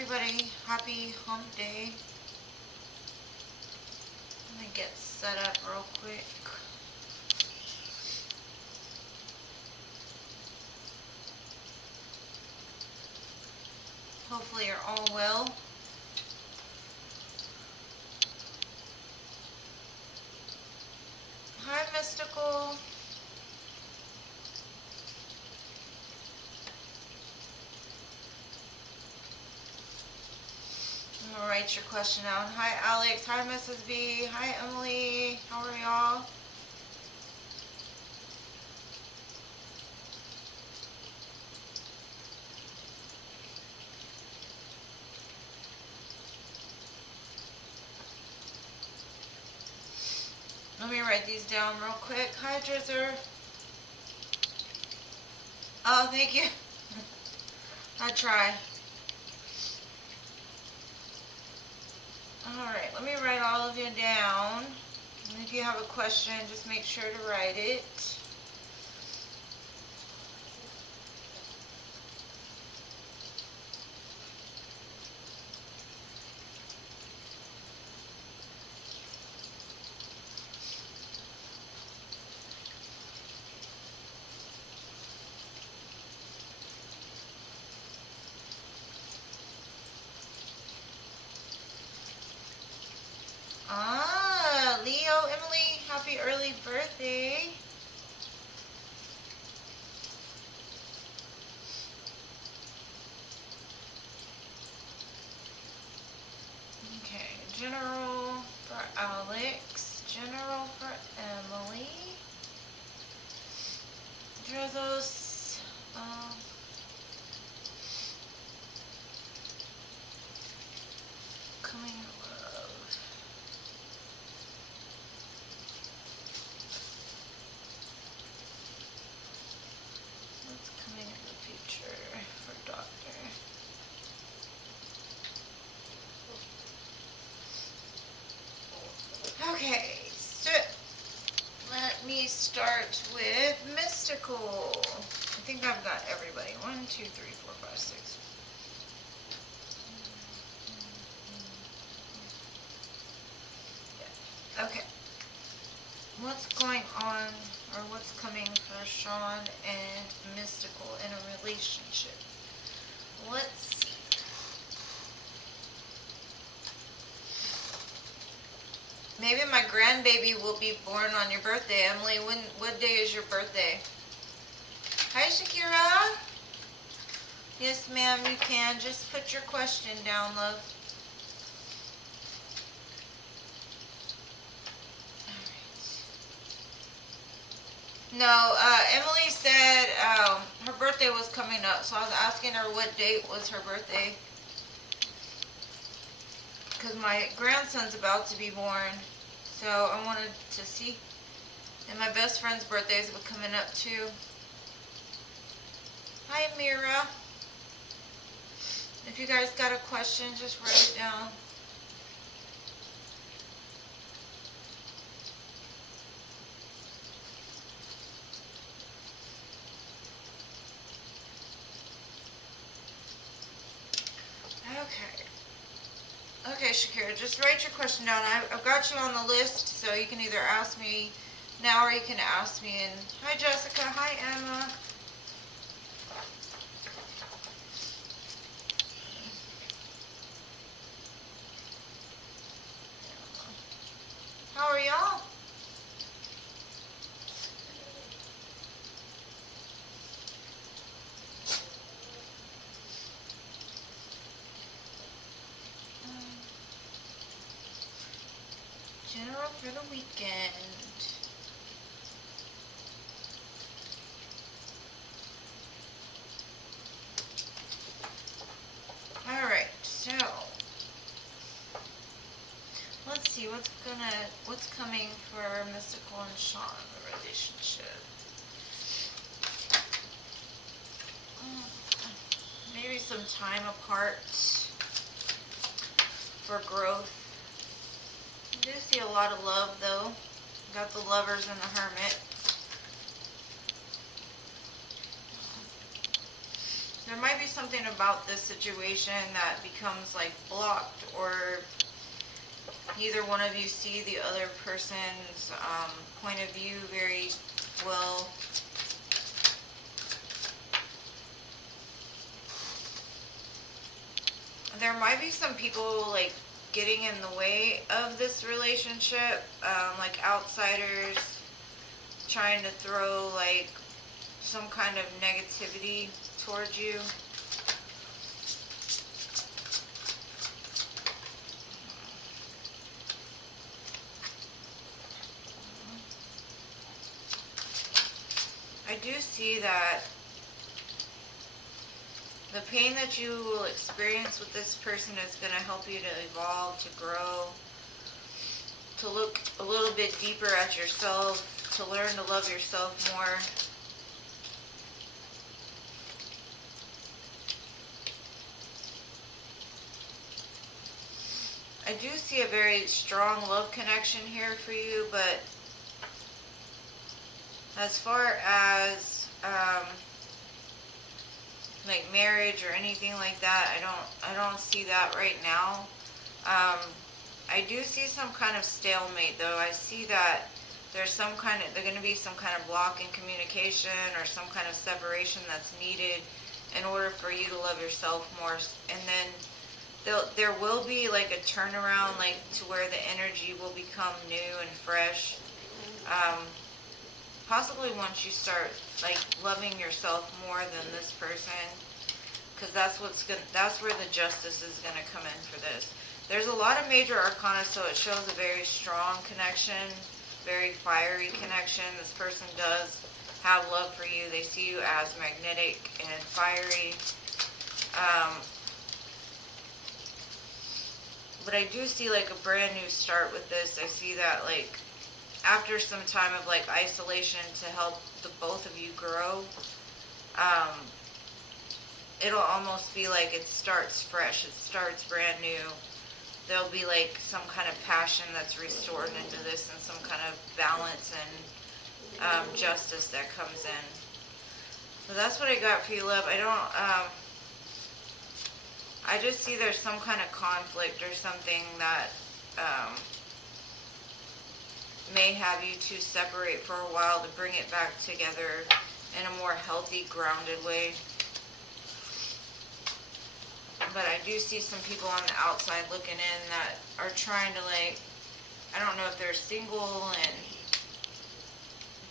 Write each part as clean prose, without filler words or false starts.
everybody. Happy hump day. Let me get set up real quick. Hopefully you're all well. Hi, Mystical. I'm gonna write your question down. Hi, Alex. Hi, Mrs. B. Hi, Emily. How are y'all? Let me write these down real quick. Hi, Drizzer. Oh, thank you. I try. Alright, let me write all of you down. And if you have a question, just make sure to write it. Ah, Leo, Emily, happy early birthday. Okay, general for Alex, general for Emily. Drizzles, coming love. What's coming in the future for Doctor? Okay, so let me start with Mystical. I think I've got everybody. 1, 2, 3, 4, 5, 6. Yeah. Okay. What's going on, or what's coming for Sean and Mystical in a relationship? Let's see. Maybe my grandbaby will be born on your birthday, Emily. What day is your birthday? Hi, Shakira. Yes, ma'am, you can. Just put your question down, love. No, Emily said her birthday was coming up, so I was asking her what date was her birthday. Because my grandson's about to be born, so I wanted to see. And my best friend's birthdays were coming up too. Hi, Mira. If you guys got a question, just write it down. Okay, Shakira, just write your question down. I've got you on the list, so you can either ask me now or you can ask me. And hi, Jessica. Hi, Emma. How are y'all? General for the weekend. Alright, so let's see what's coming for Mystical and Sean, the relationship. Maybe some time apart for growth. I do see a lot of love though. Got the Lovers and the Hermit. There might be something about this situation that becomes like blocked, or neither one of you see the other person's point of view very well. There might be some people like getting in the way of this relationship, like outsiders trying to throw like some kind of negativity towards you. I do see that the pain that you will experience with this person is going to help you to evolve, to grow, to look a little bit deeper at yourself, to learn to love yourself more. I do see a very strong love connection here for you, but as far as like marriage or anything like that, I don't see that right now. I do see some kind of stalemate though. I see that there's going to be some kind of block in communication or some kind of separation that's needed in order for you to love yourself more. And then there will be like a turnaround, like to where the energy will become new and fresh. Possibly once you start like loving yourself more than this person, because that's where the justice is gonna come in for this. There's a lot of major arcana, so it shows a very strong connection, very fiery connection. This person does have love for you. They see you as magnetic and fiery. But I do see like a brand new start with this. I see that like after some time of like isolation to help the both of you grow, it'll almost be like it starts fresh. It starts brand new. There'll be like some kind of passion that's restored into this, and some kind of balance and justice that comes in. So that's what I got for you, love. I just see there's some kind of conflict or something that may have you two separate for a while to bring it back together in a more healthy, grounded way. But I do see some people on the outside looking in that are trying to like, I don't know if they're single and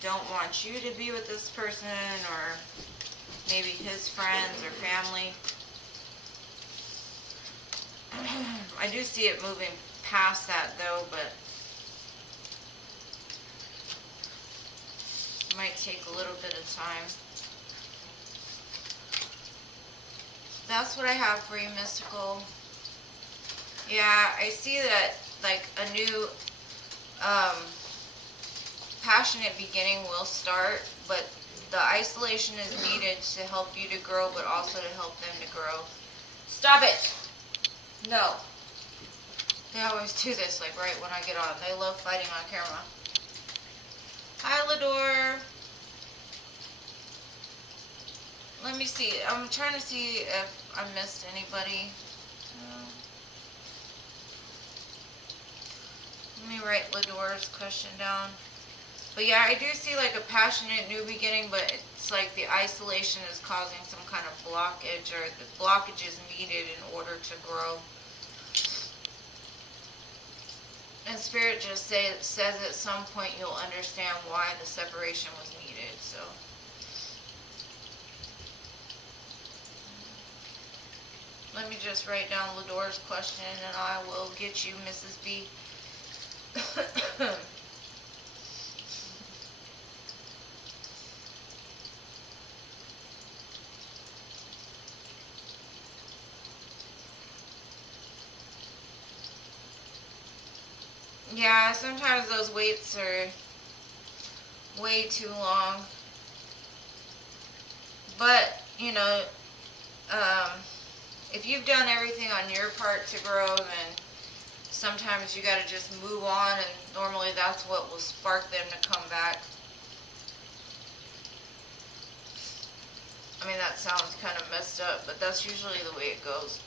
don't want you to be with this person, or maybe his friends or family. I do see it moving past that though, but it might take a little bit of time. That's what I have for you, Mystical. Yeah, I see that like a new passionate beginning will start, but the isolation is needed to help you to grow, but also to help them to grow. Stop it! No. They always do this, like right when I get on. They love fighting on camera. Hi, Lador. Let me see. I'm trying to see if I missed anybody. Let me write Lador's question down. But yeah, I do see like a passionate new beginning, but it's like the isolation is causing some kind of blockage, or the blockage is needed in order to grow. And Spirit just says at some point you'll understand why the separation was needed. So let me just write down Lador's question and I will get you Mrs. B. Yeah, sometimes those waits are way too long. But, you know, if you've done everything on your part to grow, then sometimes you got to just move on, and normally that's what will spark them to come back. I mean, that sounds kind of messed up, but that's usually the way it goes.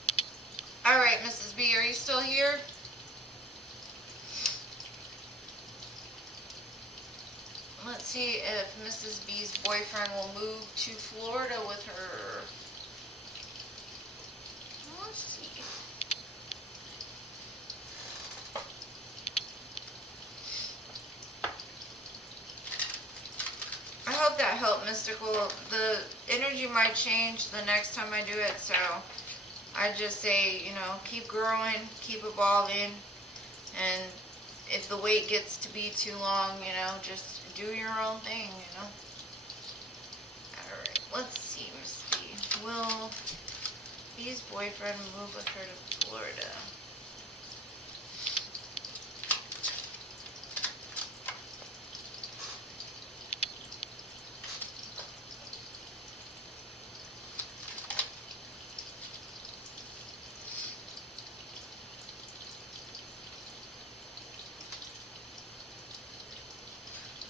Alright, Mrs. B, are you still here? Let's see if Mrs. B's boyfriend will move to Florida with her. Let's see. I hope that helped, Mystical. The energy might change the next time I do it, so I just say, you know, keep growing, keep evolving, and if the wait gets to be too long, you know, just do your own thing, you know. Alright, let's see, Miss B. Will B's boyfriend move with her to Florida?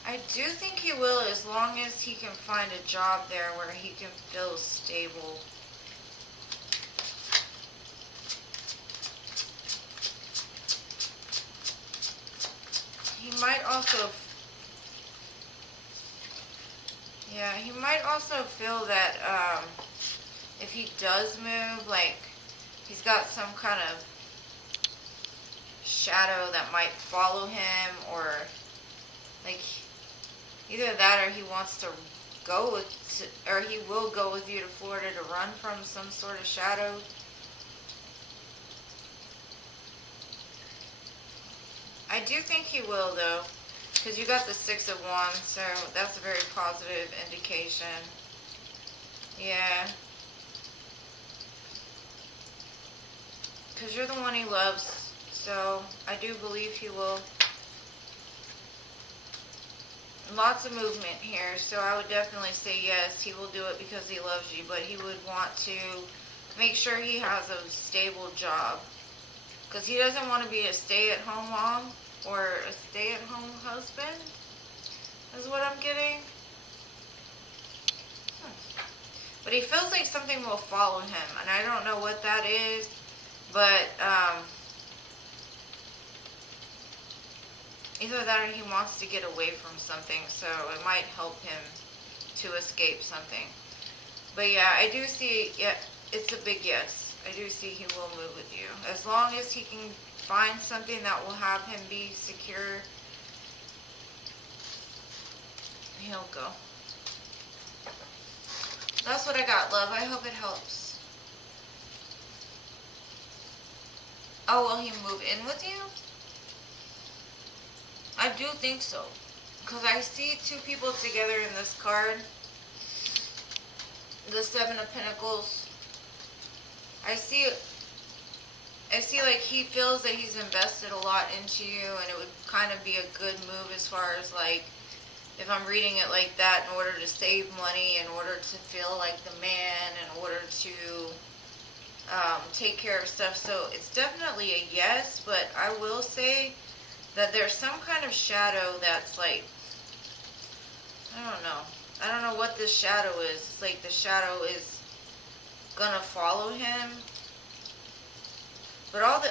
I do think he will, as long as he can find a job there where he can feel stable. He might also, yeah, he might also feel that if he does move, like, he's got some kind of shadow that might follow him, or like either that, or he wants to go with, or he will go with you to Florida to run from some sort of shadow. I do think he will, though, because you got the 6 of Wands, so that's a very positive indication. Yeah. Because you're the one he loves, so I do believe he will. Lots of movement here, so I would definitely say yes, he will do it because he loves you, but he would want to make sure he has a stable job, because he doesn't want to be a stay-at-home mom or a stay-at-home husband, is what I'm getting. But he feels like something will follow him, and I don't know what that is, but either that or he wants to get away from something, so it might help him to escape something. But yeah, I do see, yeah, it's a big yes. I do see he will move with you. As long as he can find something that will have him be secure, he'll go. That's what I got, love. I hope it helps. Oh, will he move in with you? I do think so, because I see 2 people together in this card, the 7 of Pentacles. I see like he feels that he's invested a lot into you, and it would kind of be a good move as far as, like, if I'm reading it like that, in order to save money, in order to feel like the man, in order to take care of stuff. So it's definitely a yes, but I will say that there's some kind of shadow that's like, I don't know what this shadow is. It's like the shadow is gonna follow him. But all the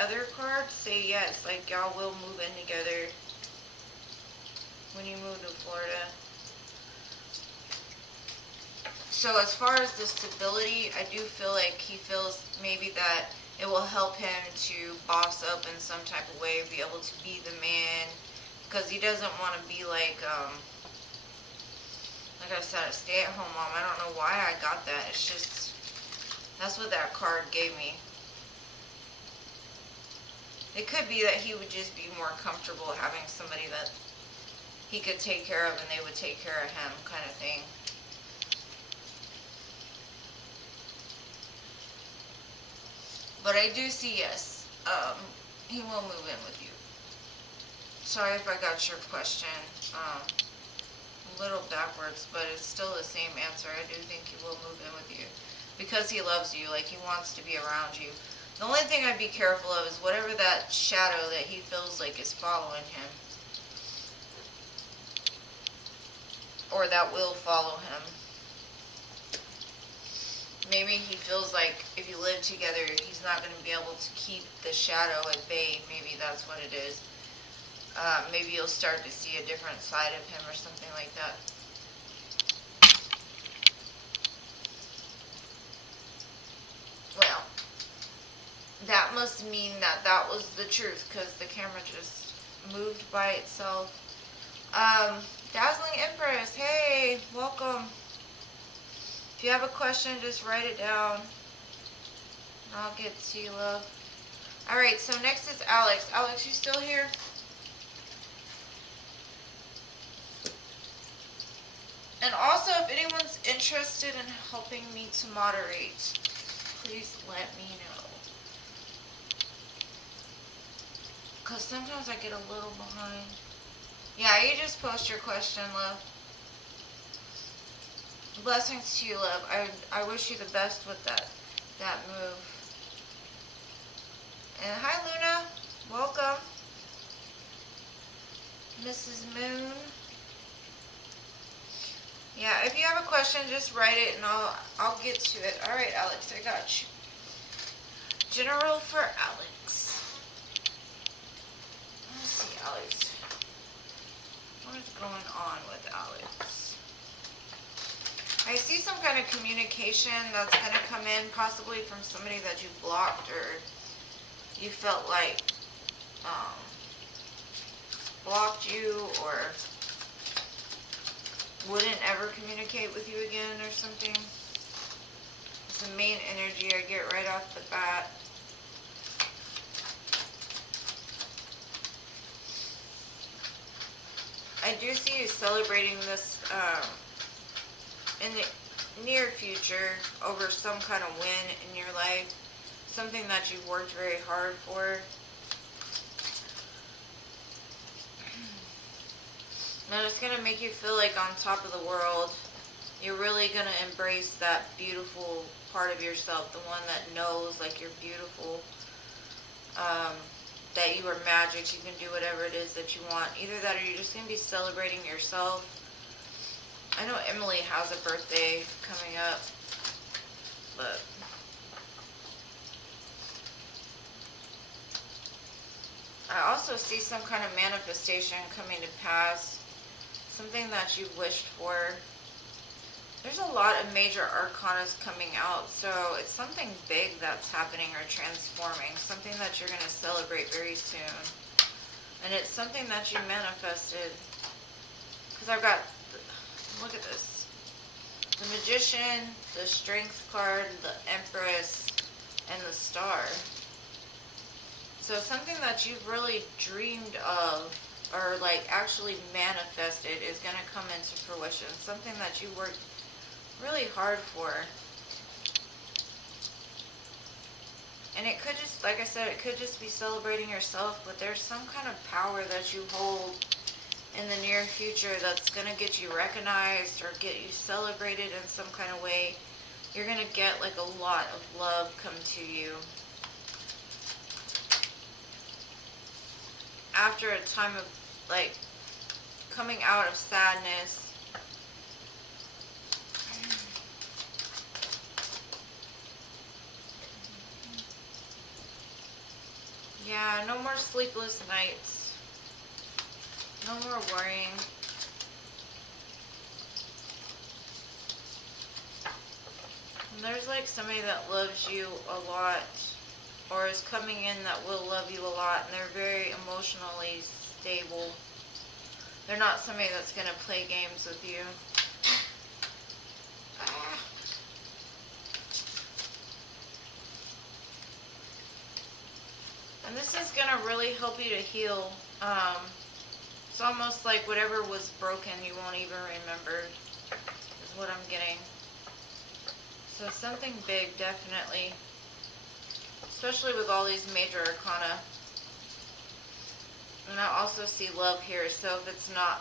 other cards say yes, like y'all will move in together when you move to Florida. So as far as the stability, I do feel like he feels maybe that it will help him to boss up in some type of way, be able to be the man, because he doesn't want to be like I said, a stay-at-home mom. I don't know why I got that. It's just, that's what that card gave me. It could be that he would just be more comfortable having somebody that he could take care of and they would take care of him, kind of thing. But I do see yes, he will move in with you. Sorry if I got your question a little backwards, but it's still the same answer. I do think he will move in with you because he loves you, like he wants to be around you. The only thing I'd be careful of is whatever that shadow that he feels like is following him. or that will follow him. Maybe he feels like if you live together, he's not going to be able to keep the shadow at bay. Maybe that's what it is. Maybe you'll start to see a different side of him or something like that. Well, that must mean that that was the truth, because the camera just moved by itself. Dazzling Empress, hey, welcome. If you have a question, just write it down. I'll get to you, love. Alright, so next is Alex. Alex, you still here? And also, if anyone's interested in helping me to moderate, please let me know. Because sometimes I get a little behind. Yeah, you just post your question, love. Blessings to you, love. I wish you the best with that move. And hi, Luna. Welcome. Mrs. Moon. Yeah, if you have a question, just write it and I'll get to it. All right, Alex, I got you. General for Alex. Let's see, Alex. What is going on with Alex? I see some kind of communication that's going to come in, possibly from somebody that you blocked or you felt like blocked you or wouldn't ever communicate with you again or something. It's the main energy I get right off the bat. I do see you celebrating this in the near future over some kind of win in your life. Something that you've worked very hard for. Now it's going to make you feel like on top of the world. You're really going to embrace that beautiful part of yourself. The one that knows like you're beautiful. That you are magic. You can do whatever it is that you want. Either that or you're just going to be celebrating yourself. I know Emily has a birthday coming up. But I also see some kind of manifestation coming to pass. Something that you wished for. There's a lot of major arcanas coming out, so it's something big that's happening or transforming. Something that you're going to celebrate very soon. And it's something that you manifested. Because I've got, look at this. The Magician, the Strength card, the Empress, and the Star. So something that you've really dreamed of or like actually manifested is going to come into fruition. Something that you worked really hard for. And it could just, like I said, it could just be celebrating yourself, but there's some kind of power that you hold in the near future that's going to get you recognized or get you celebrated in some kind of way. You're going to get like a lot of love come to you. After a time of like coming out of sadness. Yeah, no more sleepless nights. No more worrying. And there's like somebody that loves you a lot or is coming in that will love you a lot, and they're very emotionally stable. They're not somebody that's going to play games with you. And this is going to really help you to heal. It's almost like whatever was broken you won't even remember is what I'm getting. So something big, definitely. Especially with all these major arcana. And I also see love here, so if it's not,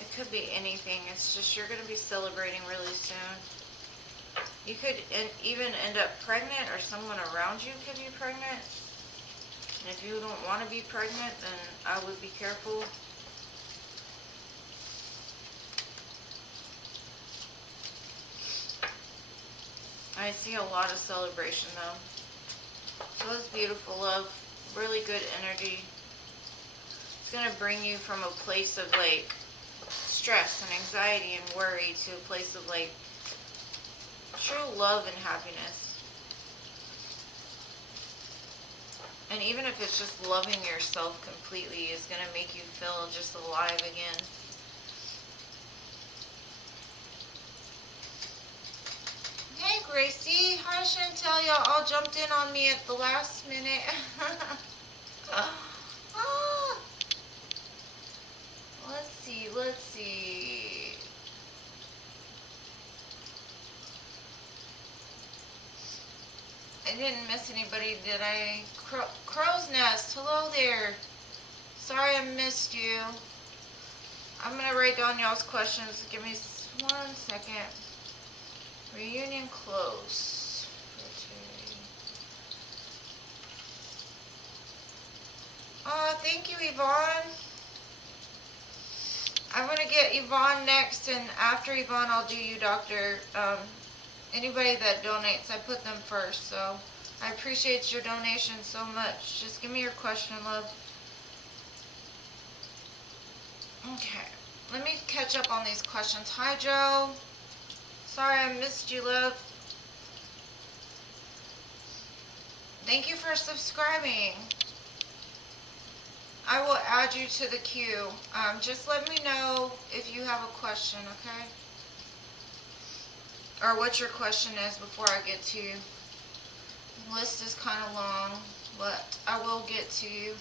it could be anything. It's just you're going to be celebrating really soon. You could even end up pregnant, or someone around you could be pregnant. And if you don't want to be pregnant, then I would be careful. I see a lot of celebration though. So it's beautiful, love. Really good energy. It's going to bring you from a place of like stress and anxiety and worry to a place of like true love and happiness. And even if it's just loving yourself completely is going to make you feel just alive again. Hey Gracie, hi Chantel, y'all all jumped in on me at the last minute. Ah. Let's see, let's see. I didn't miss anybody, did I? Crow's Nest, hello there. Sorry I missed you. I'm going to write down y'all's questions. Give me 1 second. Reunion close. Oh, thank you, Yvonne. I'm going to get Yvonne next, and after Yvonne, I'll do you, Doctor. Anybody that donates, I put them first, so I appreciate your donation so much. Just give me your question, love. Okay, let me catch up on these questions. Hi, Joe. Sorry I missed you, love. Thank you for subscribing. I will add you to the queue. Just let me know if you have a question, okay? Or what your question is before I get to you. The list is kind of long, but I will get to you.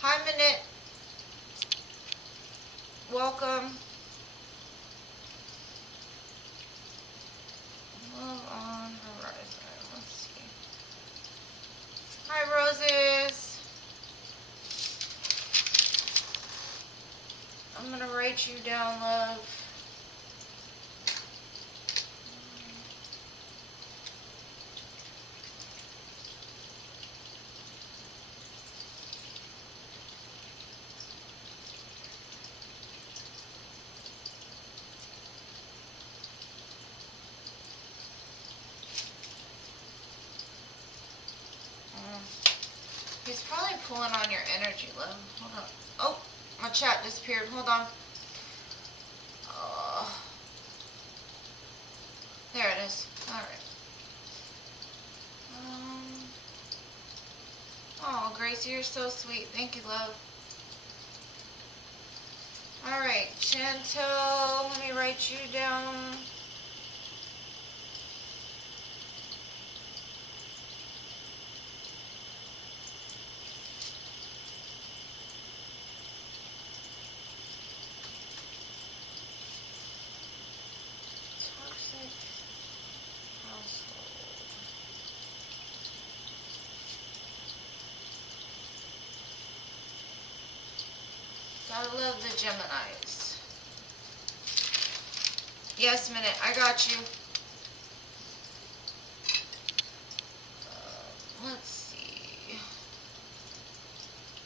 Hi, Minute. Welcome. Love on horizon. Let's see. Hi, Roses. I'm going to write you down, love. He's probably pulling on your energy, love. Hold on. Oh, my chat disappeared. Hold on. There it is. Alright. Oh, Gracie, you're so sweet. Thank you, love. Alright, Chantel, let me write you down. I love the Geminis. Yes, Minute, I got you. Let's see.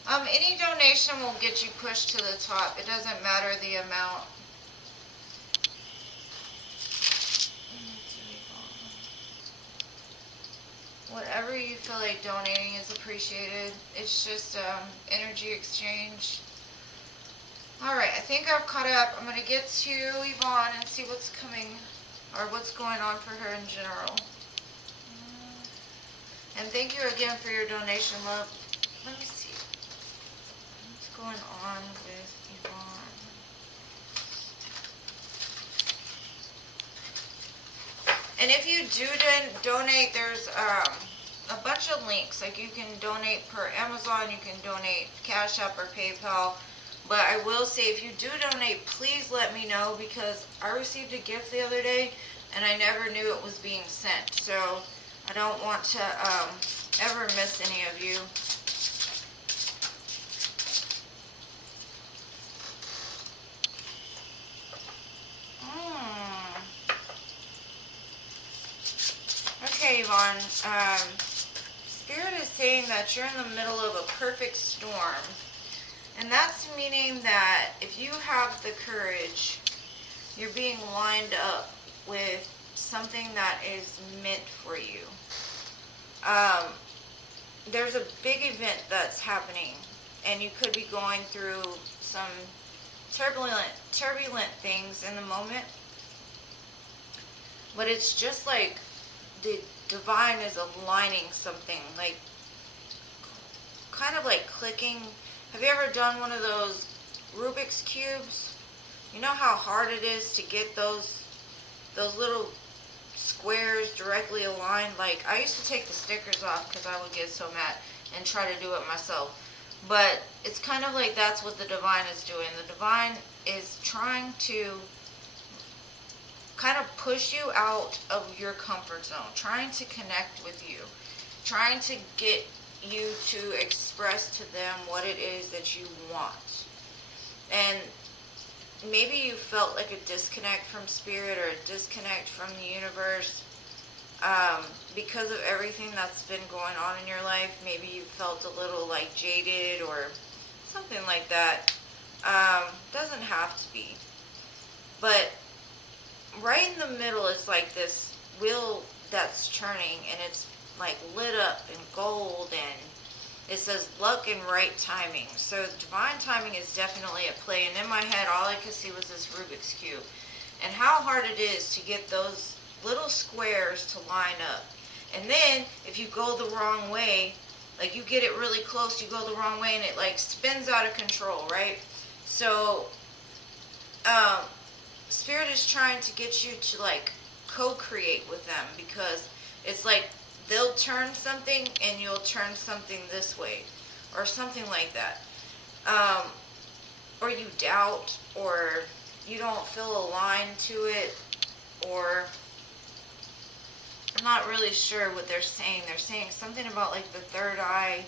Any donation will get you pushed to the top. It doesn't matter the amount. Whatever you feel like donating is appreciated. It's just energy exchange. Alright, I think I've caught up. I'm going to get to Yvonne and see what's coming, or what's going on for her in general. And thank you again for your donation, love. Let me see. What's going on with Yvonne? And if you do donate, there's a bunch of links. Like you can donate per Amazon, you can donate Cash App or PayPal. But I will say, if you do donate, please let me know, because I received a gift the other day and I never knew it was being sent. So I don't want to ever miss any of you. on. Spirit is saying that you're in the middle of a perfect storm. And that's meaning that if you have the courage, you're being lined up with something that is meant for you. There's a big event that's happening, and you could be going through some turbulent things in the moment. But it's just like the divine is aligning something, like kind of like clicking. Have you ever done one of those Rubik's cubes? You know how hard it is to get those little squares directly aligned? Like, I used to take the stickers off because I would get so mad and try to do it myself. But it's kind of like that's what the divine is doing. The divine is trying to kind of push you out of your comfort zone, trying to connect with you, trying to get you to express to them what it is that you want. And maybe you felt like a disconnect from spirit or a disconnect from the universe because of everything that's been going on in your life. Maybe you felt a little like jaded or something like that. Doesn't have to be. But right in the middle is like this wheel that's turning, and it's like lit up in gold, and it says luck and right timing. So divine timing is definitely at play. And in my head, all I could see was this Rubik's Cube and how hard it is to get those little squares to line up. And then if you go the wrong way, like you get it really close, you go the wrong way, and it like spins out of control, right? So Spirit is trying to get you to like co-create with them, because it's like they'll turn something and you'll turn something this way or something like that. Or you doubt, or you don't feel aligned to it, or I'm not really sure what they're saying. They're saying something about like the third eye.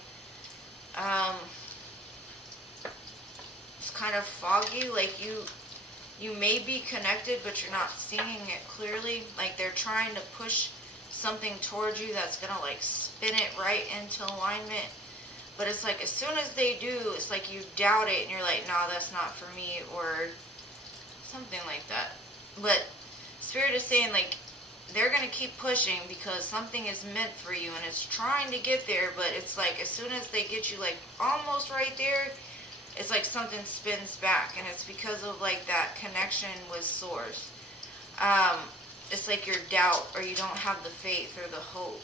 It's kind of foggy, like you may be connected, but you're not seeing it clearly. Like they're trying to push something towards you that's gonna like spin it right into alignment. But it's like as soon as they do, it's like you doubt it and you're like, no, that's not for me, or something like that. But Spirit is saying like they're gonna keep pushing because something is meant for you and it's trying to get there. But it's like as soon as they get you like almost right there, it's like something spins back, and it's because of like that connection with Source. It's like your doubt, or you don't have the faith or the hope.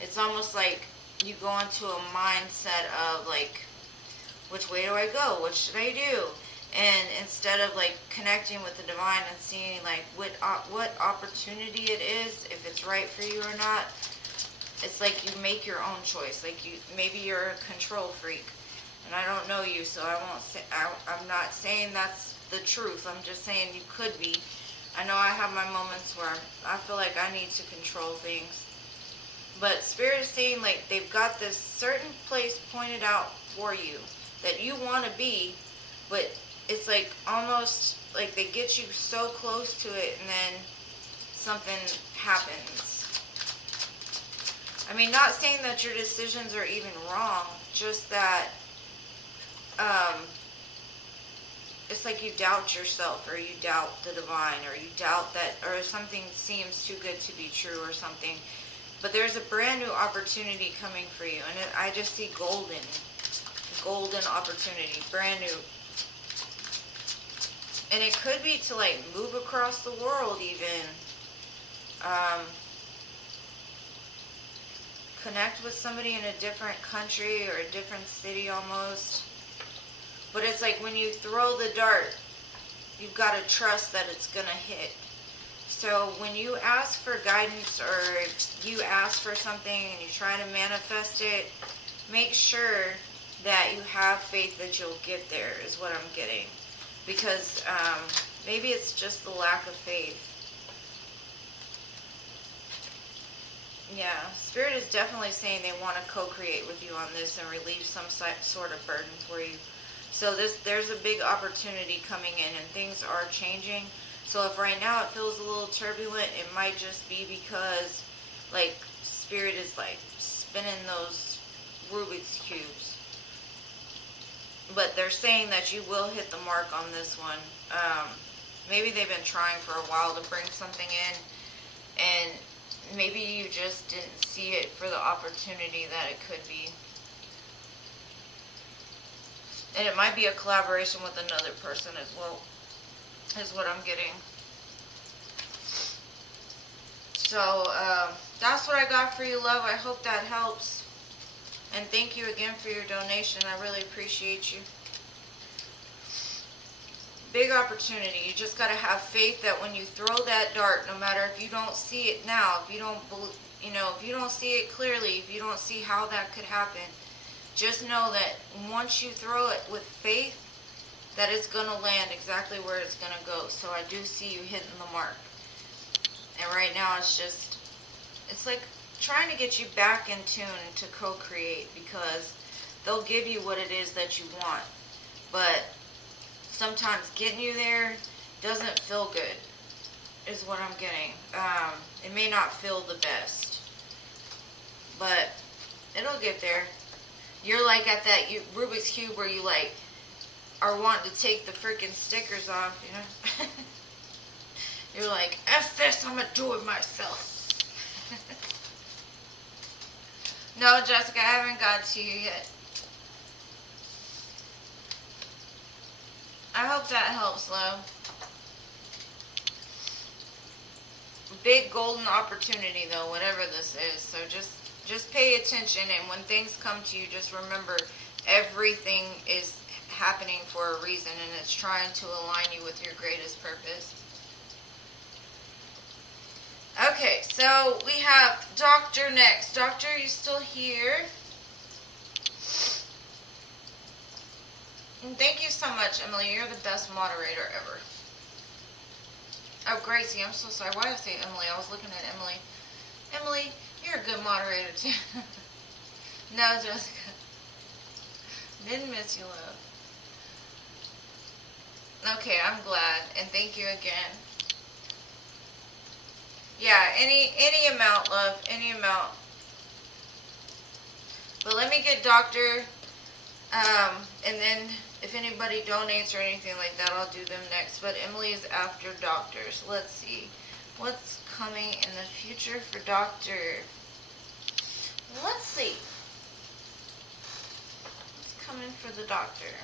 It's almost like you go into a mindset of like, which way do I go? What should I do? And instead of like connecting with the divine and seeing like what opportunity it is, if it's right for you or not, it's like you make your own choice. Like maybe you're a control freak. And I don't know you, so I won't say, I'm not saying that's the truth. I'm just saying you could be. I know I have my moments where I feel like I need to control things. But Spirit is saying like they've got this certain place pointed out for you that you want to be, but it's like almost like they get you so close to it and then something happens. I mean, not saying that your decisions are even wrong, just that it's like you doubt yourself, or you doubt the divine, or you doubt that, or something seems too good to be true or something. But there's a brand new opportunity coming for you, and I just see golden opportunity, brand new. And it could be to like move across the world even. Connect with somebody in a different country or a different city almost. But it's like when you throw the dart, you've got to trust that it's going to hit. So when you ask for guidance, or you ask for something and you try to manifest it, make sure that you have faith that you'll get there, is what I'm getting. Because maybe it's just the lack of faith. Yeah, Spirit is definitely saying they want to co-create with you on this and relieve some sort of burden for you. So there's a big opportunity coming in, and things are changing. So if right now it feels a little turbulent, it might just be because like Spirit is like spinning those Rubik's Cubes. But they're saying that you will hit the mark on this one. Maybe they've been trying for a while to bring something in, and maybe you just didn't see it for the opportunity that it could be. And it might be a collaboration with another person as well, is what I'm getting. So, that's what I got for you, love. I hope that helps. And thank you again for your donation. I really appreciate you. Big opportunity. You just got to have faith that when you throw that dart, no matter if you don't see it now, if you don't, if you don't see it clearly, if you don't see how that could happen, just know that once you throw it with faith, that it's going to land exactly where it's going to go. So I do see you hitting the mark. And right now it's like trying to get you back in tune to co-create, because they'll give you what it is that you want. But sometimes getting you there doesn't feel good, is what I'm getting. It may not feel the best, but it'll get there. You're like at that Rubik's Cube where you like are wanting to take the freaking stickers off, you know? You're like, F this, I'm gonna do it myself. No, Jessica, I haven't got to you yet. I hope that helps, love. Big golden opportunity, though, whatever this is. So just pay attention, and when things come to you, just remember everything is happening for a reason, and it's trying to align you with your greatest purpose. Okay, so we have Doctor next. Doctor, are you still here? And thank you so much, Emily. You're the best moderator ever. Oh, Gracie, I'm so sorry. Why did I say Emily? I was looking at Emily. Emily, you're a good moderator, too. No, Jessica. Didn't miss you, love. Okay, I'm glad. And thank you again. Yeah, any amount, love. Any amount. But let me get Doctor, and then if anybody donates or anything like that, I'll do them next. But Emily is after Doctor. So let's see. What's coming in the future for Doctor? Let's see. What's coming for the Doctor?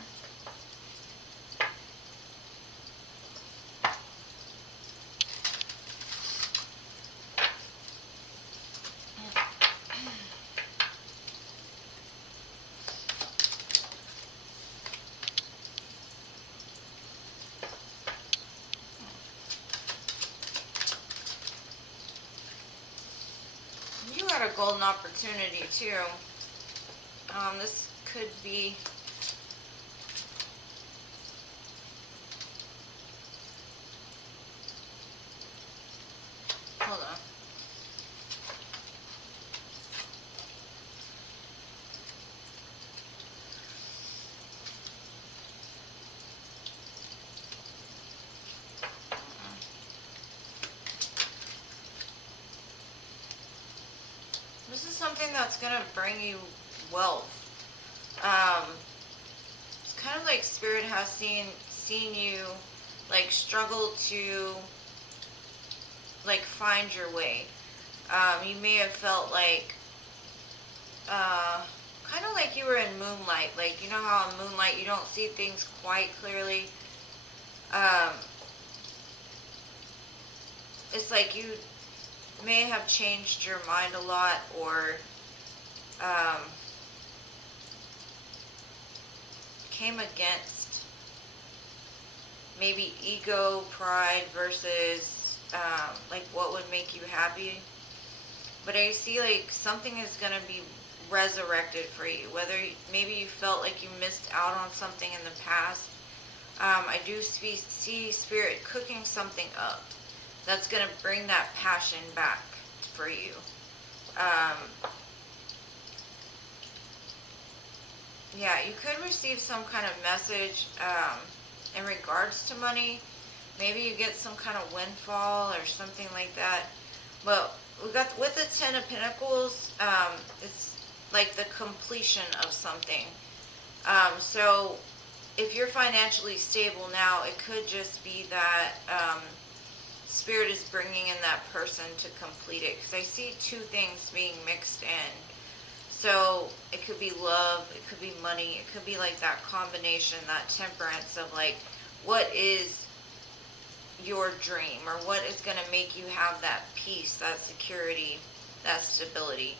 A golden opportunity too. This could be hold on. This is something that's going to bring you wealth. It's kind of like Spirit has seen you like struggle to like find your way. You may have felt like kind of like you were in moonlight. Like, you know how in moonlight you don't see things quite clearly? It's like you may have changed your mind a lot, or came against maybe ego, pride versus like what would make you happy. But I see like something is going to be resurrected for you, whether maybe you felt like you missed out on something in the past. I do see Spirit cooking something up that's going to bring that passion back for you. Yeah, you could receive some kind of message in regards to money. Maybe you get some kind of windfall or something like that. But we got with the Ten of Pentacles, it's like the completion of something. So if you're financially stable now, it could just be that Spirit is bringing in that person to complete it. Because I see two things being mixed in. So it could be love, it could be money, it could be like that combination, that temperance of like, what is your dream, or what is going to make you have that peace, that security, that stability.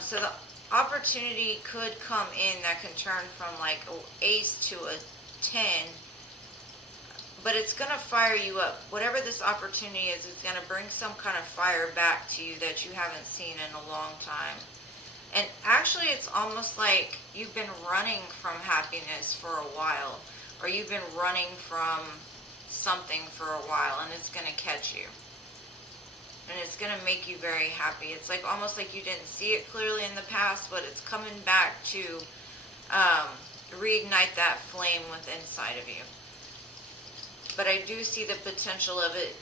So the opportunity could come in that can turn from like an ace to a 10, but it's going to fire you up. Whatever this opportunity is, it's going to bring some kind of fire back to you that you haven't seen in a long time. And actually, it's almost like you've been running from happiness for a while, or you've been running from something for a while, and it's going to catch you. And it's going to make you very happy. It's like almost like you didn't see it clearly in the past, but it's coming back to reignite that flame within inside of you. But I do see the potential of it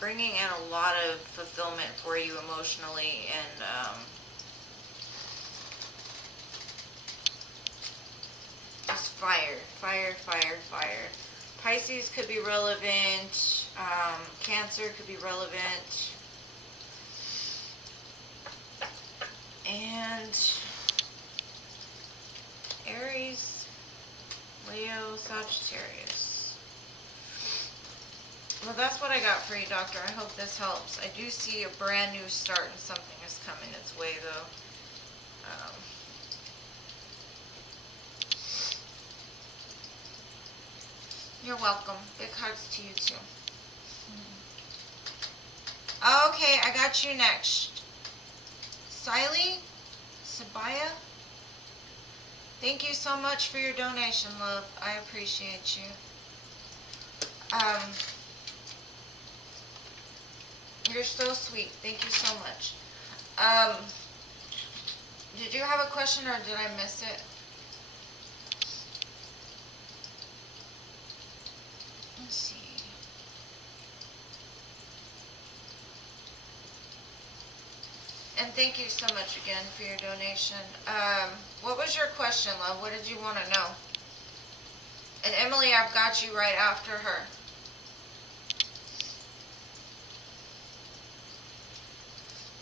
bringing in a lot of fulfillment for you emotionally, and just fire, fire, fire, fire. Pisces could be relevant. Cancer could be relevant. And Aries, Leo, Sagittarius. Well, that's what I got for you, Doctor. I hope this helps. I do see a brand new start, and something is coming its way, though. You're welcome. Big hugs to you, too. Okay, I got you next. Siley? Sabaya? Thank you so much for your donation, love. I appreciate you. You're so sweet. Thank you so much. Did you have a question, or did I miss it? Let's see. And thank you so much again for your donation. What was your question, love? What did you want to know? And Emily, I've got you right after her.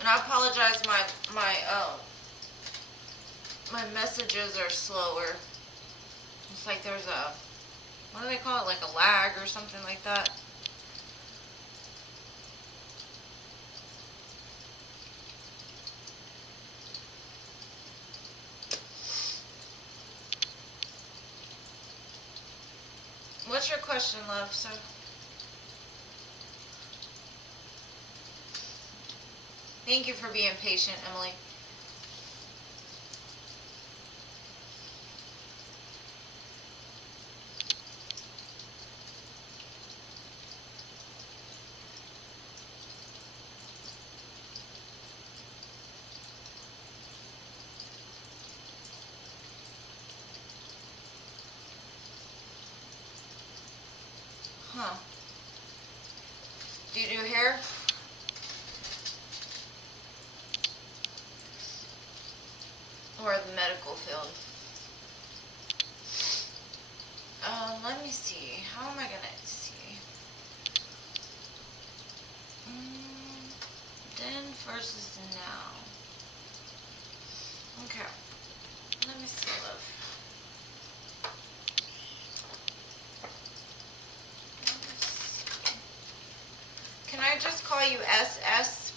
And I apologize, my messages are slower. It's like there's a, what do they call it? Like a lag or something like that. What's your question, love? So, thank you for being patient, Emily. Huh. Do you do hair? Or the medical field? Let me see. How am I gonna see? Then versus now. Okay. Let me see, love. Can I just call you SS?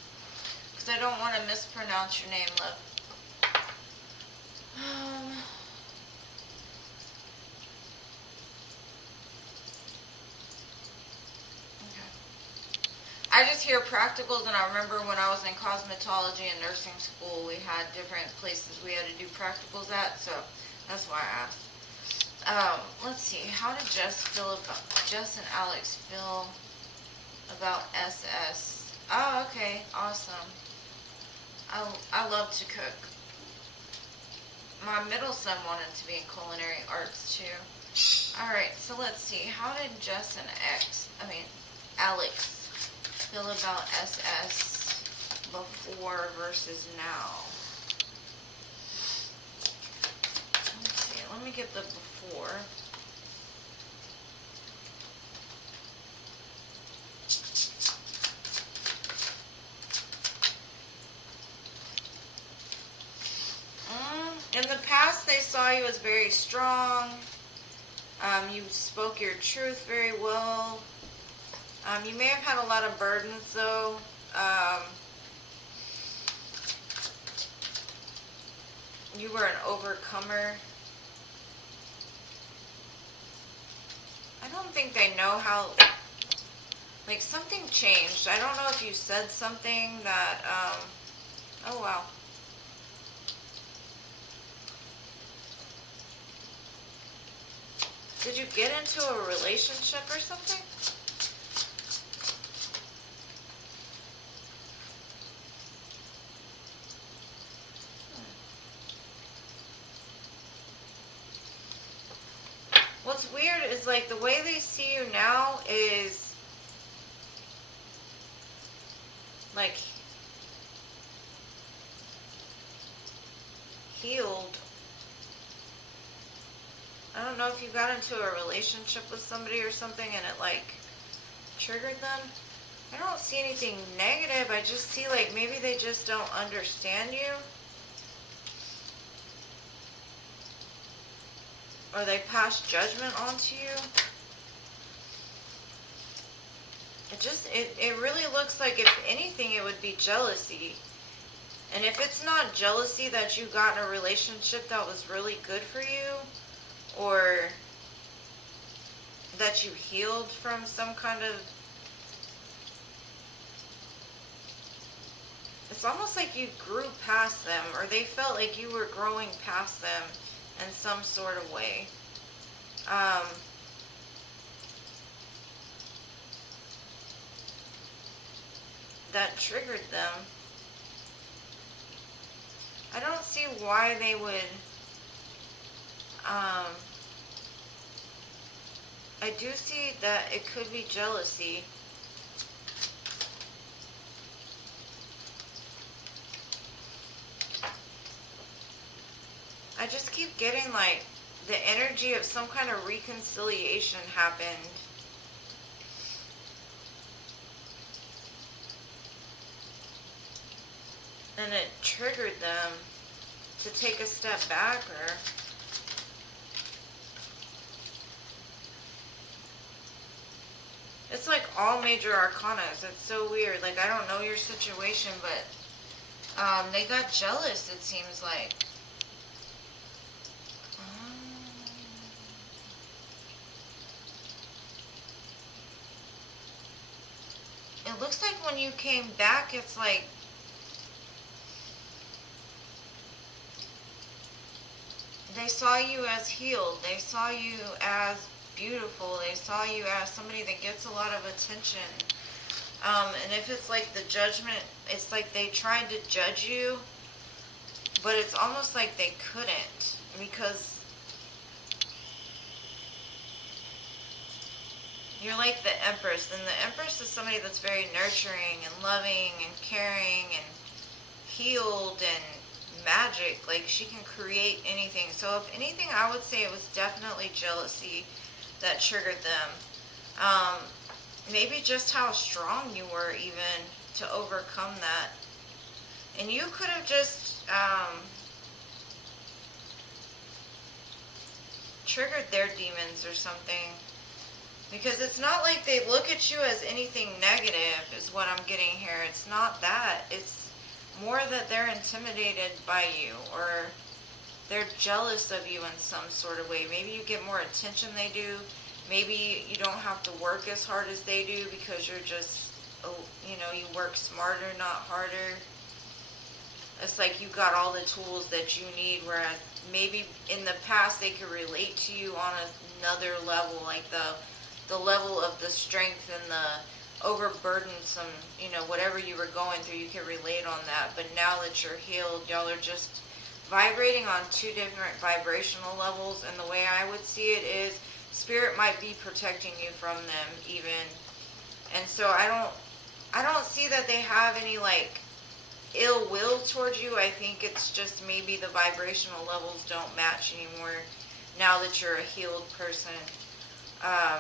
Because I don't want to mispronounce your name, love. Okay. I just hear practicals, and I remember when I was in cosmetology and nursing school, we had different places we had to do practicals at, so that's why I asked. Let's see. How did Jess and Alex feel about SS? Oh, okay. Awesome. I love to cook. My middle son wanted to be in culinary arts too. Alright, so let's see. How did Jess and Alex feel about SS? before versus now. Let's see, let me get the before. In the past, they saw you as very strong. You spoke your truth very well. You may have had a lot of burdens, though. You were an overcomer. I don't think they know how, like, something changed. I don't know if you said something that, oh wow. Did you get into a relationship or something? What's weird is, like, the way they see you now is like healed. I don't know if you got into a relationship with somebody or something and it, like, triggered them. I don't see anything negative. I just see, like, maybe they just don't understand you. Or they pass judgment onto you. It really looks like, if anything, it would be jealousy. And if it's not jealousy that you got in a relationship that was really good for you, or that you healed from some kind of, it's almost like you grew past them, or they felt like you were growing past them in some sort of way. That triggered them. I don't see why they would, I do see that it could be jealousy. I just keep getting, like, the energy of some kind of reconciliation happened. And it triggered them to take a step back, or it's like all major arcanas. It's so weird. Like, I don't know your situation, but they got jealous, it seems like. It looks like when you came back, it's like they saw you as healed. They saw you as beautiful. They saw you as somebody that gets a lot of attention. And if it's like the judgment, it's like they tried to judge you, but it's almost like they couldn't, because you're like the Empress, and the Empress is somebody that's very nurturing and loving and caring and healed and magic. Like, she can create anything. So if anything, I would say it was definitely jealousy that triggered them. Maybe just how strong you were even to overcome that. And you could have just triggered their demons or something. Because it's not like they look at you as anything negative, is what I'm getting here. It's not that. It's more that they're intimidated by you, or they're jealous of you in some sort of way. Maybe you get more attention they do. Maybe you don't have to work as hard as they do because you're just, you know, you work smarter, not harder. It's like you got all the tools that you need, whereas maybe in the past they could relate to you on another level, like the level of the strength and the overburdensome, you know, whatever you were going through, you can relate on that. But now that you're healed, y'all are just vibrating on two different vibrational levels. And the way I would see it is, Spirit might be protecting you from them even. And so I don't see that they have any, like, ill will towards you. I think it's just maybe the vibrational levels don't match anymore now that you're a healed person. I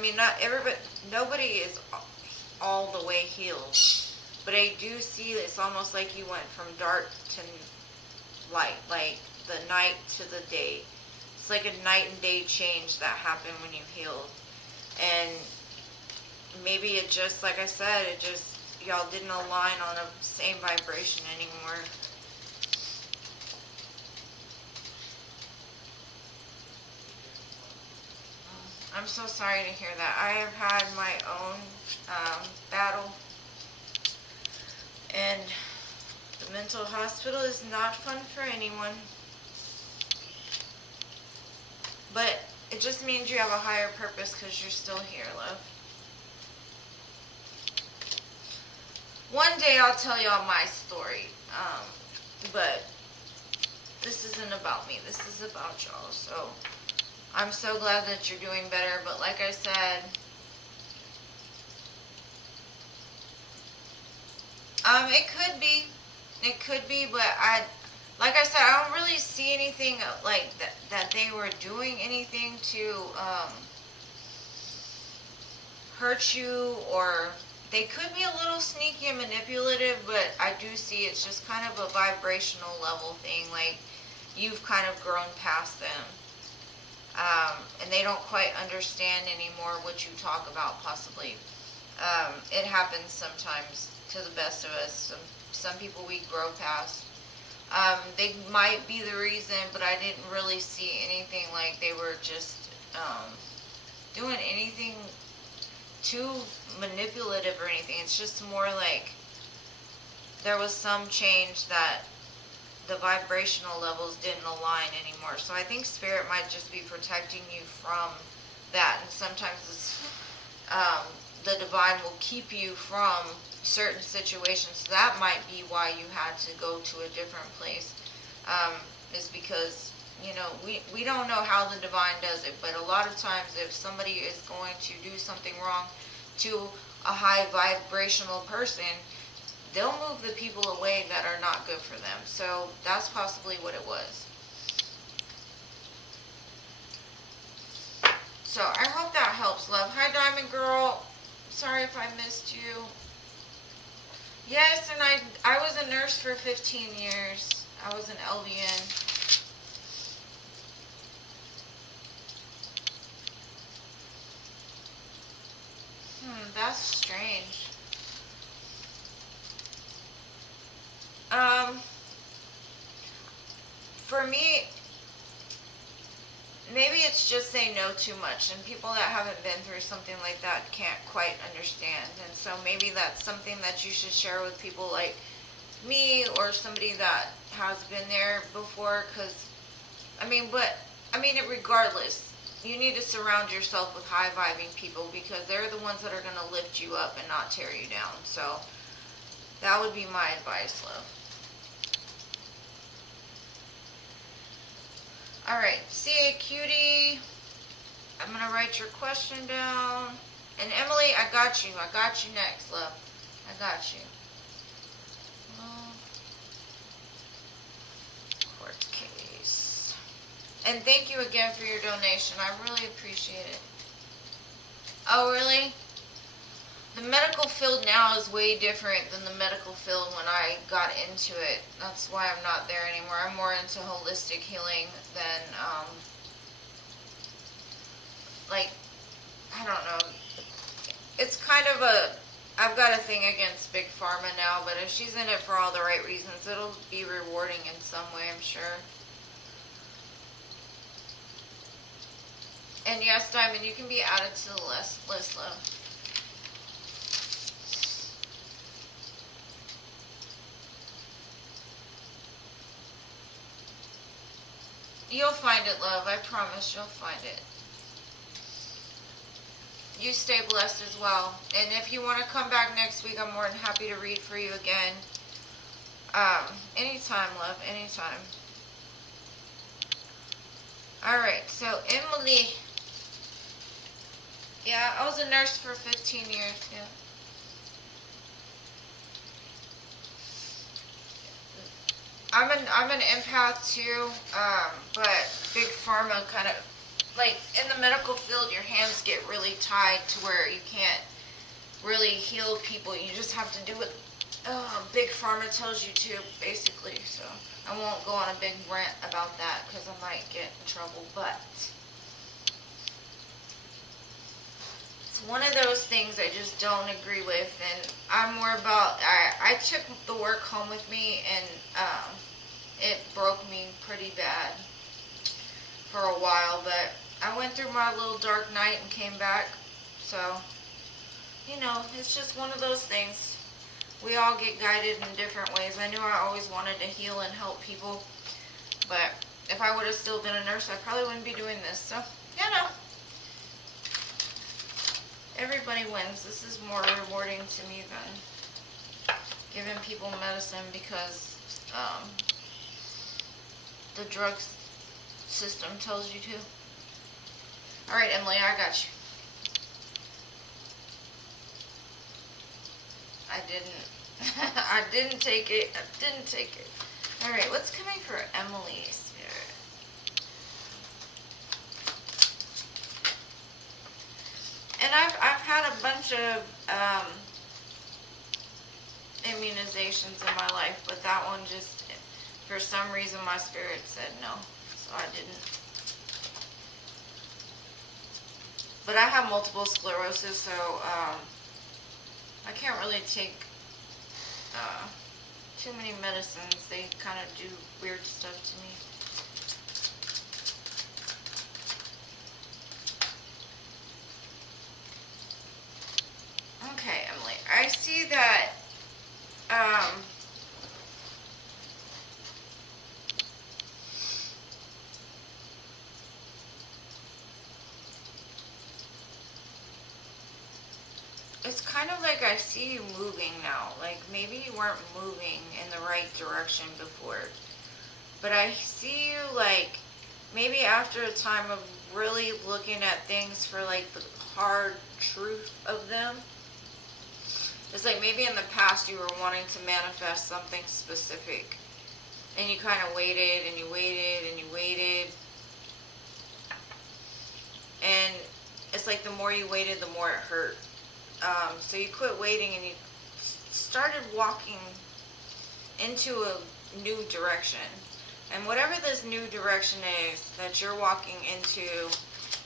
mean, not everybody, nobody is all the way healed, but I do see it's almost like you went from dark to light, like the night to the day. It's like a night and day change that happened when you healed. And maybe it just, like I said, it just, y'all didn't align on the same vibration anymore. I'm so sorry to hear that. I have had my own battle, and the mental hospital is not fun for anyone. But it just means you have a higher purpose because you're still here, love. One day I'll tell y'all my story, but this isn't about me. This is about y'all. So I'm so glad that you're doing better. But like I said, it could be, but like I said, I don't really see anything like that they were doing anything to hurt you, or they could be a little sneaky and manipulative, but I do see it's just kind of a vibrational level thing, like you've kind of grown past them. And they don't quite understand anymore what you talk about, possibly. It happens sometimes to the best of us. Some people we grow past. They might be the reason, but I didn't really see anything like they were just doing anything too manipulative or anything. It's just more like there was some change that the vibrational levels didn't align anymore. So I think Spirit might just be protecting you from that. And sometimes it's, the Divine will keep you from certain situations. So that might be why you had to go to a different place. Is because, you know, we don't know how the Divine does it, but a lot of times if somebody is going to do something wrong to a high vibrational person, they'll move the people away that are not good for them. So that's possibly what it was. So I hope that helps, love. Hi, Diamond Girl. Sorry if I missed you. Yes, and I was a nurse for 15 years. I was an LVN. That's strange. For me, maybe it's just they know too much, and people that haven't been through something like that can't quite understand. And so maybe that's something that you should share with people like me or somebody that has been there before. Because, regardless, you need to surround yourself with high-vibing people because they're the ones that are going to lift you up and not tear you down. So that would be my advice, love. Alright, CA Cutie, I'm going to write your question down. And Emily, I got you. I got you next, love. I got you. Court case. And thank you again for your donation. I really appreciate it. Oh, really? The medical field now is way different than the medical field when I got into it. That's why I'm not there anymore. I'm more into holistic healing than, I don't know. It's kind of I've got a thing against Big Pharma now, but if she's in it for all the right reasons, it'll be rewarding in some way, I'm sure. And yes, Diamond, you can be added to the list, love. You'll find it, love. I promise you'll find it. You stay blessed as well. And if you want to come back next week, I'm more than happy to read for you again. Anytime, love. Anytime. Alright, so Emily. Yeah, I was a nurse for 15 years, yeah. I'm an empath too, but big pharma kind of, like in the medical field, your hands get really tied to where you can't really heal people. You just have to do what big pharma tells you to, basically. So I won't go on a big rant about that because I might get in trouble, but it's one of those things I just don't agree with, and I'm more about, I took the work home with me, and it broke me pretty bad for a while, but I went through my little dark night and came back. So, you know, it's just one of those things. We all get guided in different ways. I knew I always wanted to heal and help people, but if I would have still been a nurse, I probably wouldn't be doing this. So, you know, everybody wins. This is more rewarding to me than giving people medicine because the drug system tells you to. Alright, Emily, I got you. I didn't take it. Alright, what's coming for Emily, Spirit? And I've had a bunch of immunizations in my life, but that one just, for some reason, my spirit said no, so I didn't. But I have multiple sclerosis, so I can't really take too many medicines. They kind of do weird stuff to me. Okay, Emily, I see that it's kind of like I see you moving now. Like maybe you weren't moving in the right direction before, but I see you like maybe after a time of really looking at things for like the hard truth of them. It's like maybe in the past you were wanting to manifest something specific, and you kind of waited and you waited and you waited, and it's like the more you waited, the more it hurt. So you quit waiting and you started walking into a new direction. And whatever this new direction is that you're walking into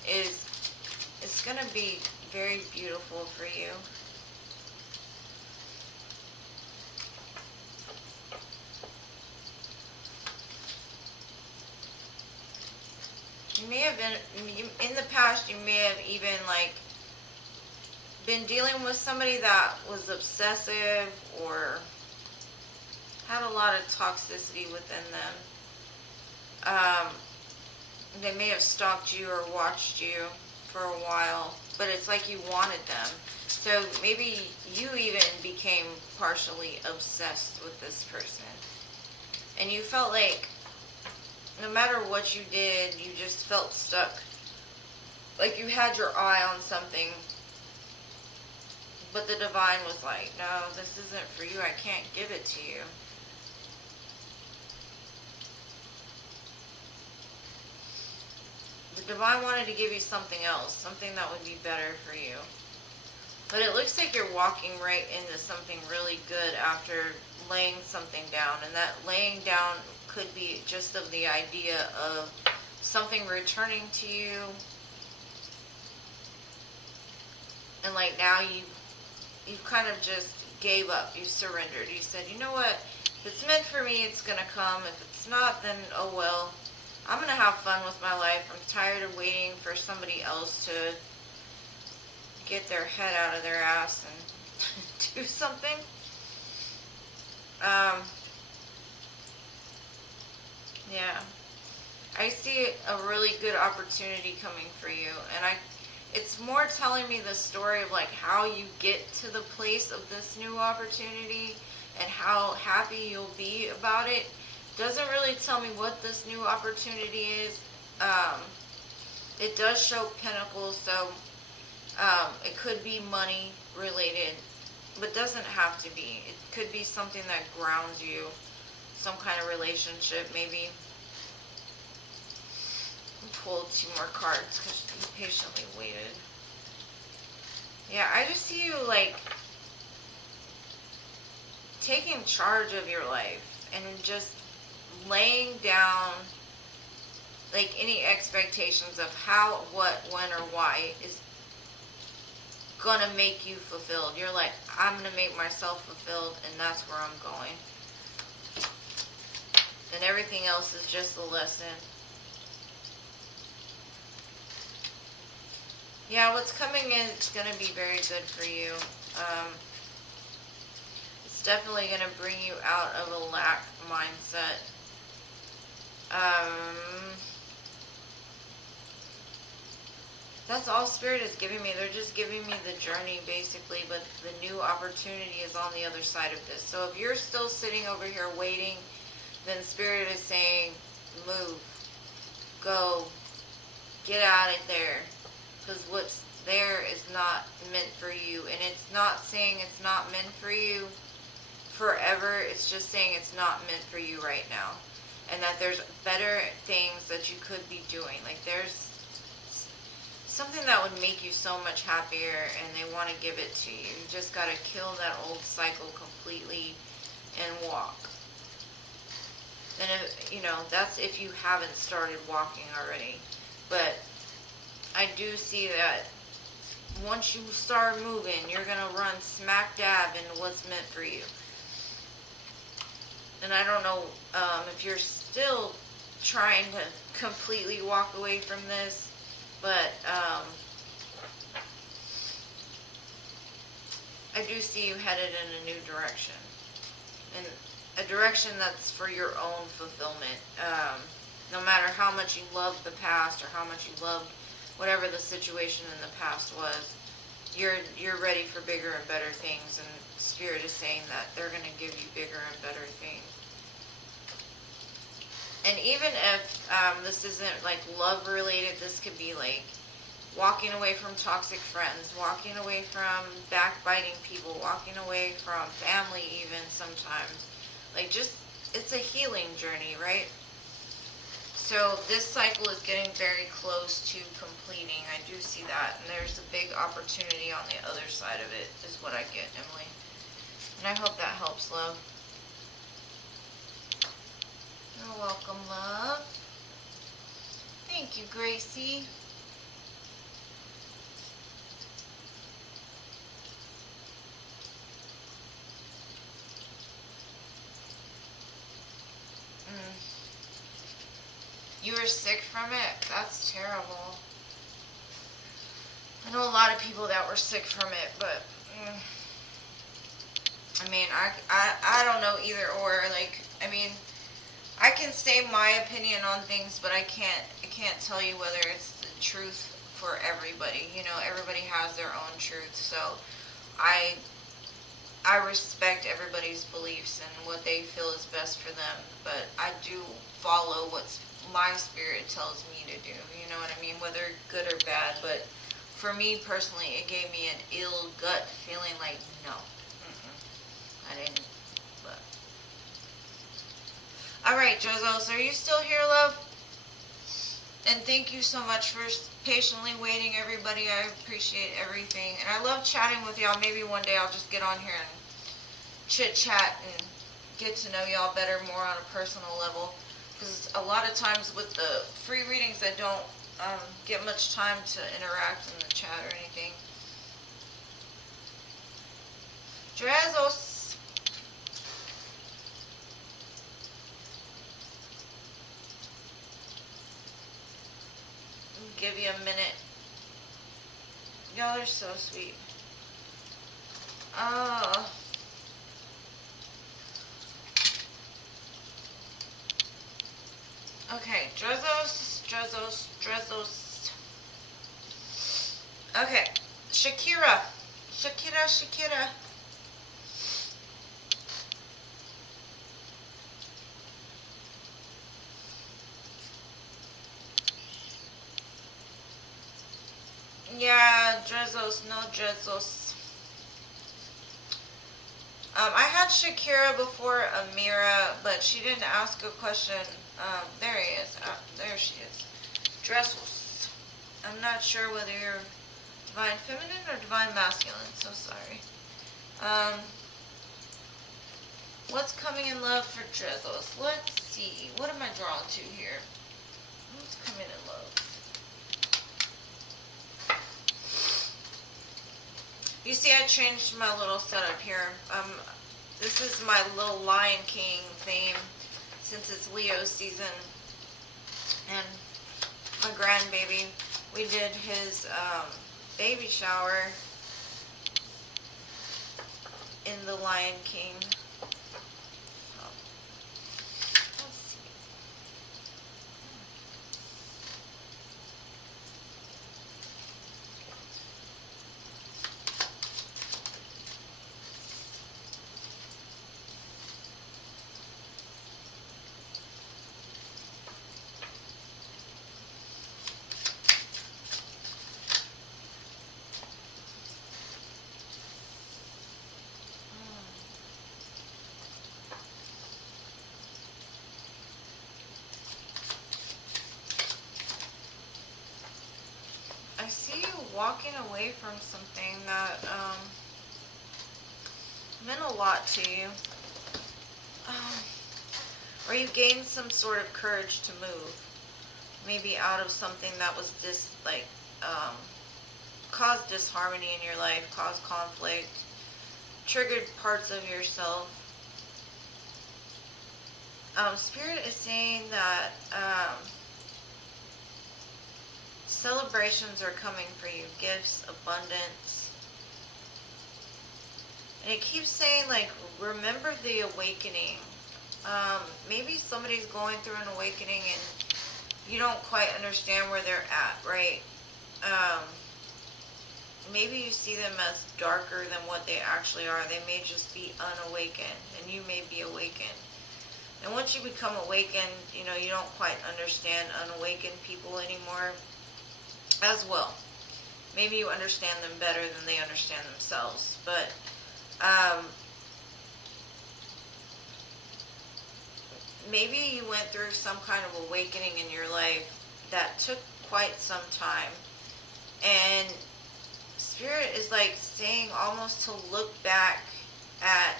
it's going to be very beautiful for you. You may have been, in the past, you may have even like been dealing with somebody that was obsessive or had a lot of toxicity within them. They may have stalked you or watched you for a while, but it's like you wanted them. So maybe you even became partially obsessed with this person. And you felt like no matter what you did, you just felt stuck. Like you had your eye on something, but the divine was like, no, this isn't for you. I can't give it to you. The divine wanted to give you something else, something that would be better for you. But it looks like you're walking right into something really good after laying something down. And that laying down could be just of the idea of something returning to you. And like now you've kind of just gave up. You surrendered. You said, you know what? If it's meant for me, it's going to come. If it's not, then oh well. I'm going to have fun with my life. I'm tired of waiting for somebody else to get their head out of their ass and do something. Yeah. I see a really good opportunity coming for you. And it's more telling me the story of like how you get to the place of this new opportunity and how happy you'll be about it. Doesn't really tell me what this new opportunity is. It does show pentacles, so it could be money related, but doesn't have to be. It could be something that grounds you, some kind of relationship, maybe. Pull 2 more cards because you patiently waited. Yeah, I just see you like taking charge of your life and just laying down like any expectations of how, what, when, or why is gonna make you fulfilled. You're like, I'm gonna make myself fulfilled, and that's where I'm going. And everything else is just a lesson. Yeah, what's coming in is going to be very good for you. It's definitely going to bring you out of a lack mindset. That's all Spirit is giving me. They're just giving me the journey, basically, but the new opportunity is on the other side of this. So if you're still sitting over here waiting, then Spirit is saying, move, go, get out of there. Because what's there is not meant for you. And it's not saying it's not meant for you forever. It's just saying it's not meant for you right now. And that there's better things that you could be doing. Like there's something that would make you so much happier, and they want to give it to you. You just got to kill that old cycle completely and walk. And if, you know, that's if you haven't started walking already. But I do see that once you start moving, you're going to run smack dab into what's meant for you. And I don't know if you're still trying to completely walk away from this, but I do see you headed in a new direction. And a direction that's for your own fulfillment. No matter how much you love the past or how much you loved whatever the situation in the past was, you're ready for bigger and better things, and Spirit is saying that they're going to give you bigger and better things. And even if this isn't like love related, this could be like walking away from toxic friends, walking away from backbiting people, walking away from family even sometimes. Like just, it's a healing journey, right? So this cycle is getting very close to completing. I do see that. And there's a big opportunity on the other side of it, is what I get, Emily. And I hope that helps, love. You're welcome, love. Thank you, Gracie. You were sick from it? That's terrible. I know a lot of people that were sick from it, but I mean, I don't know either or. Like, I mean, I can say my opinion on things, but I can't tell you whether it's the truth for everybody. You know, everybody has their own truth. So I respect everybody's beliefs and what they feel is best for them, but I do follow what my spirit tells me to do. You know what I mean? Whether good or bad. But for me personally, it gave me an ill gut feeling like, no. I didn't. But. Alright, Jozos, are you still here, love? And thank you so much for patiently waiting, everybody. I appreciate everything. And I love chatting with y'all. Maybe one day I'll just get on here and chit-chat and get to know y'all better, more on a personal level. Because a lot of times with the free readings, I don't get much time to interact in the chat or anything. Drazos. Give you a minute. Y'all are so sweet. Oh. Okay, Drezos. Okay, Shakira. Yeah, Drezos, no Drezos. I had Shakira before Amira, but she didn't ask a question. There he is. There she is. Dressels. I'm not sure whether you're divine feminine or divine masculine. So sorry. What's coming in love for Dressels? Let's see. What am I drawn to here? What's coming in love? You see, I changed my little setup here. This is my little Lion King theme since it's Leo season. And my grandbaby, we did his baby shower in the Lion King. I see you walking away from something that meant a lot to you. Or you gained some sort of courage to move. Maybe out of something that was caused disharmony in your life, caused conflict, triggered parts of yourself. Spirit is saying that celebrations are coming for you, gifts, abundance. And it keeps saying, like, remember the awakening. Maybe somebody's going through an awakening and you don't quite understand where they're at, right? Maybe you see them as darker than what they actually are. They may just be unawakened, and you may be awakened. And once you become awakened, you know, you don't quite understand unawakened people anymore as well. Maybe you understand them better than they understand themselves. But maybe you went through some kind of awakening in your life that took quite some time. And Spirit is like saying almost to look back at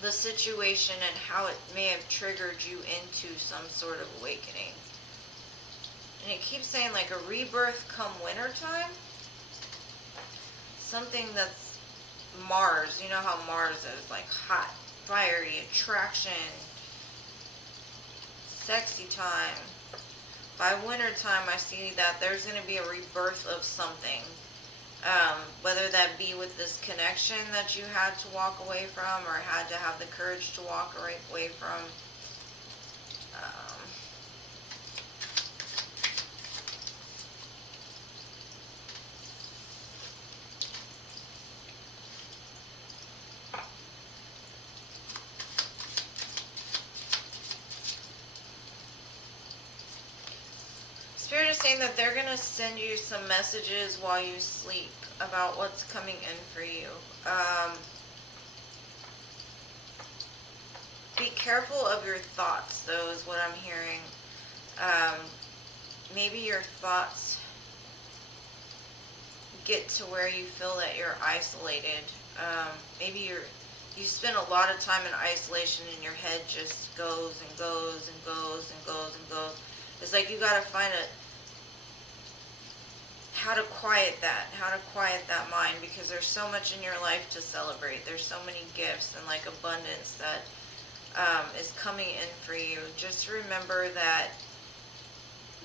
the situation and how it may have triggered you into some sort of awakening. And it keeps saying like a rebirth come wintertime. Something that's Mars. You know how Mars is like hot, fiery, attraction, sexy time. By wintertime, I see that there's going to be a rebirth of something. Whether that be with this connection that you had to walk away from or had to have the courage to walk away from. Spirit is saying that they're going to send you some messages while you sleep about what's coming in for you. Be careful of your thoughts, though, is what I'm hearing. Maybe your thoughts get to where you feel that you're isolated. Maybe you spend a lot of time in isolation and your head just goes and goes and goes and goes and goes. It's like you got to find how to quiet that mind, because there's so much in your life to celebrate. There's so many gifts and like abundance that is coming in for you. Just remember that,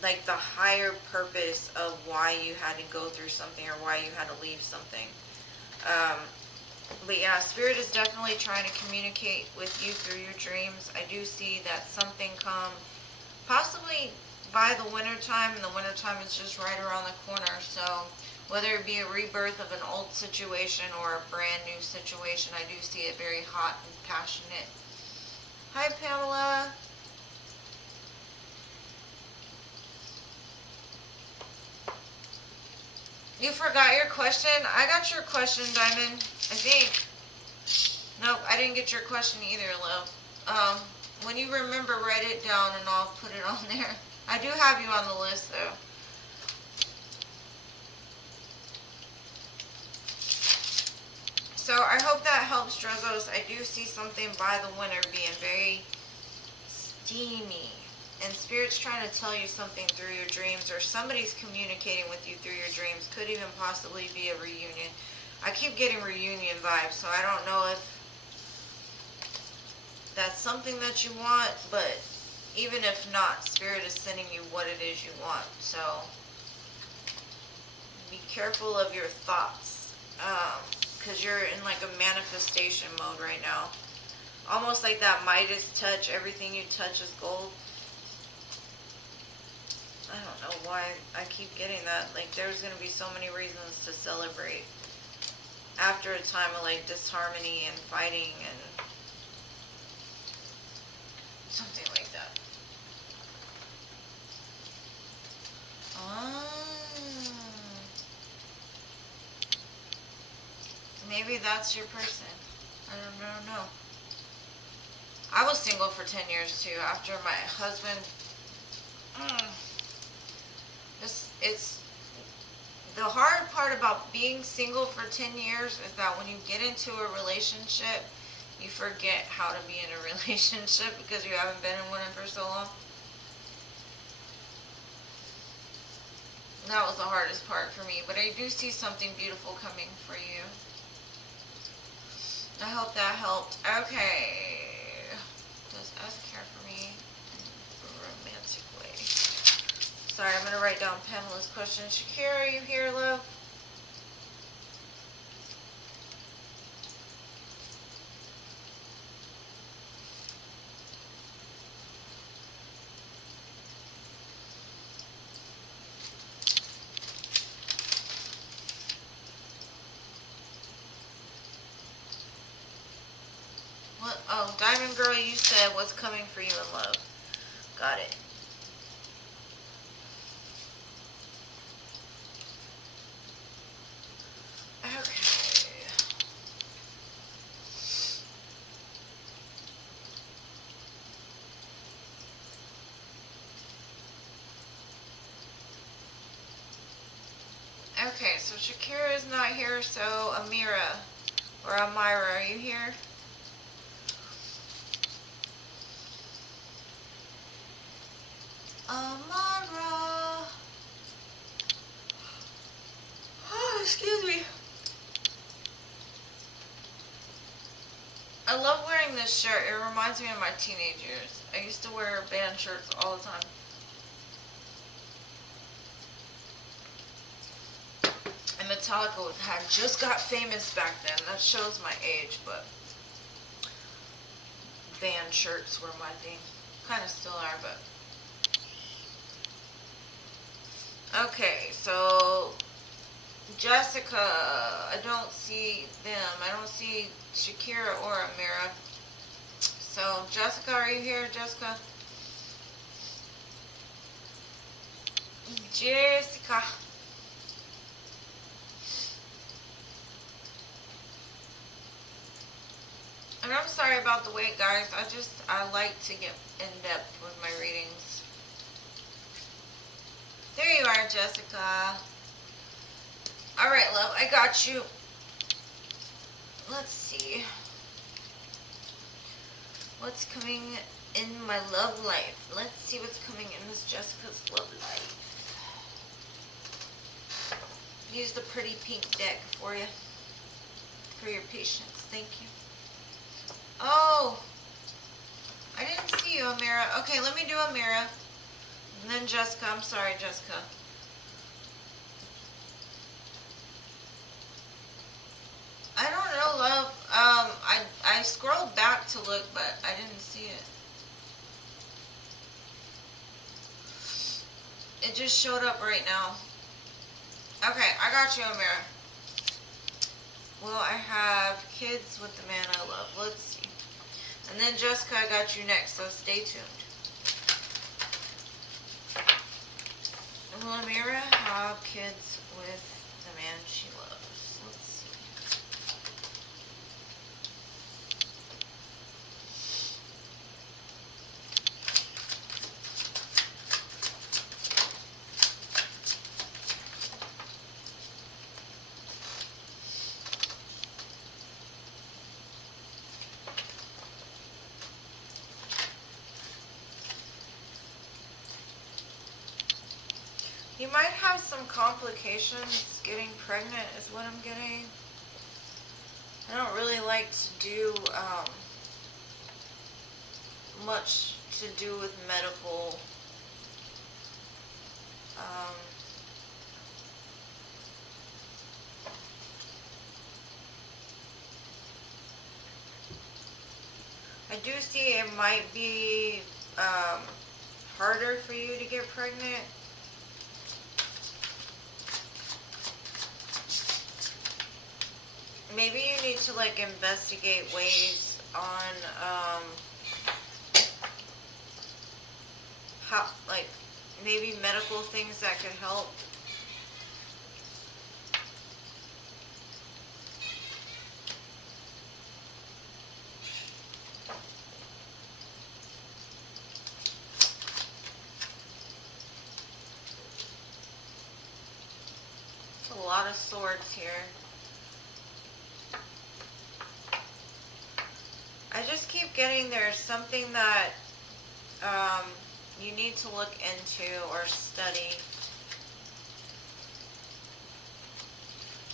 like, the higher purpose of why you had to go through something or why you had to leave something. But yeah, Spirit is definitely trying to communicate with you through your dreams. I do see that something come possibly by the winter time, and the winter time is just right around the corner. So whether it be a rebirth of an old situation or a brand new situation, I do see it very hot and passionate. Hi, Pamela. You forgot your question? I got your question, Diamond. I think. Nope, I didn't get your question either, love. When you remember, write it down and I'll put it on there. I do have you on the list, though. So I hope that helps, Drezos. I do see something by the winter being very steamy. And Spirit's trying to tell you something through your dreams, or somebody's communicating with you through your dreams. Could even possibly be a reunion. I keep getting reunion vibes, so I don't know if that's something that you want, but even if not, Spirit is sending you what it is you want. So be careful of your thoughts, because you're in like a manifestation mode right now. Almost like that Midas touch, everything you touch is gold. I don't know why I keep getting that. Like, there's going to be so many reasons to celebrate after a time of like disharmony and fighting and something like that. Maybe that's your person. I don't know. I was single for 10 years too after my husband. It's the hard part about being single for 10 years is that when you get into a relationship, you forget how to be in a relationship because you haven't been in one for so long. That was the hardest part for me, but I do see something beautiful coming for you. I hope that helped. Okay. Does S care for me in a romantic way? Sorry, I'm going to write down Pamela's question. Shakira, are you here, love? What? Oh, Diamond Girl, you said what's coming for you in love. Got it. Okay, so Shakira is not here, so Amira or Amira, are you here? Amira. Oh, excuse me. I love wearing this shirt. It reminds me of my teenage years. I used to wear band shirts all the time. And Metallica had just got famous back then. That shows my age, but band shirts were my thing. Kind of still are, but. Okay, so Jessica, I don't see them. I don't see Shakira or Amira. So Jessica, are you here, Jessica? Jessica. And I'm sorry about the wait, guys. I like to get in depth with my readings. There you are, Jessica. Alright, love, I got you. Let's see. What's coming in my love life? Let's see what's coming in this Jessica's love life. Use the pretty pink deck for you. For your patience. Thank you. Oh! I didn't see you, Amira. Okay, let me do Amira. And then Jessica. I'm sorry, Jessica. I don't know, love. I scrolled back to look, but I didn't see it. It just showed up right now. Okay, I got you, Amira. Will I have kids with the man I love? Let's see. And then Jessica, I got you next, so stay tuned. Will Amira have kids with the man she loves? Let's see. You might have some complications getting pregnant is what I'm getting. I don't really like to do much to do with medical. I do see it might be harder for you to get pregnant. Maybe you need to like investigate ways on how, like maybe medical things that could help. It's a lot of swords here. I just keep getting there's something that you need to look into or study.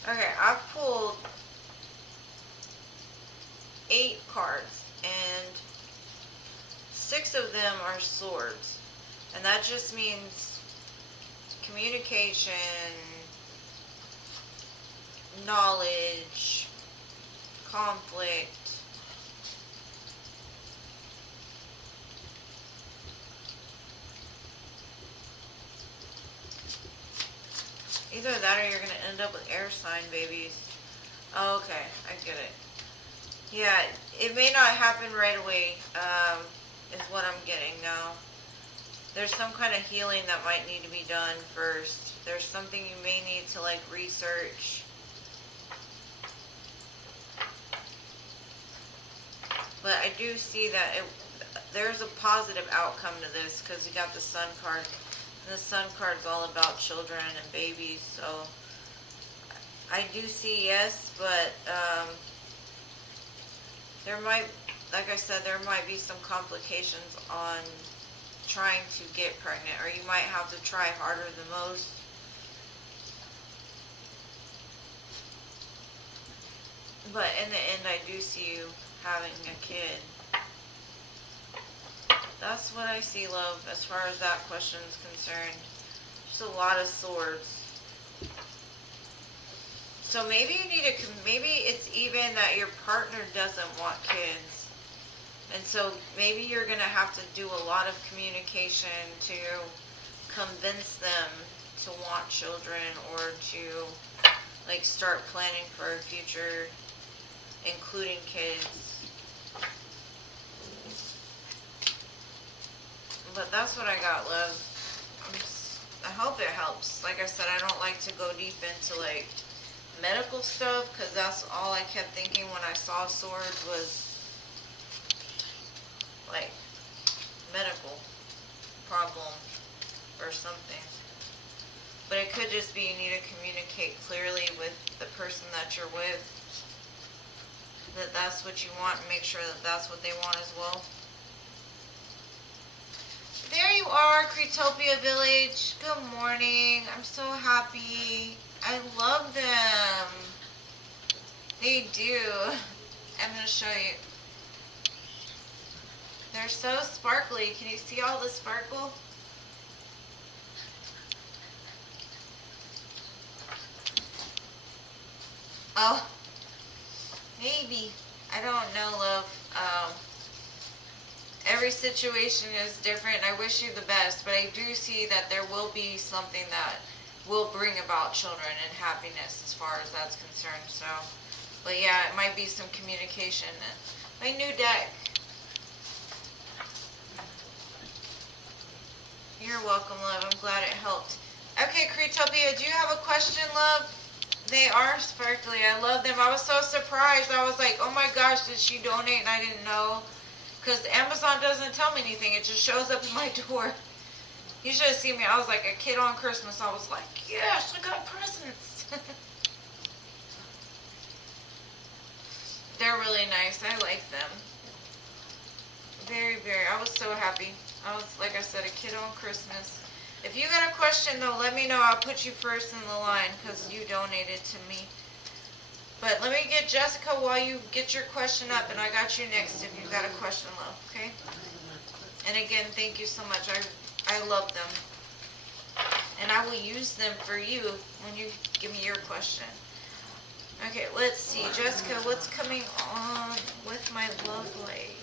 Okay, I've pulled 8 cards and 6 of them are swords. And that just means communication, knowledge, conflict. Either that or you're going to end up with air sign babies. Oh, okay, I get it. Yeah, it may not happen right away, is what I'm getting now. There's some kind of healing that might need to be done first. There's something you may need to like research. But I do see that there's a positive outcome to this because you got the Sun card. And the Sun card is all about children and babies, so I do see yes, but there might, like I said, there might be some complications on trying to get pregnant, or you might have to try harder than most. But in the end, I do see you having a kid. That's what I see, love, as far as that question is concerned. Just a lot of swords. So maybe you need to, maybe it's even that your partner doesn't want kids. And so maybe you're going to have to do a lot of communication to convince them to want children or to like start planning for a future, including kids. But that's what I got, love. I hope it helps. Like I said, I don't like to go deep into like medical stuff because that's all I kept thinking when I saw swords was like medical problem or something. But it could just be you need to communicate clearly with the person that you're with, that that's what you want, and make sure that that's what they want as well. There you are, Cretopia Village. Good morning. I'm so happy. I love them. They do. I'm going to show you. They're so sparkly. Can you see all the sparkle? Oh, maybe. I don't know, love. Every situation is different. I wish you the best, but I do see that there will be something that will bring about children and happiness as far as that's concerned. So, but yeah, it might be some communication. My new deck. You're welcome, love. I'm glad it helped. Okay, Cretopia, do you have a question, love? They are sparkly. I love them. I was so surprised. I was like, oh my gosh, did she donate and I didn't know? Because Amazon doesn't tell me anything. It just shows up at my door. You should have seen me. I was like a kid on Christmas. I was like, yes, I got presents. They're really nice. I like them. Very, very. I was so happy. I was, like I said, a kid on Christmas. If you got a question, though, let me know. I'll put you first in the line because you donated to me. But let me get Jessica while you get your question up, and I got you next if you've got a question, love, okay? And again, thank you so much. I love them. And I will use them for you when you give me your question. Okay, let's see. Jessica, what's coming on with my love life?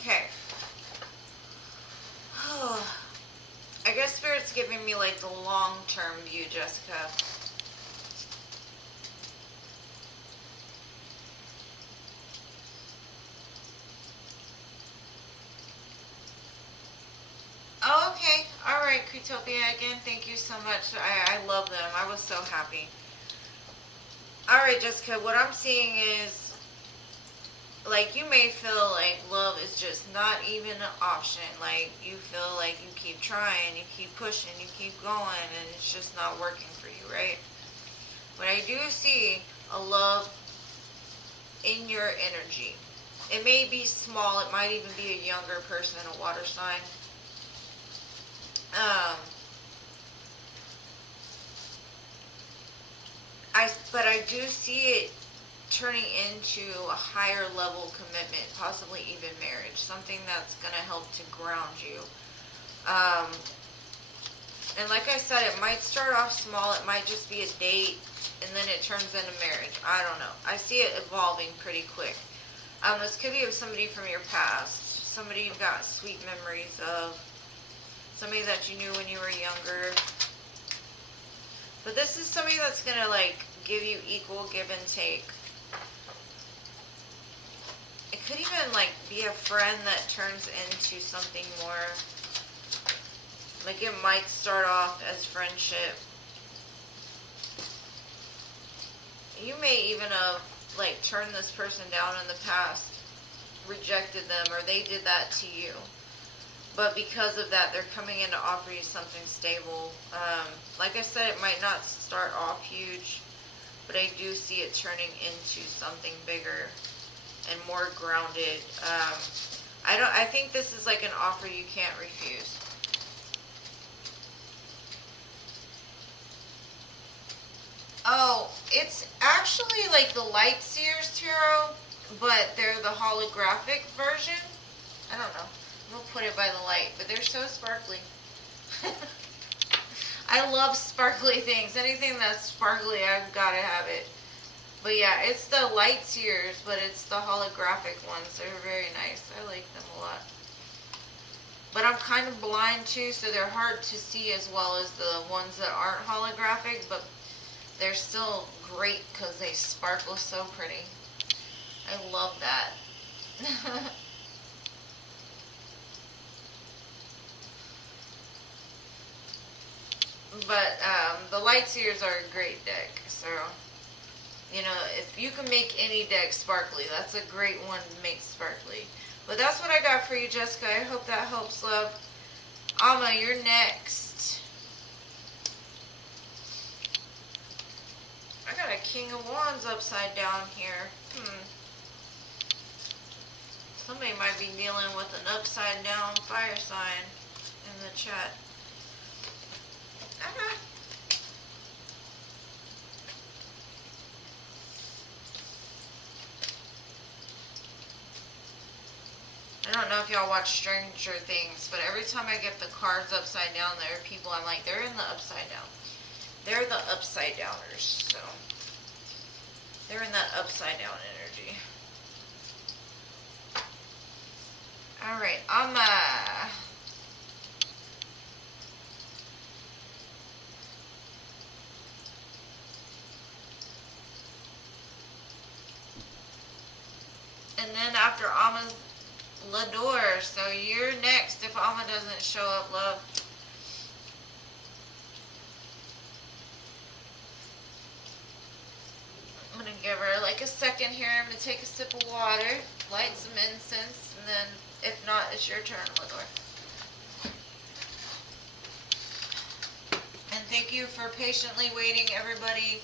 Okay. I guess Spirit's giving me like the long-term view, Jessica. Oh, okay. All right, Cretopia, again, thank you so much. I love them. I was so happy. All right, Jessica, what I'm seeing is, like, you may feel like love is just not even an option. Like, you feel like you keep trying, you keep pushing, you keep going, and it's just not working for you, right? But I do see a love in your energy. It may be small, it might even be a younger person, a water sign. But I do see it turning into a higher level commitment, possibly even marriage, something that's going to help to ground you. And like I said, it might start off small, it might just be a date, and then it turns into marriage. I don't know. I see it evolving pretty quick. This could be of somebody from your past, somebody you've got sweet memories of, somebody that you knew when you were younger. But this is somebody that's going to, like, give you equal give and take. It could even, like, be a friend that turns into something more. Like, it might start off as friendship. You may even have, like, turned this person down in the past, rejected them, or they did that to you. But because of that, they're coming in to offer you something stable. Like I said, it might not start off huge, but I do see it turning into something bigger and more grounded. I think this is like an offer you can't refuse. Oh, it's actually like the Light Seers Tarot, but they're the holographic version. I don't know. We'll put it by the light, but they're so sparkly. I love sparkly things. Anything that's sparkly, I've got to have it. But yeah, it's the Light Seers, but it's the holographic ones. They're very nice. I like them a lot. But I'm kind of blind too, so they're hard to see as well as the ones that aren't holographic, but they're still great because they sparkle so pretty. I love that. But the Light Seers are a great deck, so, you know, if you can make any deck sparkly, that's a great one to make sparkly. But that's what I got for you, Jessica. I hope that helps, love. Alma, you're next. I got a King of Wands upside down here. Somebody might be dealing with an upside down fire sign in the chat. I don't know if y'all watch Stranger Things, but every time I get the cards upside down, there are people I'm like, they're in the upside down. They're the upside downers, so they're in that upside down energy. Alright, and then after Alma's Lador, so you're next if Alma doesn't show up, love. I'm gonna give her like a second here. I'm gonna take a sip of water, light some incense, and then if not, it's your turn, Lenore. And thank you for patiently waiting, everybody.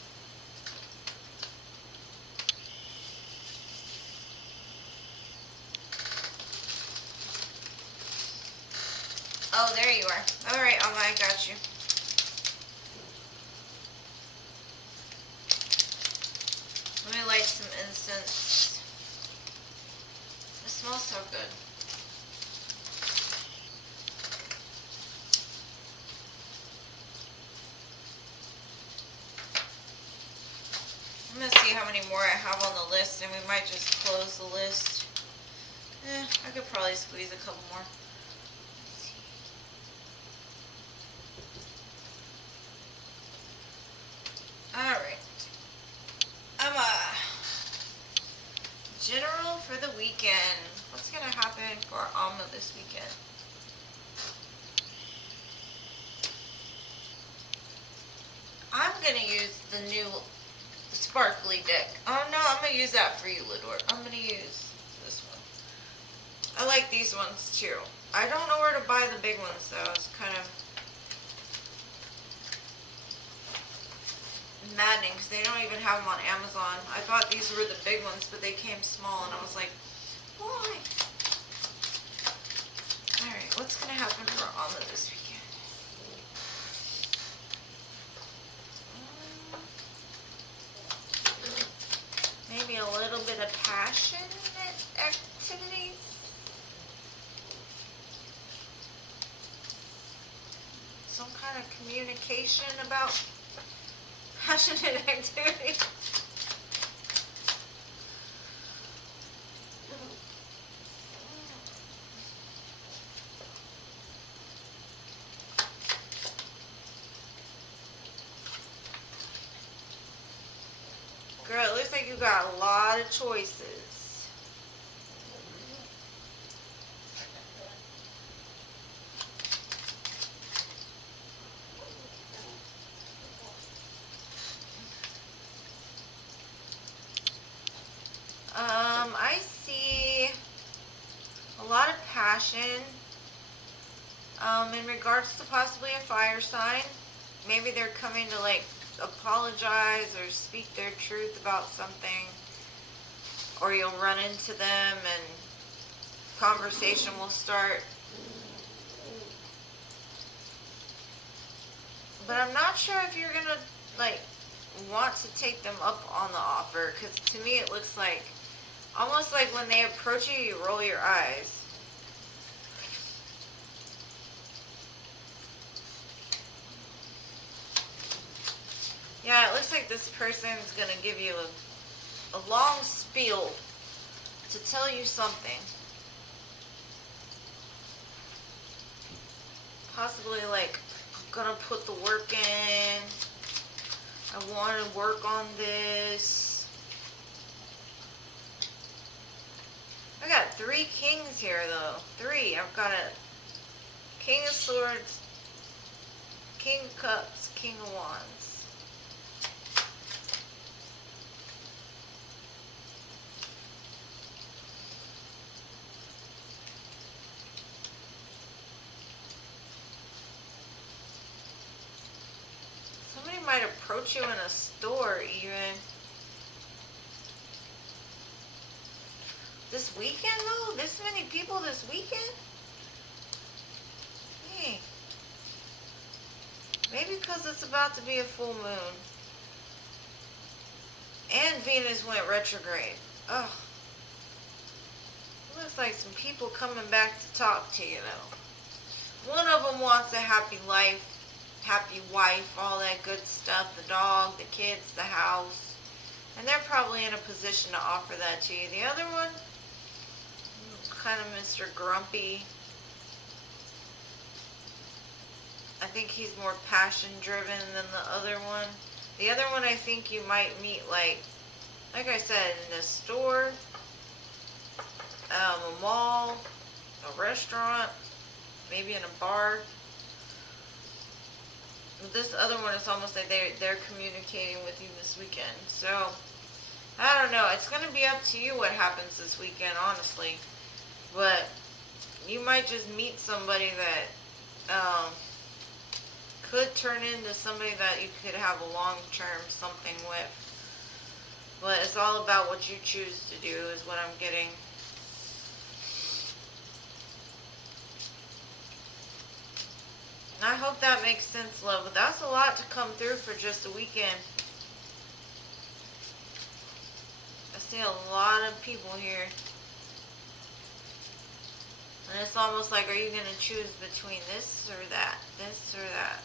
Oh, there you are. Alright, Alma, I got you. Let me light some incense. It smells so good. I'm going to see how many more I have on the list, and we might just close the list. I could probably squeeze a couple more. Alright. I'm a general for the weekend. What's going to happen for Alma this weekend? I'm going to use the new sparkly deck. Oh no, I'm going to use that for you, Lidor. I'm going to use this one. I like these ones too. I don't know where to buy the big ones though. It's kind of maddening because they don't even have them on Amazon. I thought these were the big ones, but they came small, and I was like, why? Alright, what's going to happen for Alma this weekend? Maybe a little bit of passionate activities. Some kind of communication about passionate activity. Girl, it looks like you got a lot of choices. I see a lot of passion in regards to possibly a fire sign. Maybe they're coming to like apologize or speak their truth about something, or you'll run into them and conversation will start. But I'm not sure if you're gonna like want to take them up on the offer, because to me it looks like almost like when they approach you, you roll your eyes. Yeah, it looks like this person's going to give you a long spiel to tell you something. Possibly like, I'm going to put the work in. I want to work on this. I got 3 kings here though. 3. I've got a King of Swords, King of Cups, King of Wands. Somebody might approach you in a store even. This weekend though? This many people this weekend? Hey. Maybe because it's about to be a full moon. And Venus went retrograde. Ugh. It looks like some people coming back to talk to you though. One of them wants a happy life, happy wife, all that good stuff. The dog, the kids, the house. And they're probably in a position to offer that to you. The other one, kind of Mr. Grumpy. I think he's more passion driven than the other one. The other one I think you might meet like I said, in a store, a mall, a restaurant, maybe in a bar. This other one is almost like they're communicating with you this weekend. So I don't know. It's going to be up to you what happens this weekend, honestly. But you might just meet somebody that could turn into somebody that you could have a long-term something with. But it's all about what you choose to do is what I'm getting. And I hope that makes sense, love. But that's a lot to come through for just a weekend. I see a lot of people here. And it's almost like, are you going to choose between this or that? This or that?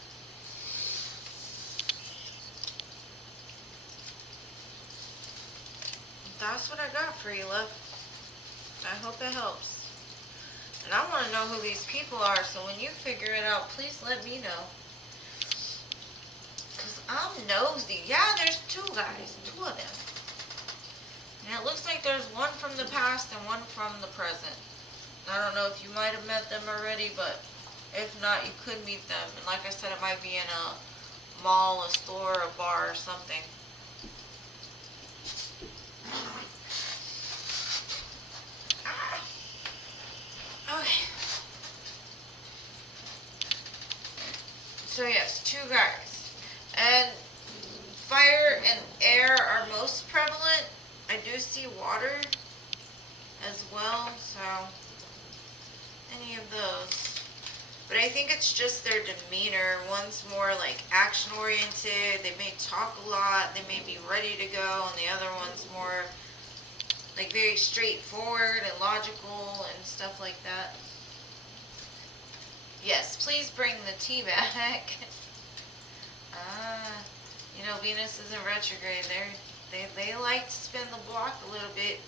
That's what I got for you, love. I hope it helps. And I want to know who these people are, so when you figure it out, please let me know. Because I'm nosy. Yeah, there's two guys. Two of them. And it looks like there's one from the past and one from the present. I don't know if you might have met them already, but if not, you could meet them. And like I said, it might be in a mall, a store, a bar, or something. Okay. So yes, two guys. And fire and air are most prevalent. I do see water as well, so any of those. But I think it's just their demeanor. One's more like action oriented. They may talk a lot. They may be ready to go. And the other one's more like very straightforward and logical and stuff like that. Yes, please bring the tea back. You know, Venus is in retrograde. They like to spin the block a little bit.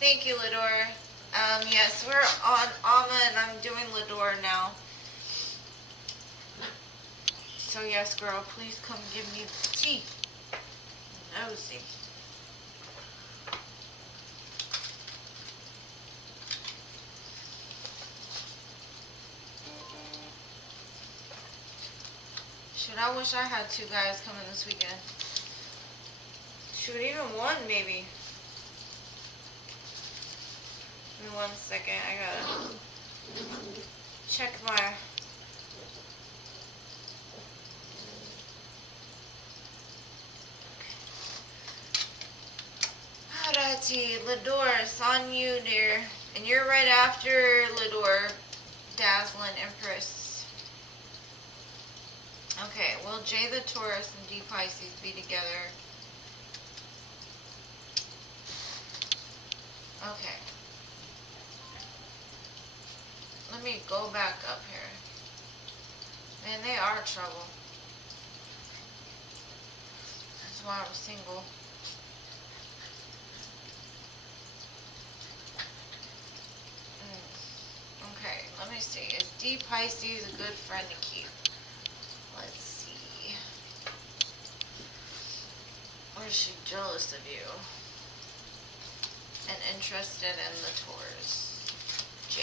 Thank you, Lador. Yes, we're on Amma and I'm doing Lador now. So yes, girl, please come give me the tea. Nosy. Shoot, I wish I had two guys coming this weekend. Shoot, even one maybe. Give me 1 second, I gotta check my... Alrighty, Lador, it's on you, dear. And you're right after Lador, Dazzling Empress. Okay, will J the Taurus and D Pisces be together? Okay. Let me go back up here. Man, they are trouble. That's why I'm single. Okay, let me see. Is D Pisces a good friend to keep? Let's see. Or is she jealous of you? And interested in the Taurus? J.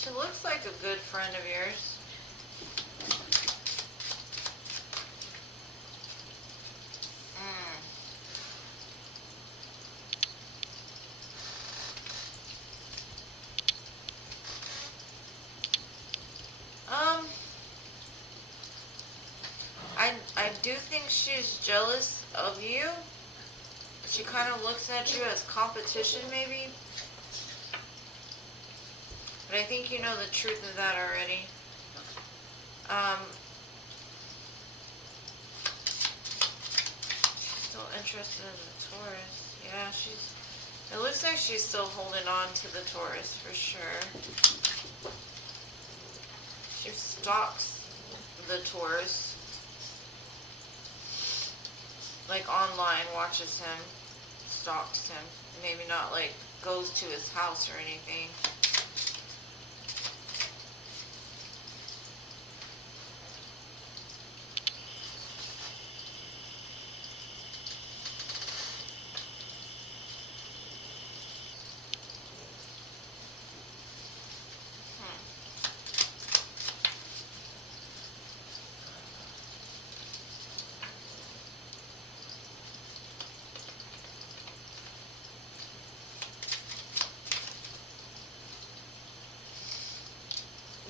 She looks like a good friend of yours. I do think she's jealous of you. She kind of looks at you as competition, maybe. But I think you know the truth of that already. She's still interested in the Taurus. Yeah, it looks like she's still holding on to the Taurus for sure. She stalks the Taurus. Like online, watches him, stalks him. Maybe not like goes to his house or anything.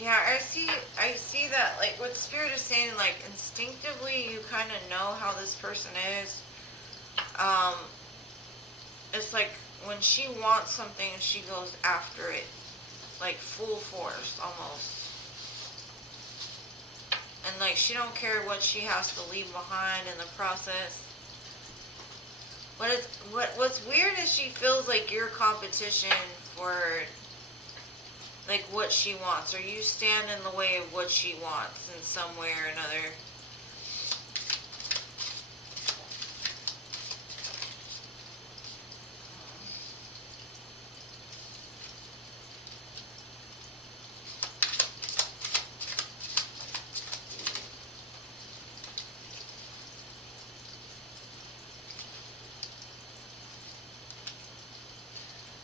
Yeah, I see that, like, what Spirit is saying, like, instinctively you kind of know how this person is. Um, it's like when she wants something, she goes after it, like, full force, almost. And, like, she don't care what she has to leave behind in the process. What's weird is she feels like you're competition for, like, what she wants, or you stand in the way of what she wants in some way or another.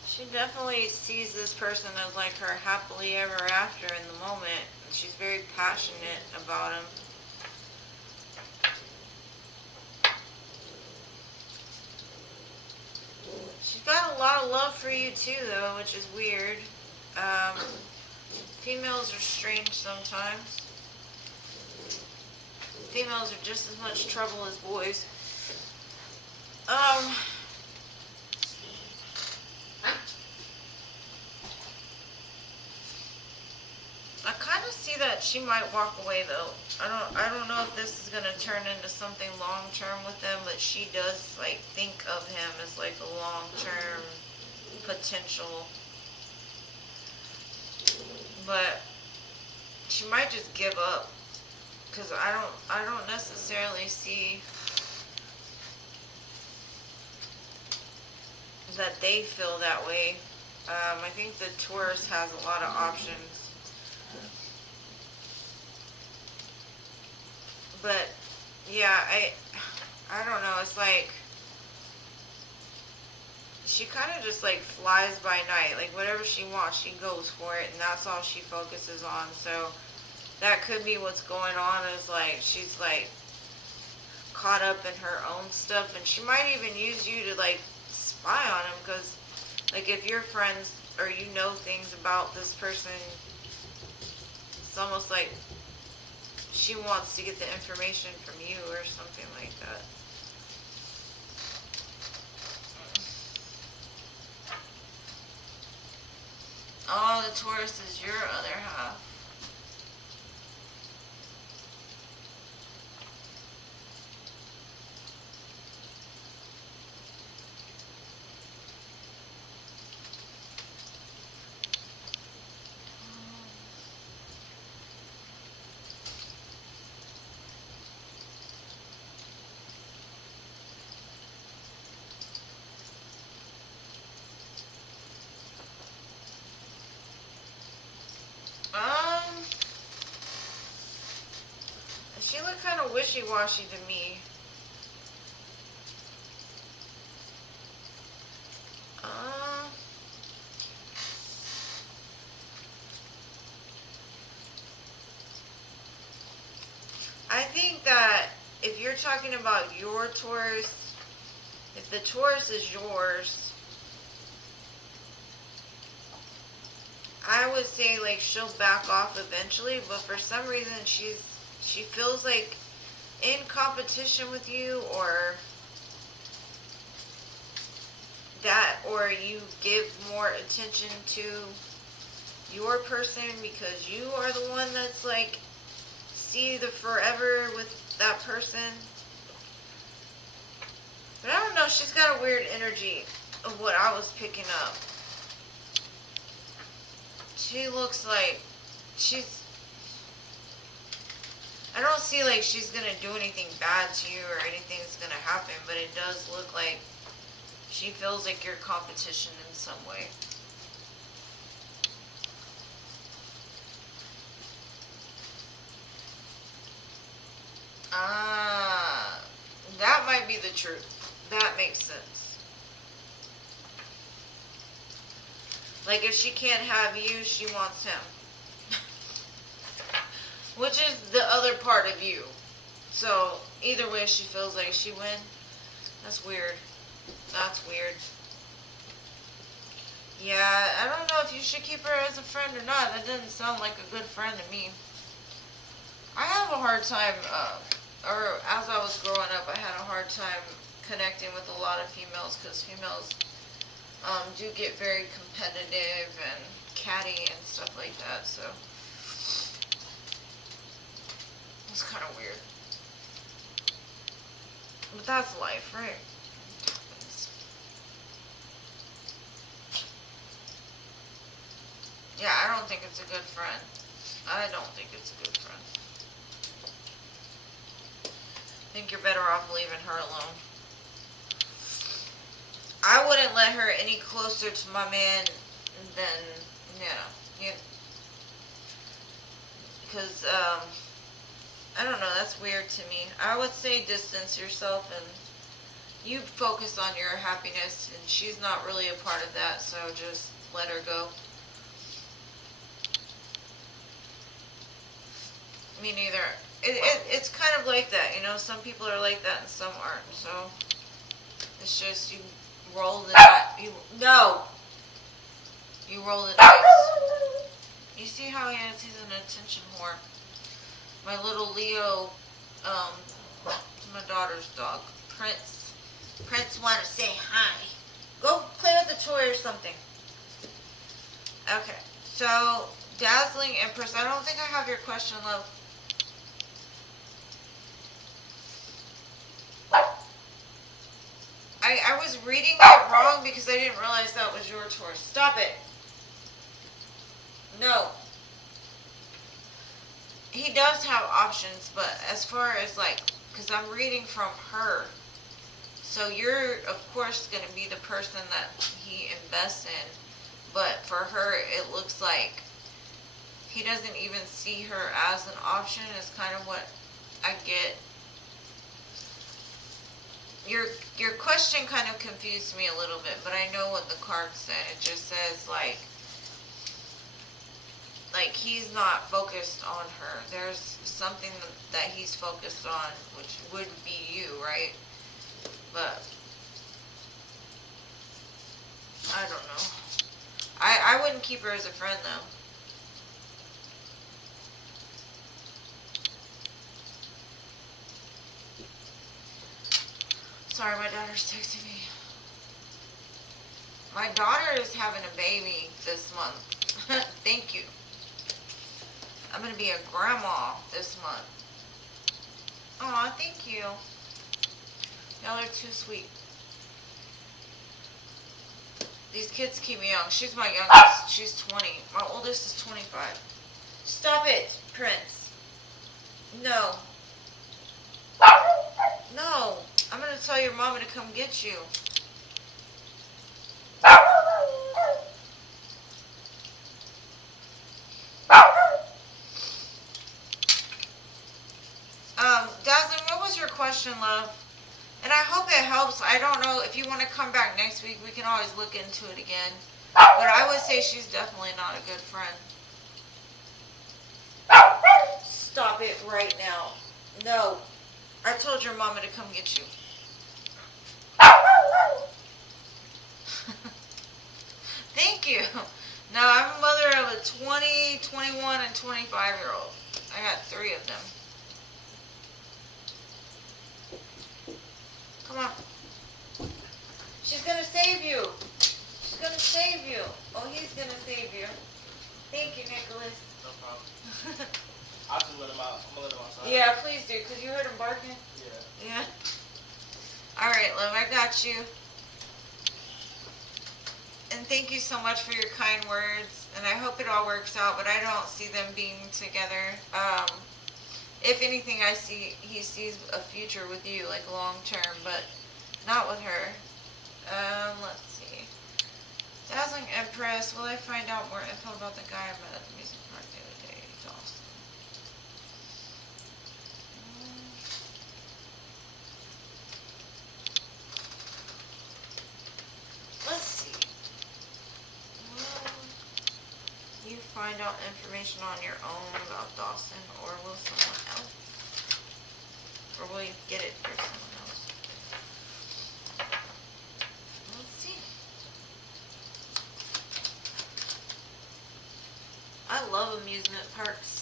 She definitely sees this person as like her happily ever after in the moment. She's very passionate about him. She's got a lot of love for you too, though, which is weird. Females are strange sometimes. Females are just as much trouble as boys. I kind of see that she might walk away though. I don't know if this is gonna turn into something long term with them, but she does like think of him as like a long term potential. But she might just give up, because I don't necessarily see that they feel that way. I think the Taurus has a lot of options. But yeah, I don't know, it's like she kind of just like flies by night. Like whatever she wants, she goes for it, and that's all she focuses on. So that could be what's going on, is like she's like caught up in her own stuff, and she might even use you to like spy on him, because like if you're friends or you know things about this person, it's almost like she wants to get the information from you or something like that. Oh, the Taurus is your other half. She looked kind of wishy-washy to me. I think that if you're talking about your Taurus, if the Taurus is yours, I would say like she'll back off eventually, but for some reason she feels like in competition with you, or that, or you give more attention to your person because you are the one that's like see the forever with that person. But I don't know, she's got a weird energy of what I was picking up. She looks like I don't see like she's gonna do anything bad to you or anything's gonna happen, but it does look like she feels like you're competition in some way. That might be the truth. That makes sense. Like if she can't have you, she wants him. Which is the other part of you. So either way she feels like she win. That's weird. That's weird. Yeah, I don't know if you should keep her as a friend or not. That doesn't sound like a good friend to me. I have a hard time, or as I was growing up, I had a hard time connecting with a lot of females because females do get very competitive and catty and stuff like that, so it's kind of weird. But that's life, right? It happens. Yeah, I don't think it's a good friend. I don't think it's a good friend. I think you're better off leaving her alone. I wouldn't let her any closer to my man than, yeah, because, I don't know, that's weird to me. I would say distance yourself and you focus on your happiness, and she's not really a part of that, so just let her go. Me neither. It's kind of like that, you know, some people are like that and some aren't, so it's just you roll the dice. You roll the dice. You see how he's an attention whore. My little Leo, my daughter's dog, Prince. Prince wanted to say hi. Go play with a toy or something. Okay, so Dazzling Empress, I don't think I have your question, love. I was reading it wrong because I didn't realize that was your Taurus. Stop it. No. He does have options, but as far as like, because I'm reading from her, so you're of course going to be the person that he invests in, but for her it looks like he doesn't even see her as an option, is kind of what I get. Your question kind of confused me a little bit, but I know what the card said. It just says like he's not focused on her. There's something that he's focused on, which would be you, right? But I don't know. I wouldn't keep her as a friend though. Sorry, my daughter's texting me. My daughter is having a baby this month. Thank you. I'm going to be a grandma this month. Aw, thank you. Y'all are too sweet. These kids keep me young. She's my youngest. She's 20. My oldest is 25. Stop it, Prince. No. No. I'm going to tell your mama to come get you. Dazzling, what was your question, love? And I hope it helps. I don't know, if you want to come back next week, we can always look into it again. But I would say she's definitely not a good friend. Stop it right now. No. I told your mama to come get you. Thank you. Now, I'm a mother of a 20, 21, and 25-year-old. I got 3 of them. Come on. She's going to save you. She's going to save you. Oh, he's going to save you. Thank you, Nicholas. No problem. I'll just let him out. I'm going to let him outside. Yeah, please do, because you heard him barking. Yeah. Yeah. All right, love, I got you. And thank you so much for your kind words. And I hope it all works out, but I don't see them being together. If anything, he sees a future with you, like long term, but not with her. Let's see. Dazzling Empress, will I find out more info about the guy I met at the music park the other day? He's awesome. Let's see. Will you find out information on your own about Dawson, or will someone else? Or will you get it through someone else? Let's see. amusement parks.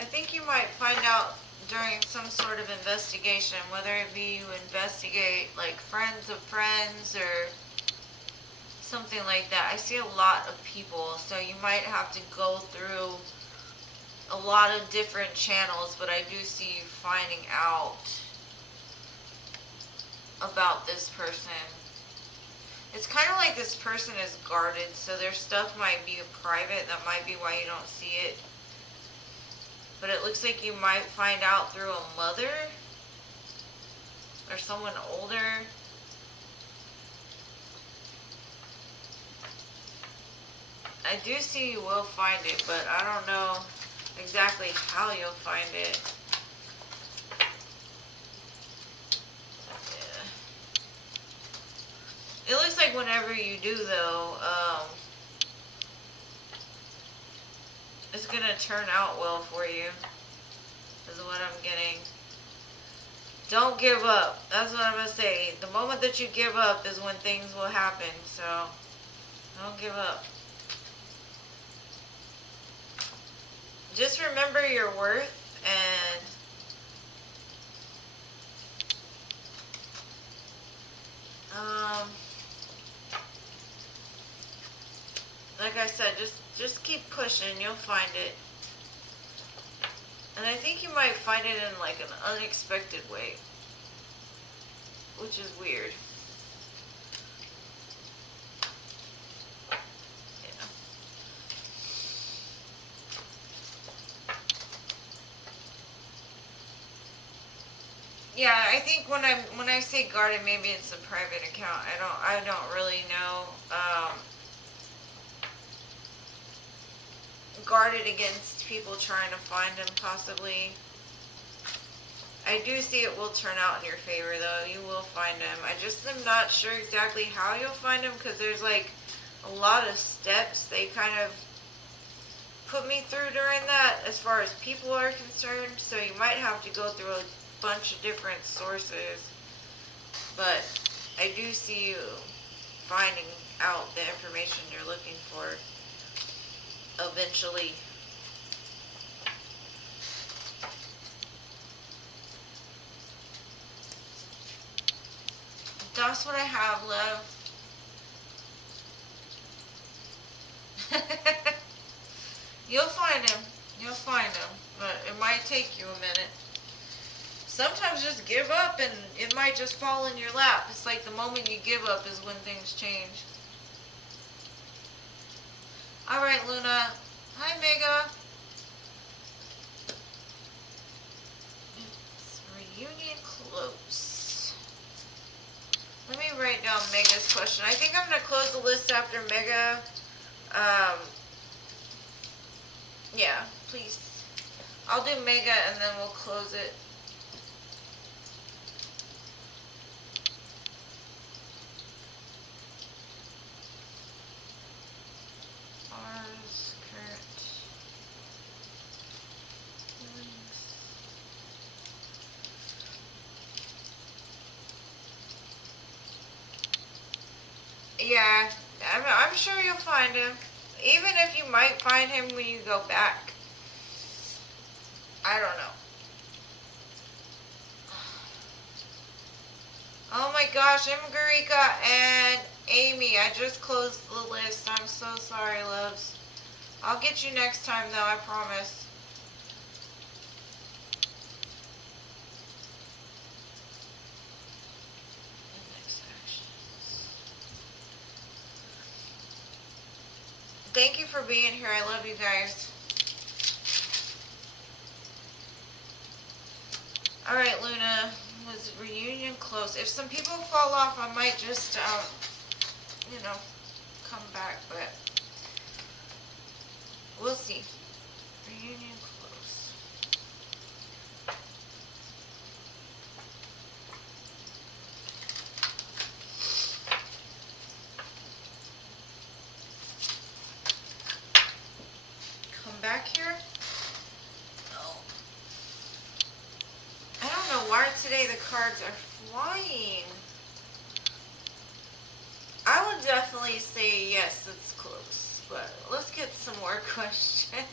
I think you might find out during some sort of investigation, whether it be you investigate like friends of friends or something like that. I see a lot of people, so you might have to go through a lot of different channels, but I do see you finding out about this person. It's kind of like this person is guarded, so their stuff might be private. That might be why you don't see it. But it looks like you might find out through a mother or someone older. I do see you will find it, but I don't know exactly how you'll find it. Yeah. It looks like whenever you do, though, it's going to turn out well for you, is what I'm getting. Don't give up. That's what I'm going to say. The moment that you give up is when things will happen, so don't give up. Just remember your worth, and like I said, just keep pushing. You'll find it. And I think you might find it in like an unexpected way, which is weird. Yeah, I think when I say guarded, maybe it's a private account. I don't really know. Guarded against people trying to find him, possibly. I do see it will turn out in your favor, though. You will find him. I just am not sure exactly how you'll find him, because there's like a lot of steps they kind of put me through during that, as far as people are concerned. So you might have to go through a bunch of different sources, but I do see you finding out the information you're looking for eventually. That's what I have, love. You'll find him. You'll find him, but it might take you a minute. Sometimes just give up and it might just fall in your lap. It's like the moment you give up is when things change. Alright, Luna. Hi, Mega. It's reunion close. Let me write down Mega's question. I think I'm going to close the list after Mega. Yeah, please. I'll do Mega and then we'll close it. Yeah, I'm sure you'll find him. Even if you might find him when you go back. I don't know. Oh my gosh, Imgarika and Amy, I just closed the list. I'm so sorry, loves. I'll get you next time, though, I promise. Thank you for being here. I love you guys. Alright, Luna. Was reunion close? If some people fall off, I might just, you know, come back, but we'll see. Reunion close. Come back here? No. I don't know why today the cards are flying. I would definitely say yes, it's close, but let's get some more questions.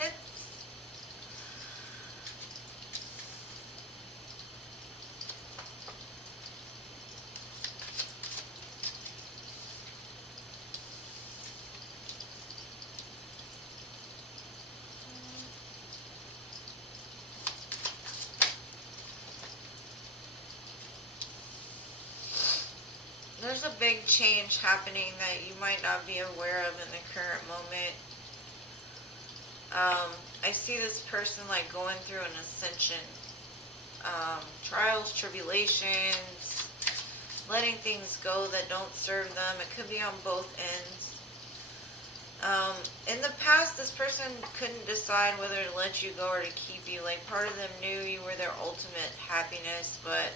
There's a big change happening that you might not be aware of in the current moment. I see this person like going through an ascension. Trials, tribulations, letting things go that don't serve them. It could be on both ends. In the past, this person couldn't decide whether to let you go or to keep you. Like, part of them knew you were their ultimate happiness, but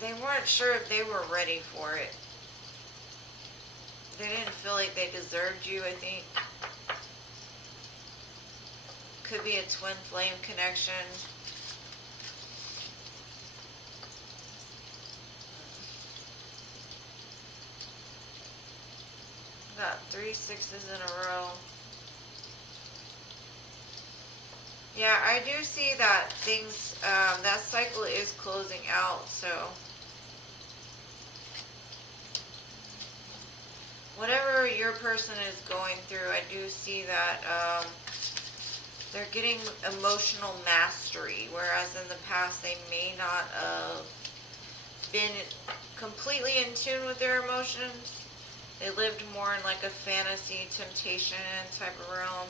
they weren't sure if they were ready for it. They didn't feel like they deserved you, I think. Could be a twin flame connection. Got 3 6s in a row. Yeah, I do see that things, that cycle is closing out, so whatever your person is going through, I do see that they're getting emotional mastery, whereas in the past they may not have been completely in tune with their emotions. They lived more in like a fantasy, temptation type of realm.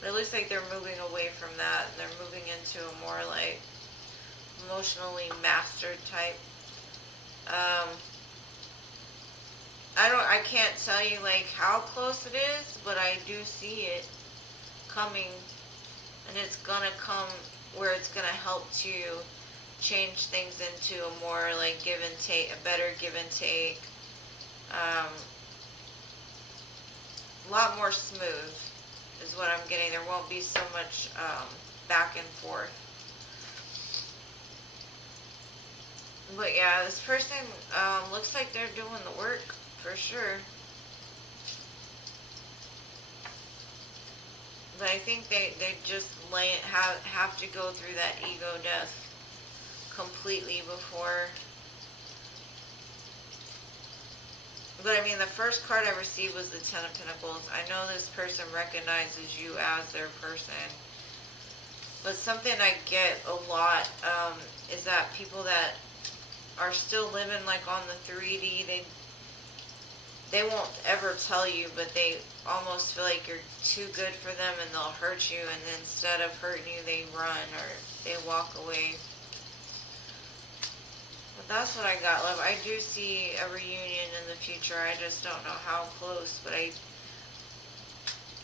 But it looks like they're moving away from that, and they're moving into a more like emotionally mastered type. I can't tell you like how close it is, but I do see it coming, and it's gonna come where it's gonna help to change things into a more like give and take, a better give and take, a lot more smooth is what I'm getting. There won't be so much back and forth. But yeah, this person looks like they're doing the work for sure. But I think they just have to go through that ego death completely before. But I mean, the first card I received was the Ten of Pentacles. I know this person recognizes you as their person. But something I get a lot is that people that are still living like on the 3D, they won't ever tell you, but they almost feel like you're too good for them and they'll hurt you, and then instead of hurting you, they run or they walk away. But that's what I got, love. I do see a reunion in the future. I just don't know how close, but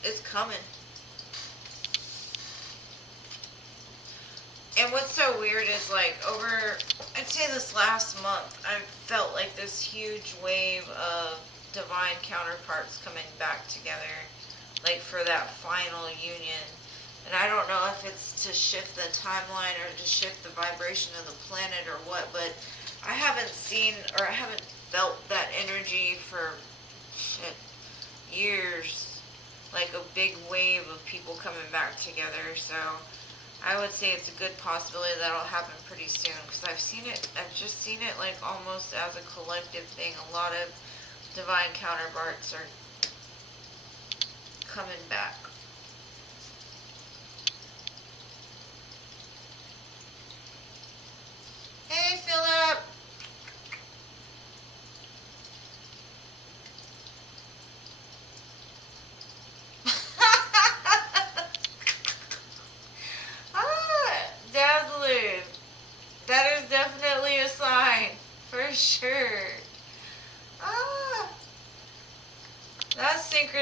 it's coming. And what's so weird is like I'd say this last month, I felt like this huge wave of divine counterparts coming back together, like for that final union. And I don't know if it's to shift the timeline or to shift the vibration of the planet or what, but I haven't seen or I haven't felt that energy for years, like a big wave of people coming back together. So I would say it's a good possibility that'll happen pretty soon, because I've just seen it like almost as a collective thing. A lot of divine counterparts are coming back. Hey, Philip.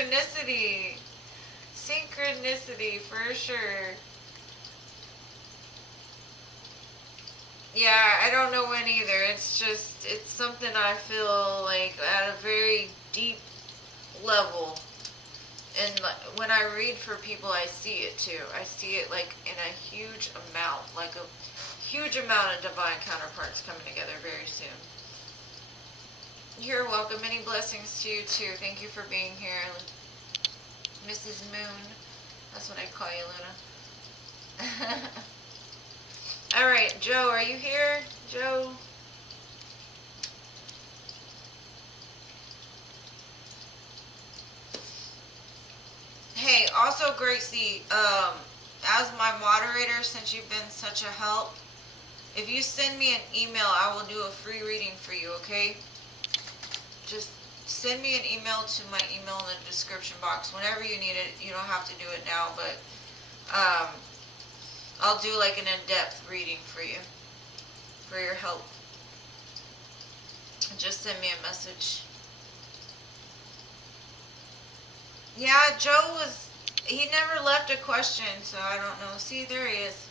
Synchronicity. Synchronicity for sure. Yeah, I don't know when either. It's just, it's something I feel like at a very deep level. And when I read for people, I see it too. I see it like in a huge amount, like a huge amount of divine counterparts coming together very soon. You're welcome. Many blessings to you too. Thank you for being here, Mrs. Moon. That's what I call you, Luna. All right, Joe, are you here? Joe? Hey, also Gracie, as my moderator, since you've been such a help, if you send me an email, I will do a free reading for you, okay? Just send me an email to my email in the description box whenever you need it. You don't have to do it now, but I'll do like an in-depth reading for you, for your help. Just send me a message. Yeah, Joe he never left a question, so I don't know. See, there he is.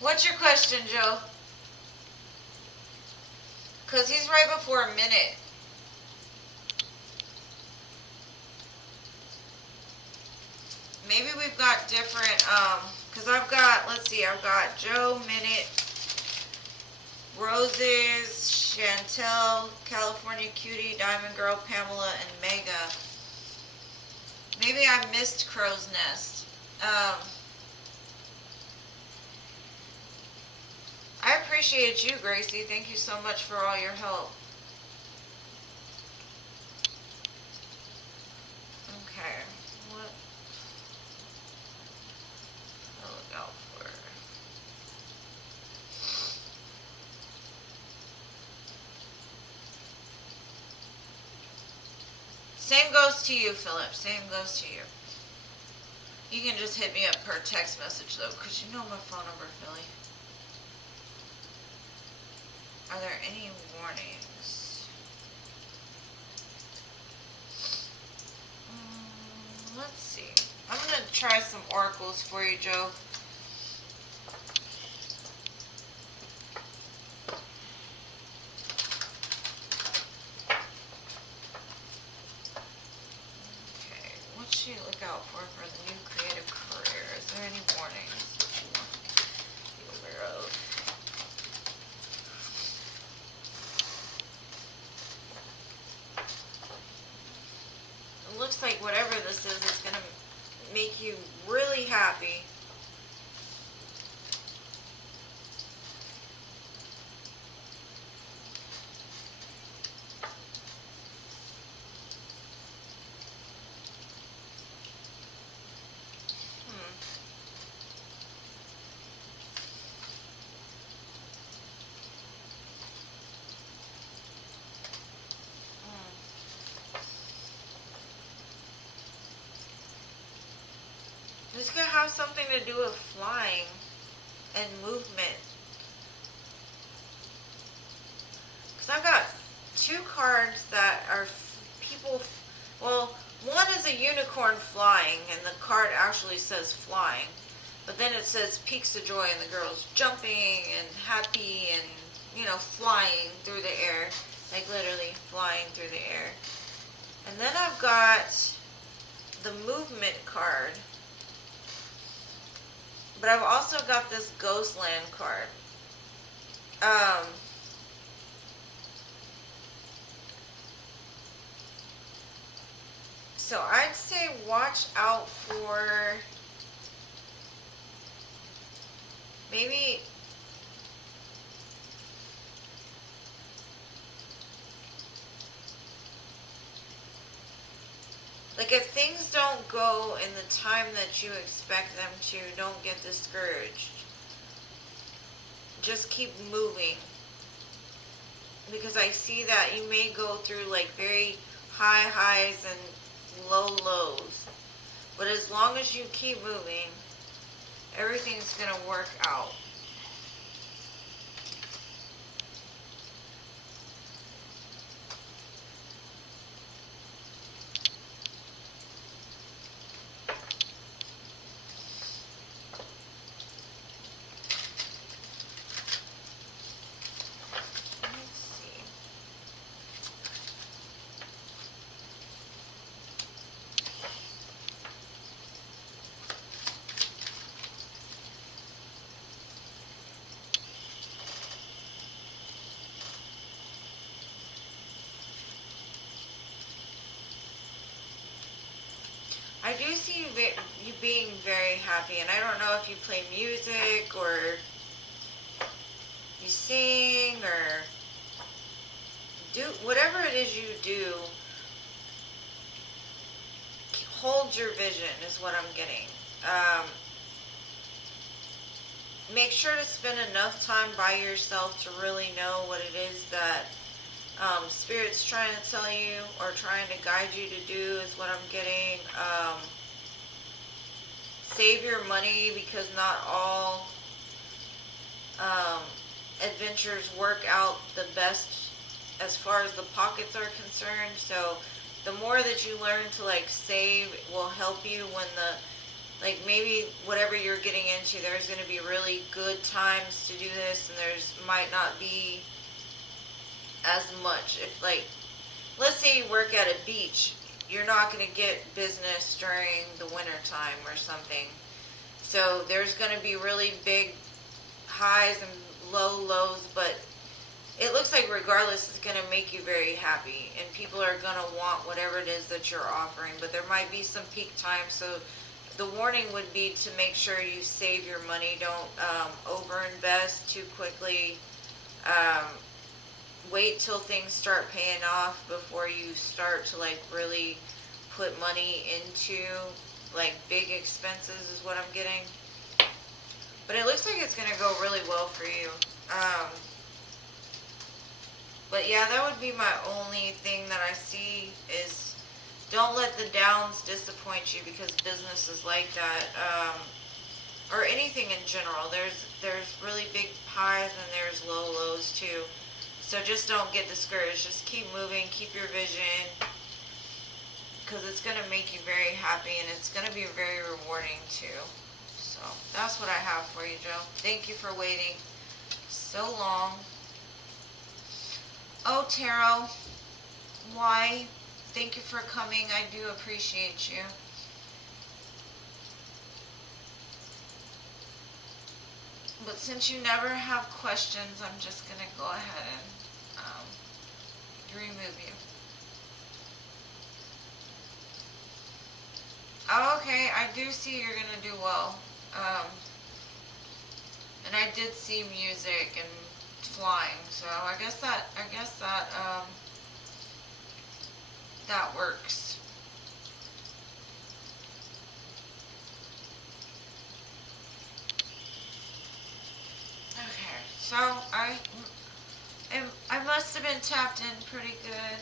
What's your question, Joe? Because he's right before a minute. Maybe we've got different, because I've got, let's see, I've got Joe, Minute, Roses, Chantel, California Cutie, Diamond Girl, Pamela, and Mega. Maybe I missed Crow's Nest. I appreciate you, Gracie. Thank you so much for all your help. Okay. What? I'll look out for. Same goes to you, Philip. Same goes to you. You can just hit me up per text message, though, because you know my phone number, Philly. Are there any warnings? Let's see. I'm going to try some oracles for you, Joe. Okay, what should you look out for the new creative career? Is there any warnings that you want to be aware of? It looks like whatever this is going to make you really happy. This could have something to do with flying and movement. Because I've got two cards that are people, well, one is a unicorn flying, and the card actually says flying. But then it says peaks of joy, and the girl's jumping and happy and, you know, flying through the air. Like literally flying through the air. And then I've got the movement card. But I've also got this Ghostland card. So I'd say watch out for maybe like if things don't go in the time that you expect them to, don't get discouraged. Just keep moving. Because I see that you may go through like very high highs and low lows. But as long as you keep moving, everything's going to work out. I do see you being very happy, and I don't know if you play music or you sing or do whatever it is you do. Hold your vision is what I'm getting. Make sure to spend enough time by yourself to really know what it is that Spirit's trying to tell you or trying to guide you to do is what I'm getting. Save your money because not all adventures work out the best as far as the pockets are concerned. So the more that you learn to like save will help you when like maybe whatever you're getting into, there's going to be really good times to do this, and there's might not be as much. If like, let's say you work at a beach, you're not going to get business during the winter time or something. So there's going to be really big highs and low lows, but it looks like regardless it's going to make you very happy, and people are going to want whatever it is that you're offering. But there might be some peak times, so the warning would be to make sure you save your money. Don't overinvest too quickly. Wait till things start paying off before you start to like really put money into like big expenses is what I'm getting. But it looks like it's going to go really well for you. But yeah, that would be my only thing that I see is don't let the downs disappoint you, because business is like that. Or anything in general. There's really big highs and there's low lows too. So just don't get discouraged. Just keep moving, keep your vision, because it's going to make you very happy, and it's going to be very rewarding too. So that's what I have for you, Joe. Thank you for waiting so long. Oh, Tarot, why? Thank you for coming. I do appreciate you. But since you never have questions, I'm just going to go ahead and remove you. Oh, okay, I do see you're going to do well. And I did see music and flying, so I guess that that works. Okay, so I must have been tapped in pretty good.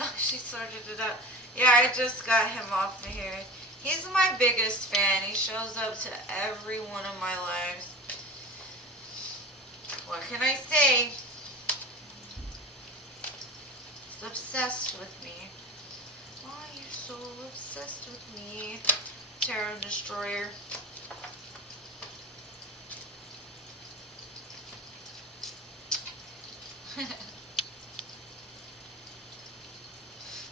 Oh, she sorted it out. Yeah, I just got him off of here. He's my biggest fan. He shows up to every one of my lives. What can I say? He's obsessed with me. Why are you so obsessed with me? Tarot Destroyer.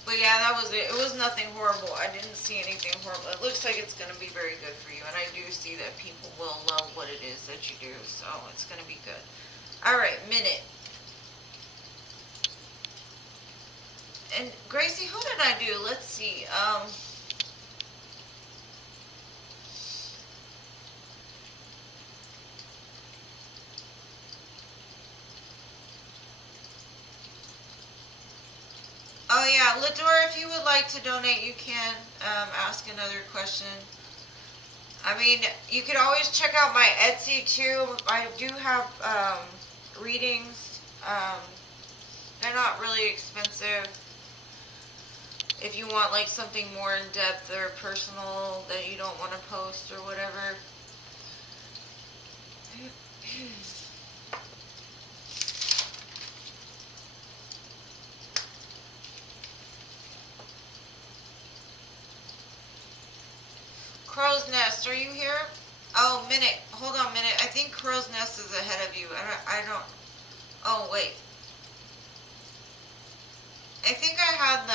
But yeah, that was it. It was nothing horrible. I didn't see anything horrible. It looks like it's going to be very good for you. And I do see that people will love what it is that you do. So it's going to be good. Alright, minute. And Gracie, who did I do? Let's see. Oh yeah, Ladora, if you would like to donate, you can ask another question. I mean, you could always check out my Etsy too. I do have readings. They're not really expensive. If you want like something more in depth or personal that you don't want to post or whatever. Crow's Nest, are you here? Oh, Minute. Hold on a minute. I think Crow's Nest is ahead of you. I don't. Oh, wait. I think I had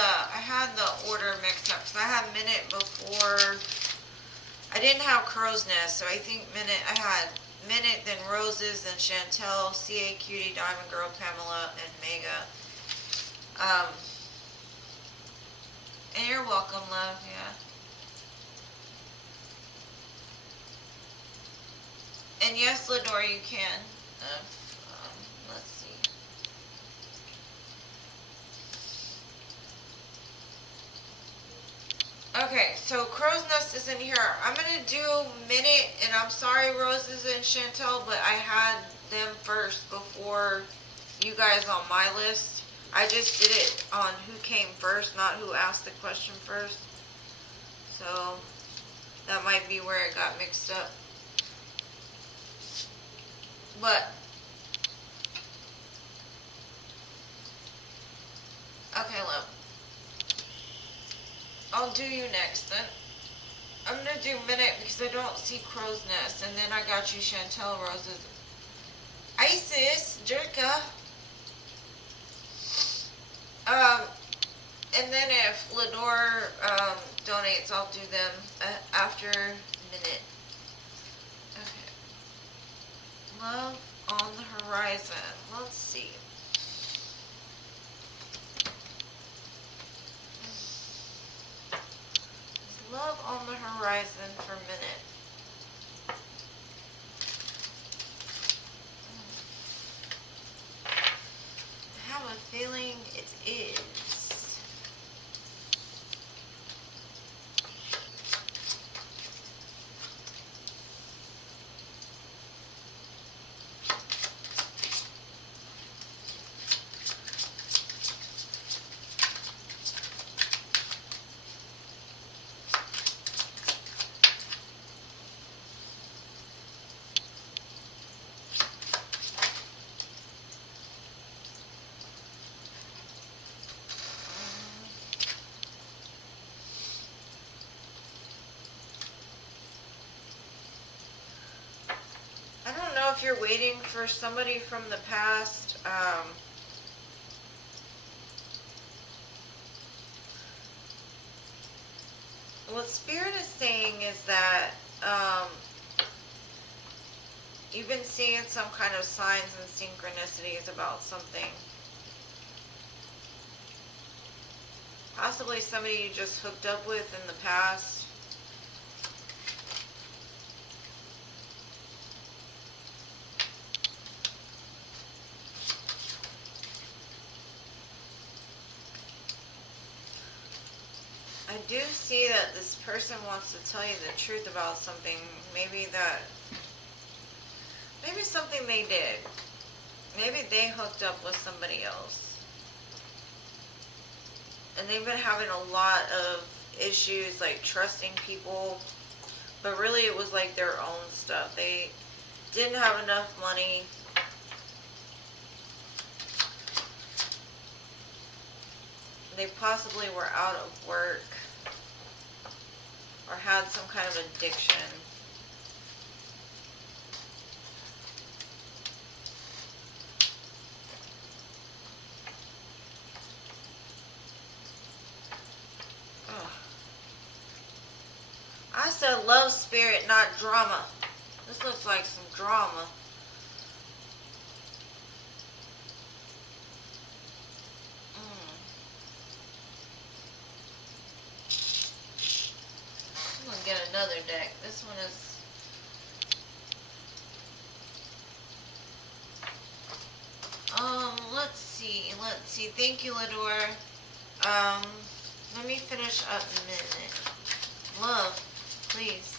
the order mixed up, because I had Minute before. I didn't have Crow's Nest, so I think I had Minute, then Roses, then Chantel, CA Cutie, Diamond Girl, Pamela, and Mega. And you're welcome, love, yeah. And yes, Lador, you can. Let's see. Okay, so Crow's Nest is in here. I'm going to do Minute, and I'm sorry, Roses and Chantel, but I had them first before you guys on my list. I just did it on who came first, not who asked the question first. So that might be where it got mixed up. But okay, love. I'll do you next then. I'm gonna do Minute because I don't see Crow's Nest, and then I got you Chantel, Roses, Isis, Jerka. And then if Lador donates, I'll do them after Minute. Okay. Love on the Horizon. Let's see. Love on the Horizon for Minute. I have a feeling it is. If you're waiting for somebody from the past, what Spirit is saying is that you've been seeing some kind of signs and synchronicities about something. Possibly somebody you just hooked up with in the past. I do see that this person wants to tell you the truth about something. Maybe something they did. Maybe they hooked up with somebody else. And they've been having a lot of issues, like trusting people. But really it was like their own stuff. They didn't have enough money. They possibly were out of work or had some kind of addiction. Ugh. I said love, Spirit, not drama. This looks like some drama. I'm gonna get another deck. This one is... let's see. Thank you, Lador. Let me finish up a minute. Love, please.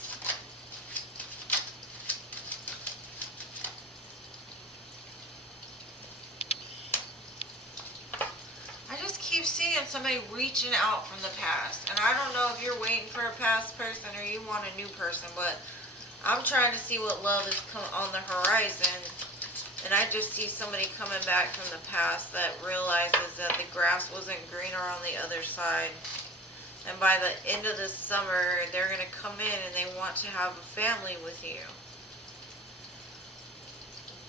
I just keep seeing somebody reaching out from the past. And I don't know if you're waiting for a past person or you want a new person, but I'm trying to see what love is on the horizon. And I just see somebody coming back from the past that realizes that the grass wasn't greener on the other side. And by the end of this summer, they're going to come in and they want to have a family with you.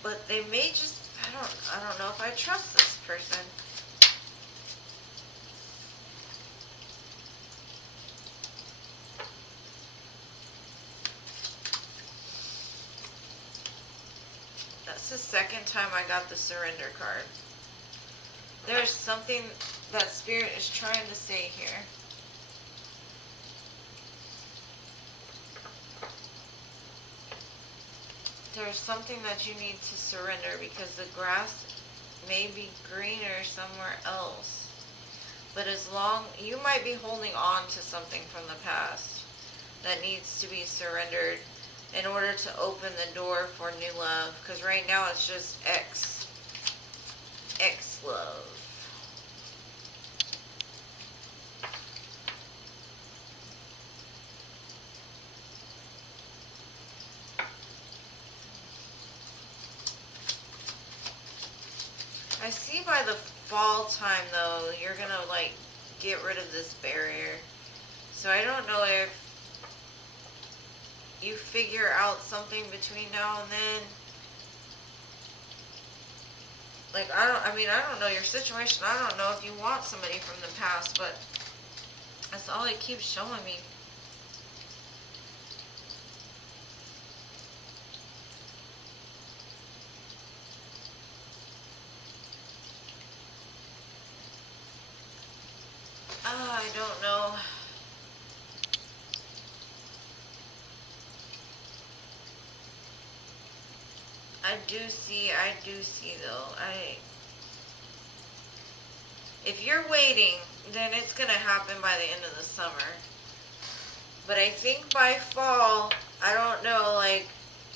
But they may just, I don't know if I trust this person. That's the second time I got the surrender card. There's something that Spirit is trying to say here. there's something that you need to surrender because the grass may be greener somewhere else. But as long, you might be holding on to something from the past that needs to be surrendered in order to open the door for new love. Because right now it's just ex love. I see by the fall time though, you're gonna like get rid of this barrier. So I don't know if you figure out something between now and then. Like, I don't know your situation. I don't know if you want somebody from the past, but that's all it keeps showing me. I don't know. I do see though. If you're waiting, then it's gonna happen by the end of the summer. But I think by fall, I don't know, like,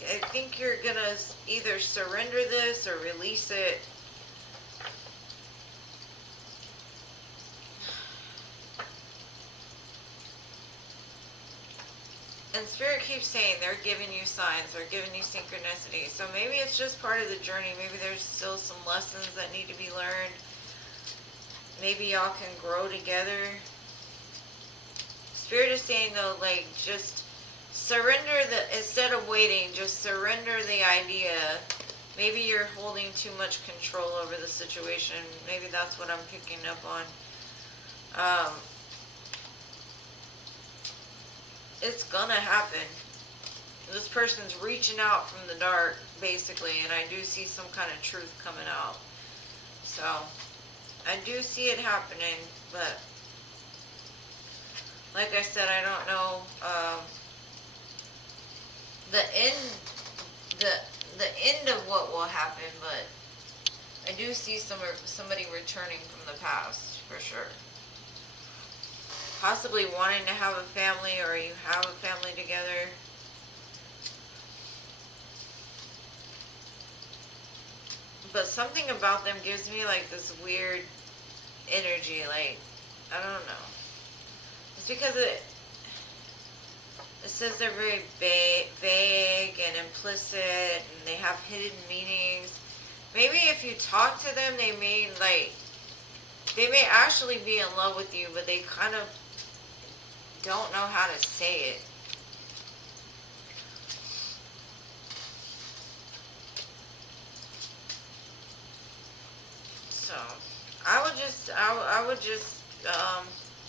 I think you're gonna either surrender this or release it. And Spirit keeps saying they're giving you signs, they're giving you synchronicity. So maybe it's just part of the journey. Maybe there's still some lessons that need to be learned. Maybe y'all can grow together. Spirit is saying though, like, just surrender instead of waiting, just surrender the idea. Maybe you're holding too much control over the situation. Maybe that's what I'm picking up on. It's gonna happen. This person's reaching out from the dark, basically, and I do see some kind of truth coming out. So, I do see it happening, but like I said, I don't know the end of what will happen, but I do see somebody returning from the past, for sure. Possibly wanting to have a family, or you have a family together. But something about them gives me like this weird energy, like, I don't know. It's because it says they're very vague and implicit, and they have hidden meanings. Maybe if you talk to them, they may actually be in love with you, but they kind of don't know how to say it. So I would just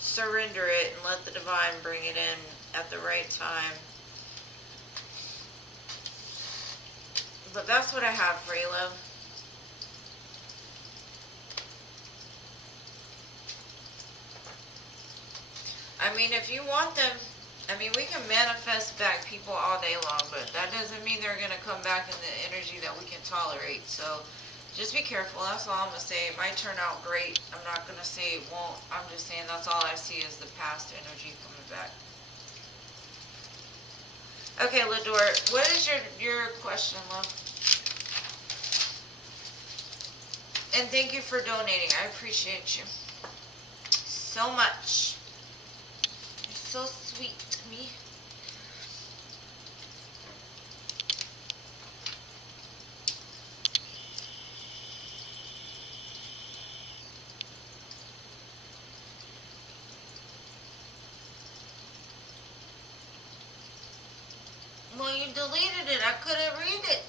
surrender it and let the divine bring it in at the right time. But that's what I have for you, love. I mean, if you want them, I mean, we can manifest back people all day long, but that doesn't mean they're going to come back in the energy that we can tolerate. So just be careful. That's all I'm going to say. It might turn out great. I'm not going to say it won't. I'm just saying that's all I see is the past energy coming back. Okay, Lador, what is your question, love? And thank you for donating. I appreciate you so much. You're so sweet to me. Well, you deleted it. I couldn't read it.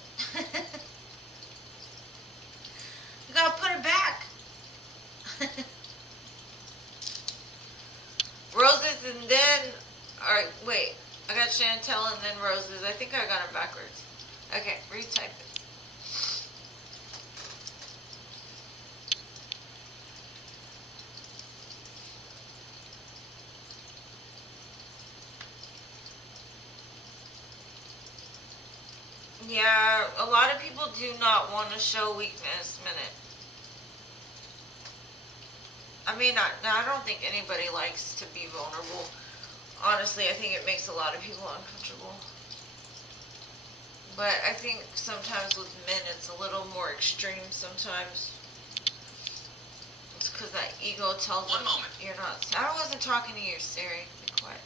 You gotta put it back. Roses and then, alright, wait. I got Chantel and then roses. I think I got it backwards. Okay, retype it. Yeah, a lot of people do not want to show weakness, Minute. I mean, I don't think anybody likes to be vulnerable. Honestly, I think it makes a lot of people uncomfortable. But I think sometimes with men, it's a little more extreme sometimes. It's because that ego tells them you're not. I wasn't talking to you, Siri. Be quiet.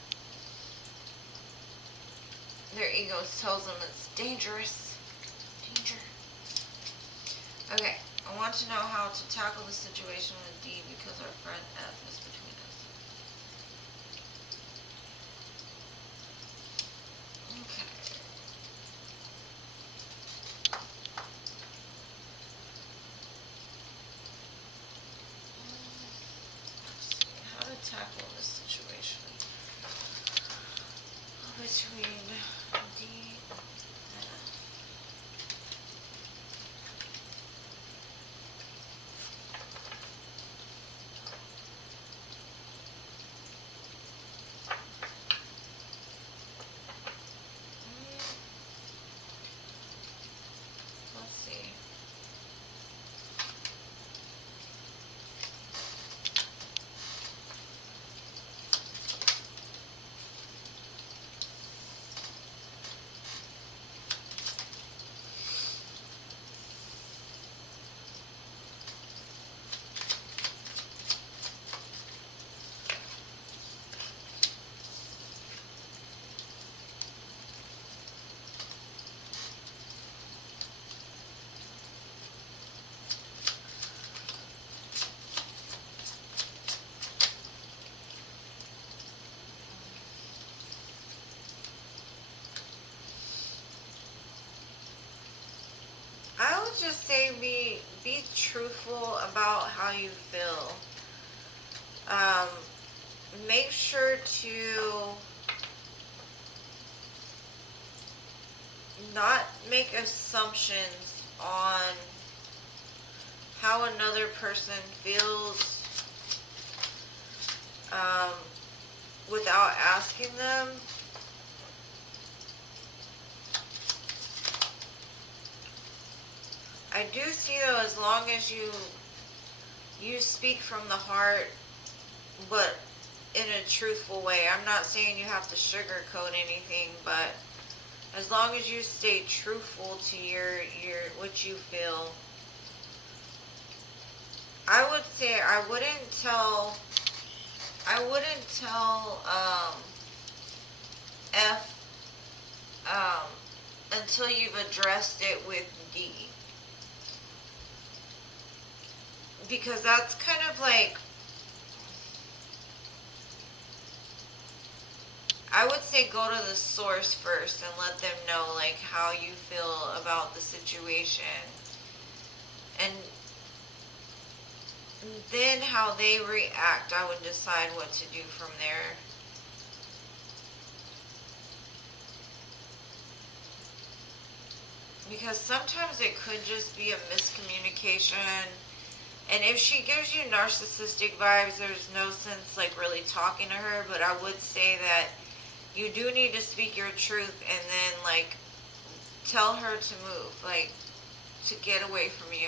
Their ego tells them it's dangerous. Danger. Okay, I want to know how to tackle the situation with D because our friend F is between us. Okay. Let's see how to tackle this situation between D and F. Let's see. I would just say be truthful about how you feel. Make sure to not make assumptions on how another person feels without asking them. I do see though, as long as you speak from the heart, but in a truthful way. I'm not saying you have to sugarcoat anything, but as long as you stay truthful to your what you feel, I would say I wouldn't tell F until you've addressed it with D. Because that's kind of like, I would say go to the source first and let them know like how you feel about the situation. And then how they react, I would decide what to do from there. Because sometimes it could just be a miscommunication. And if she gives you narcissistic vibes, there's no sense like really talking to her. But I would say that you do need to speak your truth and then like tell her to move, like to get away from you.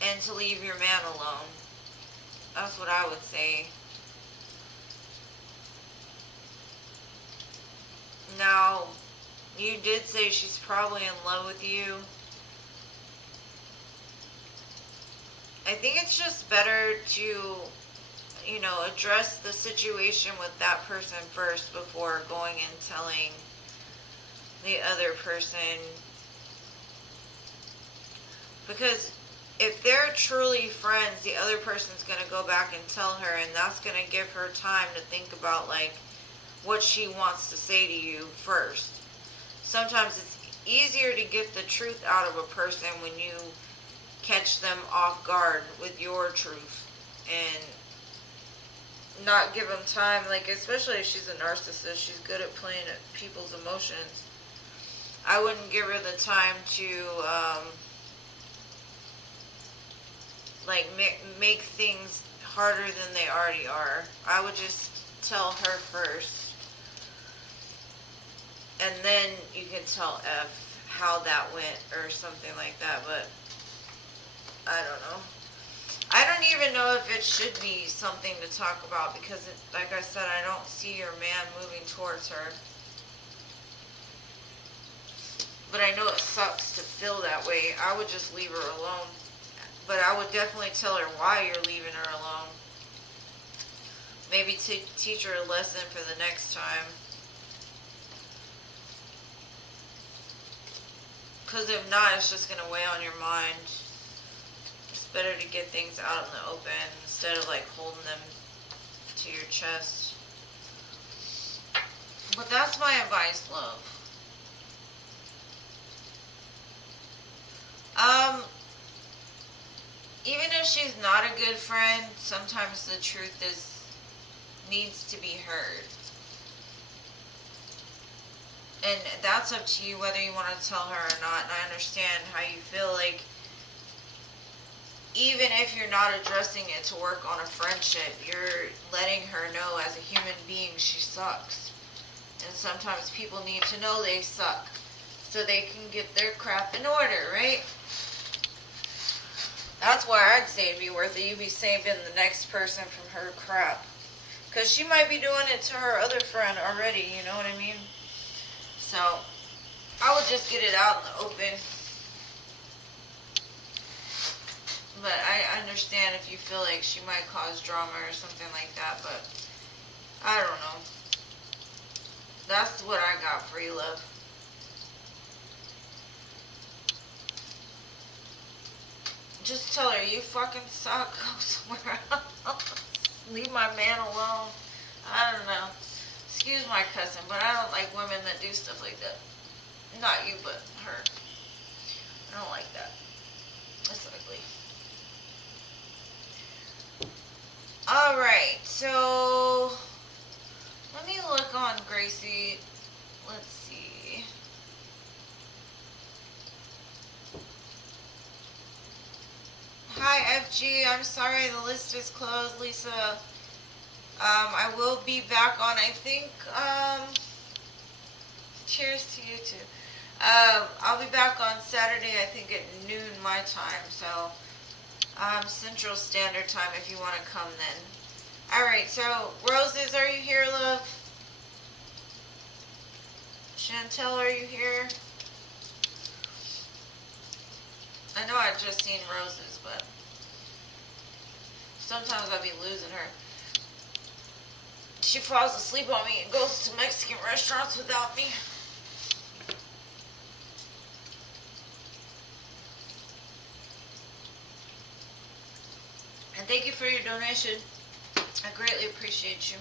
And to leave your man alone. That's what I would say. Now, you did say she's probably in love with you. I think it's just better to, address the situation with that person first before going and telling the other person. Because if they're truly friends, the other person's going to go back and tell her, and that's going to give her time to think about, like, what she wants to say to you first. Sometimes it's easier to get the truth out of a person when you catch them off guard with your truth and not give them time, like, especially if she's a narcissist, she's good at playing at people's emotions. I wouldn't give her the time to, make things harder than they already are. I would just tell her first. and then you can tell F how that went or something like that, but I don't know. I don't even know if it should be something to talk about because, like I said, I don't see your man moving towards her. But I know it sucks to feel that way. I would just leave her alone. But I would definitely tell her why you're leaving her alone. Maybe to teach her a lesson for the next time. Because if not, it's just going to weigh on your mind. It's better to get things out in the open instead of like holding them to your chest. But that's my advice, love. Even if she's not a good friend, sometimes the truth needs to be heard. And that's up to you whether you want to tell her or not. And I understand how you feel like, even if you're not addressing it to work on a friendship, you're letting her know as a human being she sucks. And sometimes people need to know they suck so they can get their crap in order, right? That's why I'd say it'd be worth it. You'd be saving the next person from her crap. Because she might be doing it to her other friend already, you know what I mean? So, I would just get it out in the open. But I understand if you feel like she might cause drama or something like that, but I don't know. That's what I got for you, love. Just tell her, you fucking suck, go somewhere else. Leave my man alone. I don't know. Excuse my cousin, but I don't like women that do stuff like that. Not you, but her. I don't like that. That's ugly. Alright, so let me look on Gracie. Let's see. Hi, FG. I'm sorry the list is closed, Lisa. I will be back on, I think, cheers to you too. I'll be back on Saturday, I think at noon my time, so, Central Standard Time if you want to come then. Alright, so, Roses, are you here, love? Chantel, are you here? I know I've just seen Roses, but sometimes I'll be losing her. She falls asleep on me and goes to Mexican restaurants without me. And thank you for your donation. I greatly appreciate you.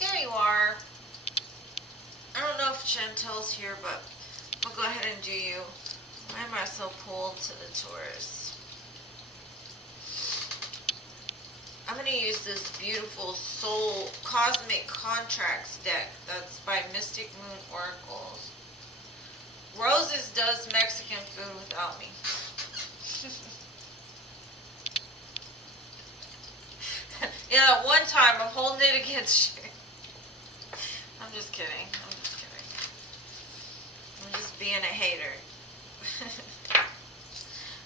There you are. I don't know if Chantel's here, but I'll go ahead and do you. Why am I so pulled to the Taurus? I'm going to use this beautiful Soul Cosmic Contracts deck that's by Mystic Moon Oracles. Roses does Mexican food without me. Yeah, one time I'm holding it against you. I'm just kidding. I'm just being a hater.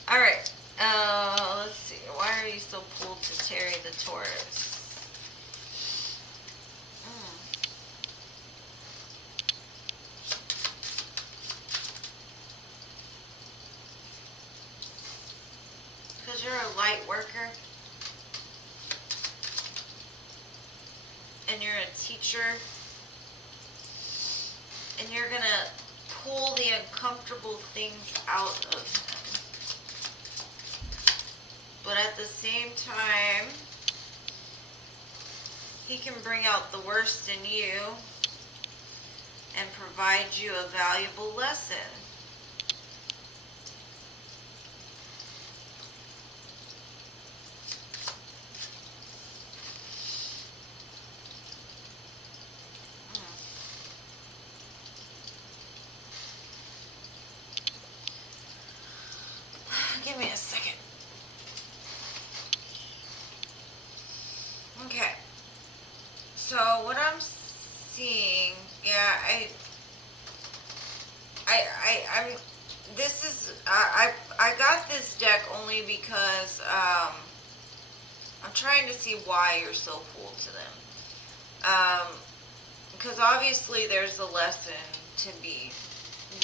Alright. Let's see. Why are you so pulled to Terry the Taurus? Because you're a light worker. And you're a teacher. And you're going to pull the uncomfortable things out of him. But at the same time, he can bring out the worst in you and provide you a valuable lesson. Give me a second. seeing, yeah, I'm, this is, I got this deck only because, I'm trying to see why you're so cool to them. Because obviously there's a lesson to be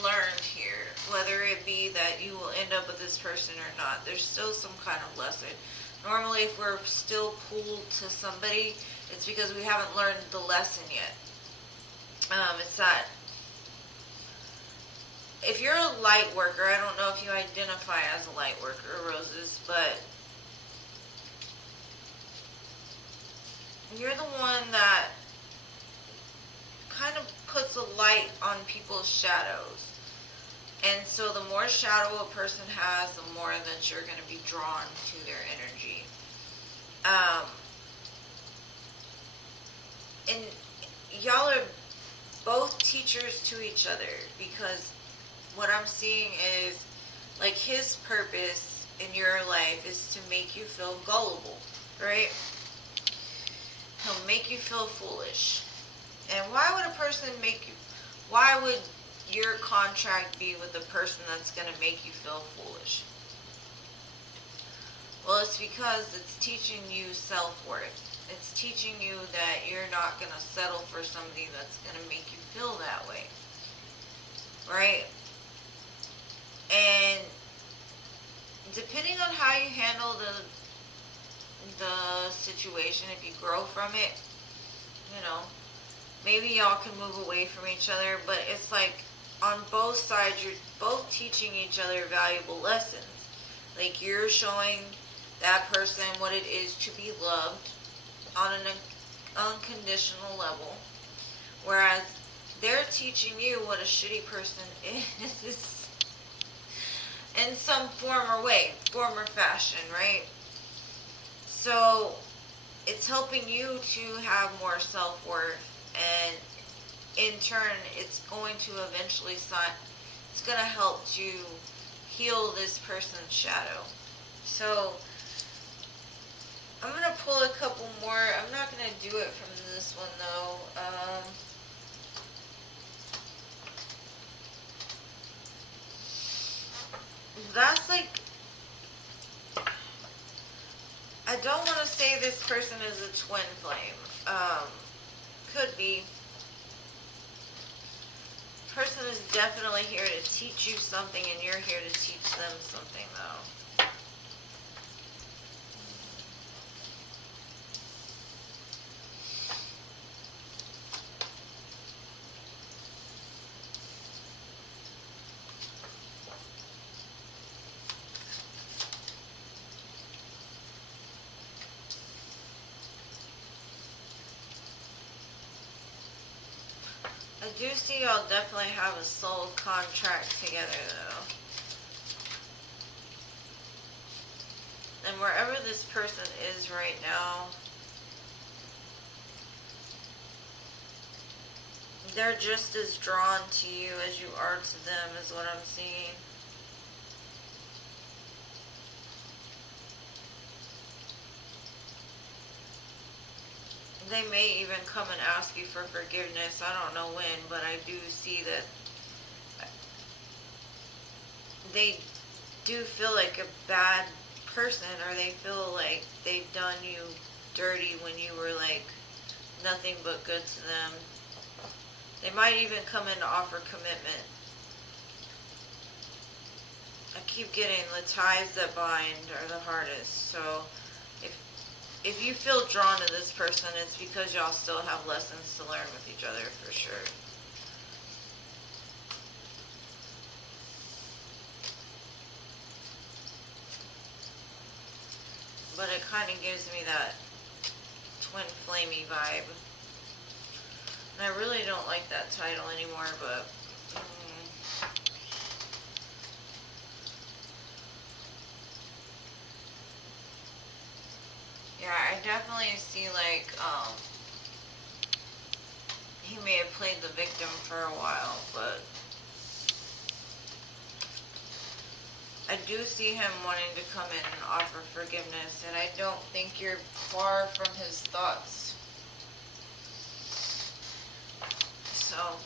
learned here, whether it be that you will end up with this person or not. There's still some kind of lesson. Normally, if we're still pulled to somebody, it's because we haven't learned the lesson yet. It's that if you're a light worker, I don't know if you identify as a light worker, Roses, but you're the one that kind of puts a light on people's shadows. And so the more shadow a person has, the more that you're going to be drawn to their energy. And y'all are both teachers to each other, because what I'm seeing is, like, his purpose in your life is to make you feel gullible, right? He'll make you feel foolish. And why would a person make you, why would your contract be with a person that's going to make you feel foolish? Well, it's because it's teaching you self-worth. It's teaching you that you're not going to settle for somebody that's going to make you feel that way. Right? And depending on how you handle the situation, if you grow from it, you know, maybe y'all can move away from each other, but it's like on both sides, you're both teaching each other valuable lessons. Like, you're showing that person what it is to be loved on an unconditional level, whereas they're teaching you what a shitty person is in some form or fashion, right? So it's helping you to have more self-worth, and in turn, it's going to eventually it's going to help to heal this person's shadow. So I'm going to pull a couple more. I'm not going to do it from this one, though. That's like, I don't want to say this person is a twin flame. Could be. Person is definitely here to teach you something, and you're here to teach them something, though. I do see y'all definitely have a soul contract together, though. And wherever this person is right now, they're just as drawn to you as you are to them, is what I'm seeing. They may even come and ask you for forgiveness. I don't know when, but I do see that they do feel like a bad person, or they feel like they've done you dirty when you were like nothing but good to them. They might even come in to offer commitment. I keep getting the ties that bind are the hardest. So if you feel drawn to this person, it's because y'all still have lessons to learn with each other, for sure. But it kind of gives me that twin flamey vibe. And I really don't like that title anymore, but yeah, I definitely see, like, he may have played the victim for a while, but I do see him wanting to come in and offer forgiveness, and I don't think you're far from his thoughts. So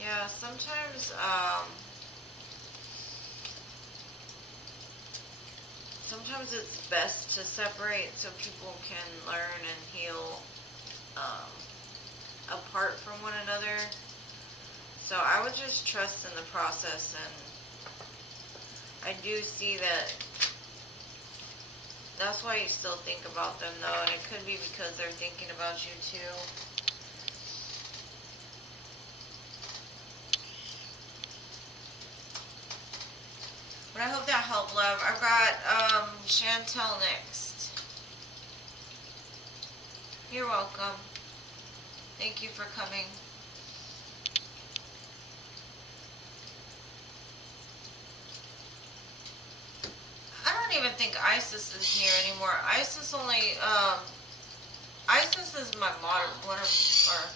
yeah, sometimes it's best to separate so people can learn and heal apart from one another. So I would just trust in the process, and I do see that that's why you still think about them though, and it could be because they're thinking about you too. But I hope that helped, love. I've got Chantel next. You're welcome. Thank you for coming. I don't even think Isis is here anymore. Isis only, Isis is my modern, one of, or,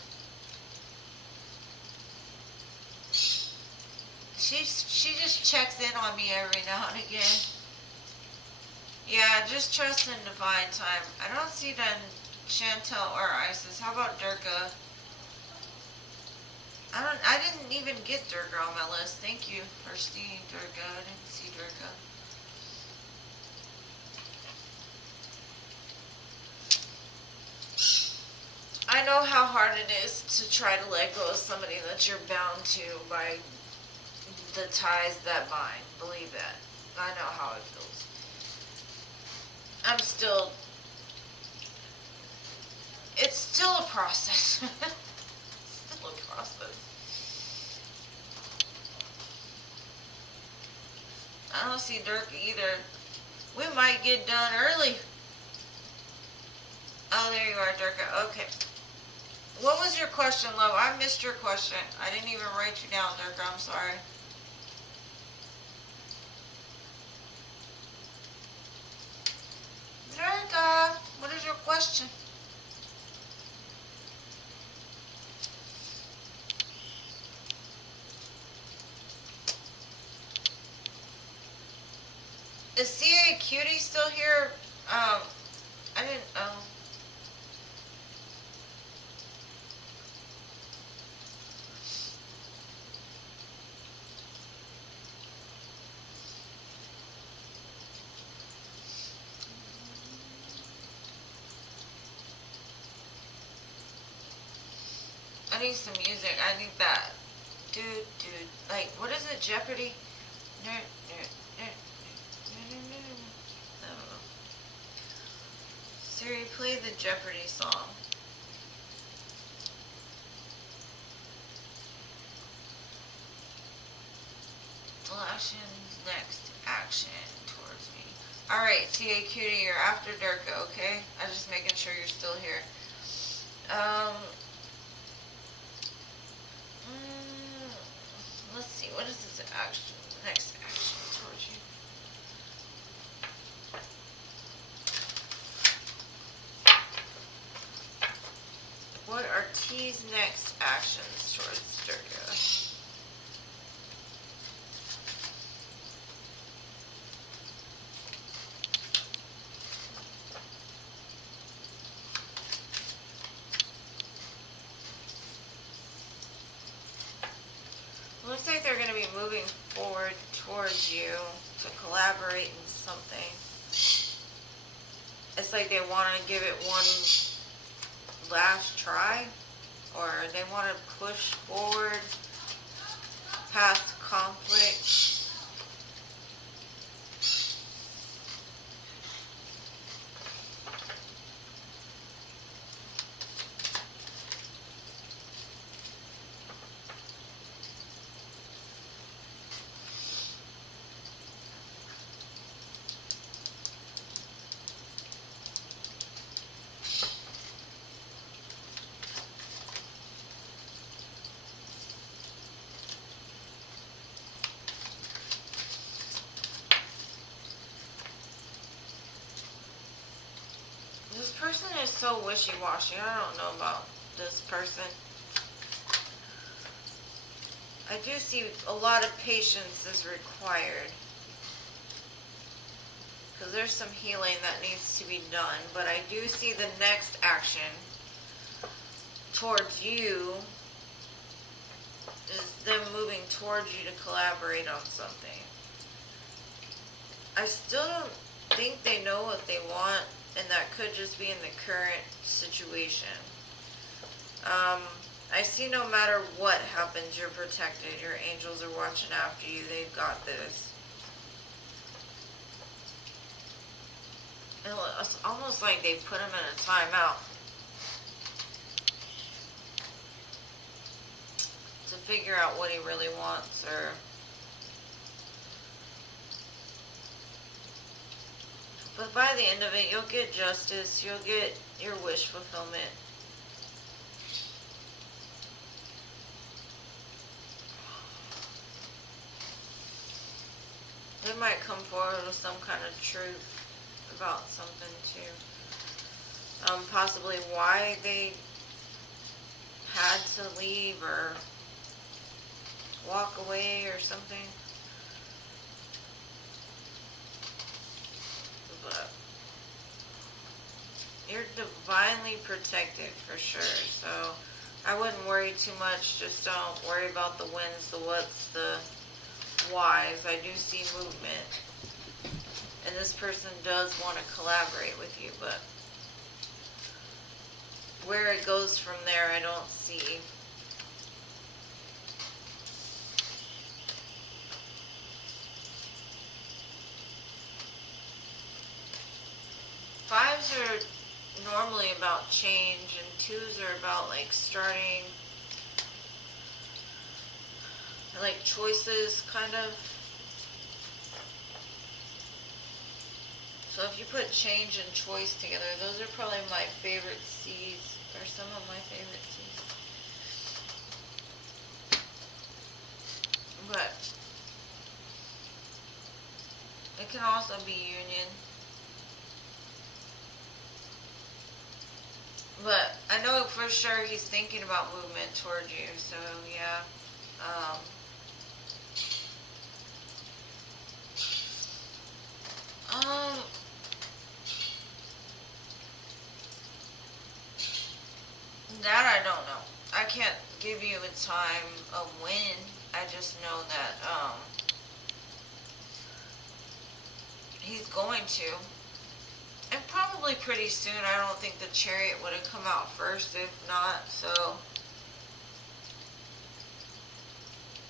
she just checks in on me every now and again. Yeah, just trust in divine time. I don't see then Chantel or Isis. How about Durga? I didn't even get Durga on my list. Thank you for seeing Durga. I didn't see Durga. I know how hard it is to try to let go of somebody that you're bound to by the ties that bind. Believe that. I know how it feels. I'm still... It's still a process. Still a process. I don't see Dirk either. We might get done early. Oh, there you are, Durka. Okay. What was your question, love? I missed your question. I didn't even write you down, Durka. I'm sorry. Durka, what is your question? Is CA Cutie still here? I didn't, I need some music. I need that. Dude, like, what is it? Jeopardy? I don't know. Siri, play the Jeopardy song. Flashing's next action towards me. Alright, CA Cutie, you're after Durka, okay? I'm just making sure you're still here. Let's see, what is this action? Next action towards you. What are T's next actions towards Durga? Looks like they're going to be moving forward towards you to collaborate in something. It's like they want to give it one last try, or they want to push forward past conflict. This person is so wishy-washy. I don't know about this person. I do see a lot of patience is required. because there's some healing that needs to be done. But I do see the next action towards you is them moving towards you to collaborate on something. I still don't think they know what they want, and that could just be in the current situation. I see no matter what happens, you're protected. Your angels are watching after you. They've got this. It's almost like they put him in a timeout to figure out what he really wants, or but by the end of it, you'll get justice. You'll get your wish fulfillment. They might come forward with some kind of truth about something too. Possibly why they had to leave or walk away or something. But you're divinely protected for sure. So I wouldn't worry too much. Just don't worry about the whens, the whats, the whys. I do see movement. And this person does want to collaborate with you, but where it goes from there, I don't see. Fives are normally about change, and twos are about like starting, like choices, kind of. So if you put change and choice together, those are probably my favorite C's, or some of my favorite C's. But it can also be union. But I know for sure he's thinking about movement towards you, so yeah. That I don't know. I can't give you a time of when. I just know that he's going to. And probably pretty soon. I don't think the Chariot would have come out first if not. So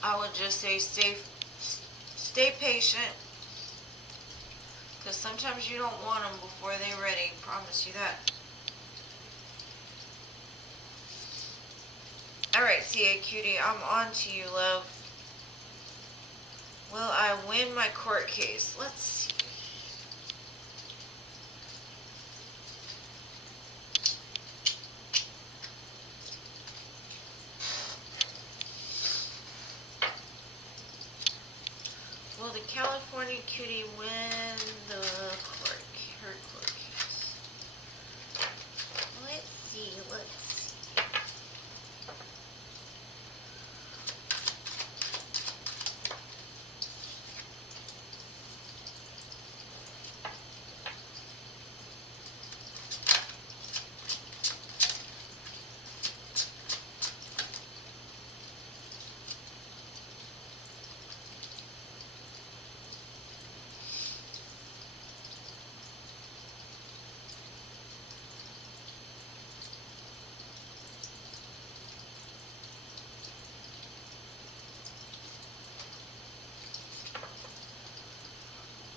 I would just say stay patient. Because sometimes you don't want them before they're ready. Promise you that. Alright, CA Cutie, I'm on to you, love. Will I win my court case? Let's see. Will the California Cutie win the her court case? Let's see.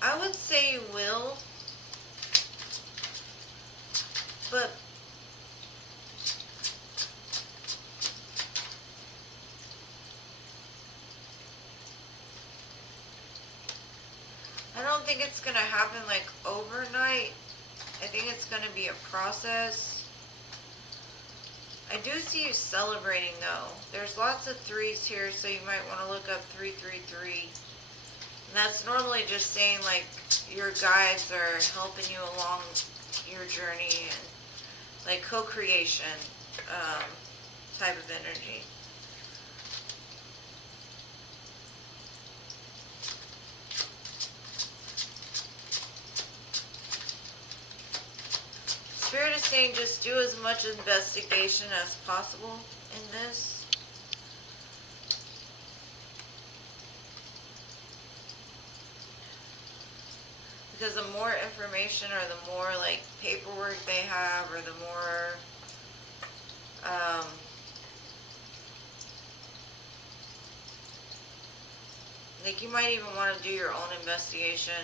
I would say you will, but I don't think it's going to happen like overnight. I think it's going to be a process. I do see you celebrating though. There's lots of threes here, so you might want to look up 333. And that's normally just saying like your guides are helping you along your journey and like co-creation type of energy. saying just do as much investigation as possible in this. Because the more information or the more like paperwork they have or the more like you might even want to do your own investigation.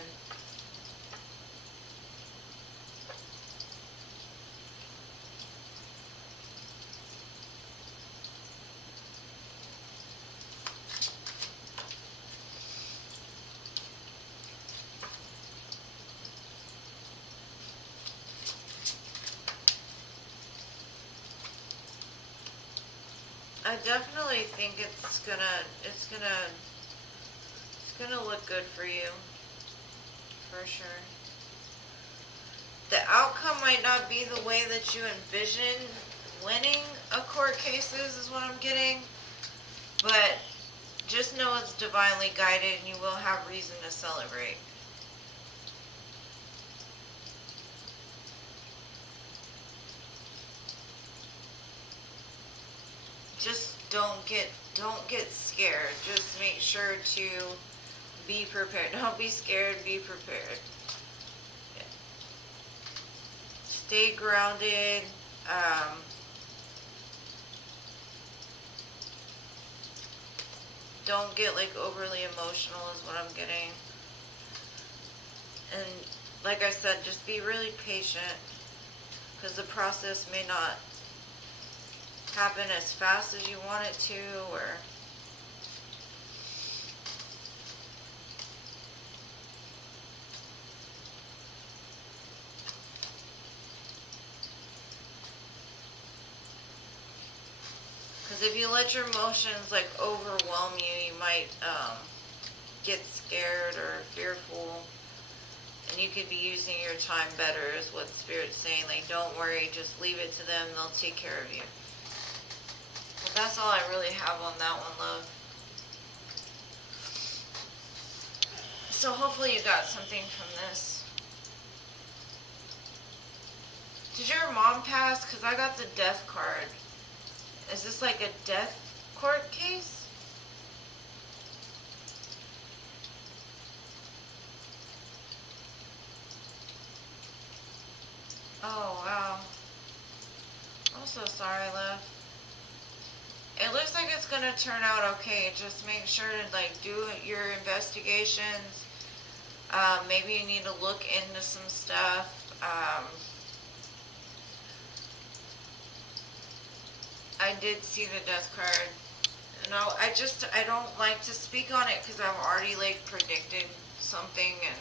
I definitely think it's gonna look good for you, for sure. The outcome might not be the way that you envision winning a court case is what I'm getting, but just know it's divinely guided and you will have reason to celebrate. Just don't get scared. Just make sure to be prepared. Don't be scared, be prepared. Yeah. Stay grounded. Don't get like overly emotional is what I'm getting. And like I said, just be really patient because the process may not happen as fast as you want it to, or because if you let your emotions like overwhelm you, you might get scared or fearful, and you could be using your time better is what Spirit's saying. Like, don't worry, just leave it to them, they'll take care of you. Well, that's all I really have on that one, love. So hopefully you got something from this. Did your mom pass? Because I got the death card. Is this like a death court case? Oh, wow. I'm so sorry, love. It looks like it's gonna turn out okay. Just make sure to like do your investigations. Maybe you need to look into some stuff. I did see the death card. No, I don't like to speak on it because I've already like predicted something and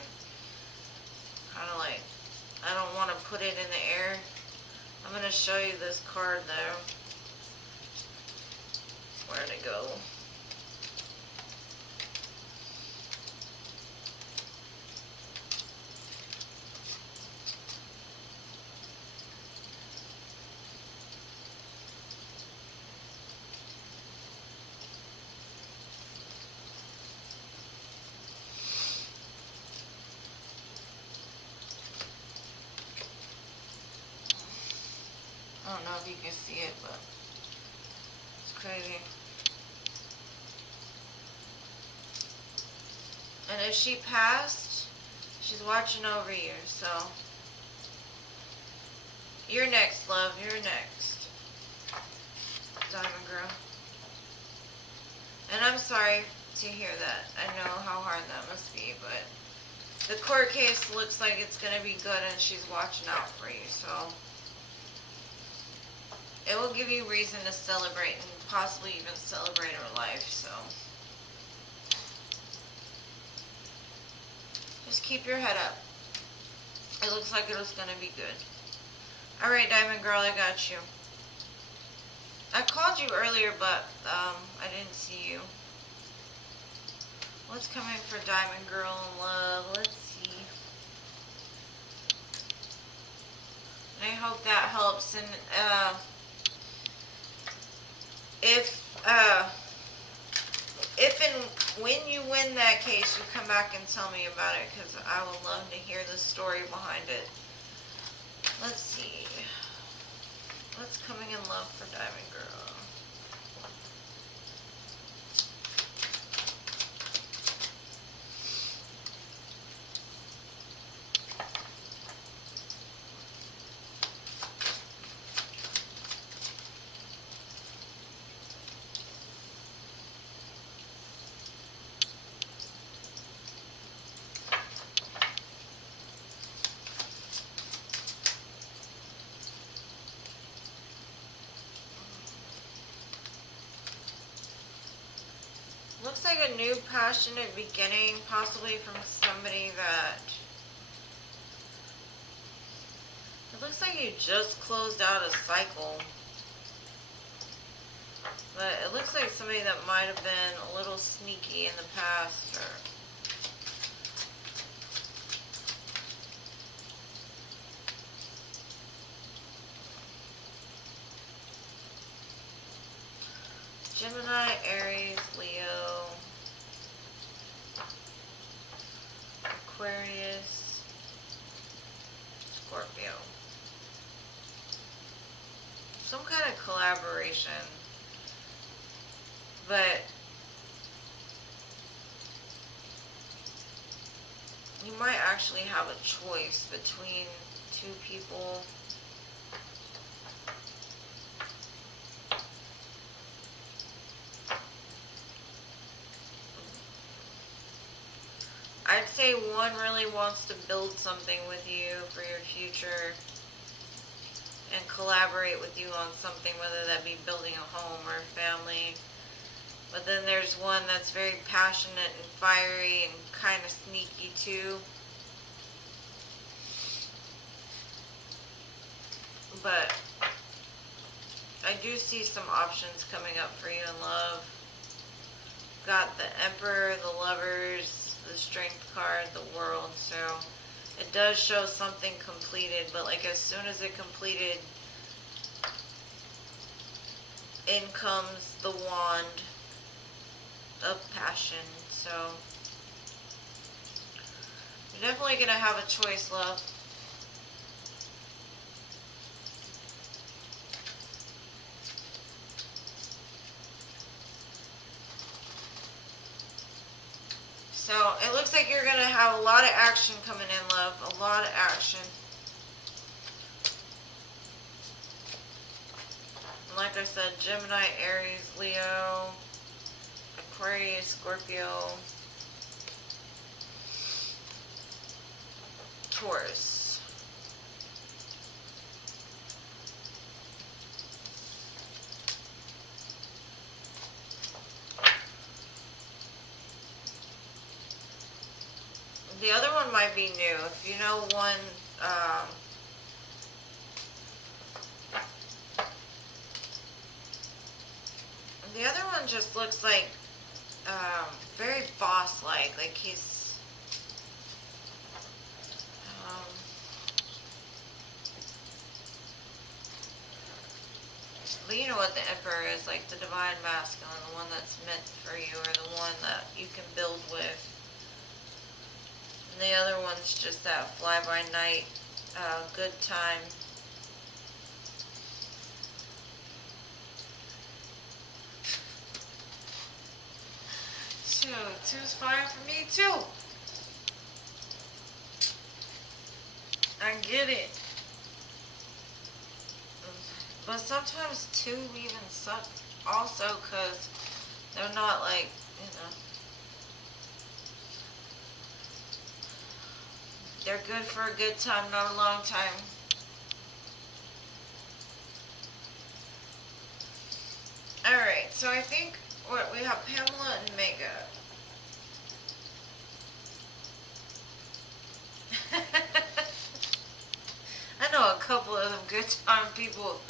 kind of like, I don't want to put it in the air. I'm going to show you this card though. Where'd it go? I don't know if you can see it, but it's crazy. And if she passed, she's watching over you, so. You're next, love. You're next. Diamond girl. And I'm sorry to hear that. I know how hard that must be, but the court case looks like it's going to be good and she's watching out for you, so. It will give you reason to celebrate and possibly even celebrate her life, so. Just keep your head up. It looks like it was going to be good. Alright, Diamond Girl, I got you. I called you earlier, but I didn't see you. What's coming for Diamond Girl in love? Let's see. I hope that helps. And if and when you win that case, you come back and tell me about it, because I would love to hear the story behind it. Let's see. What's coming in love for Diamond Girl? Looks like a new passionate beginning, possibly from somebody that... It looks like you just closed out a cycle. But it looks like somebody that might have been a little sneaky in the past, or... Gemini, Aries, Leo, Aquarius, Scorpio. Some kind of collaboration. But you might actually have a choice between two people. I'd say one really wants to build something with you for your future and collaborate with you on something, whether that be building a home or a family. But then there's one that's very passionate and fiery and kind of sneaky too. But I do see some options coming up for you in love. Got the Emperor, the Lovers, the Strength card, the World, so it does show something completed, but like as soon as it completed, in comes the Wand of Passion. So you're definitely gonna have a choice, love. So it looks like you're going to have a lot of action coming in, love. A lot of action. And like I said, Gemini, Aries, Leo, Aquarius, Scorpio, Taurus. The other one might be new. If you know one, the other one just looks like very boss-like. Like he's, but you know what the Emperor is, like the divine masculine, the one that's meant for you, or the one that you can build with. And the other one's just that fly-by-night, good time. So, two's fine for me too. I get it. But sometimes two even suck also, because they're not like, you know. They're good for a good time, not a long time. Alright, so I think what we have Pamela and Mega. I know a couple of them good time people.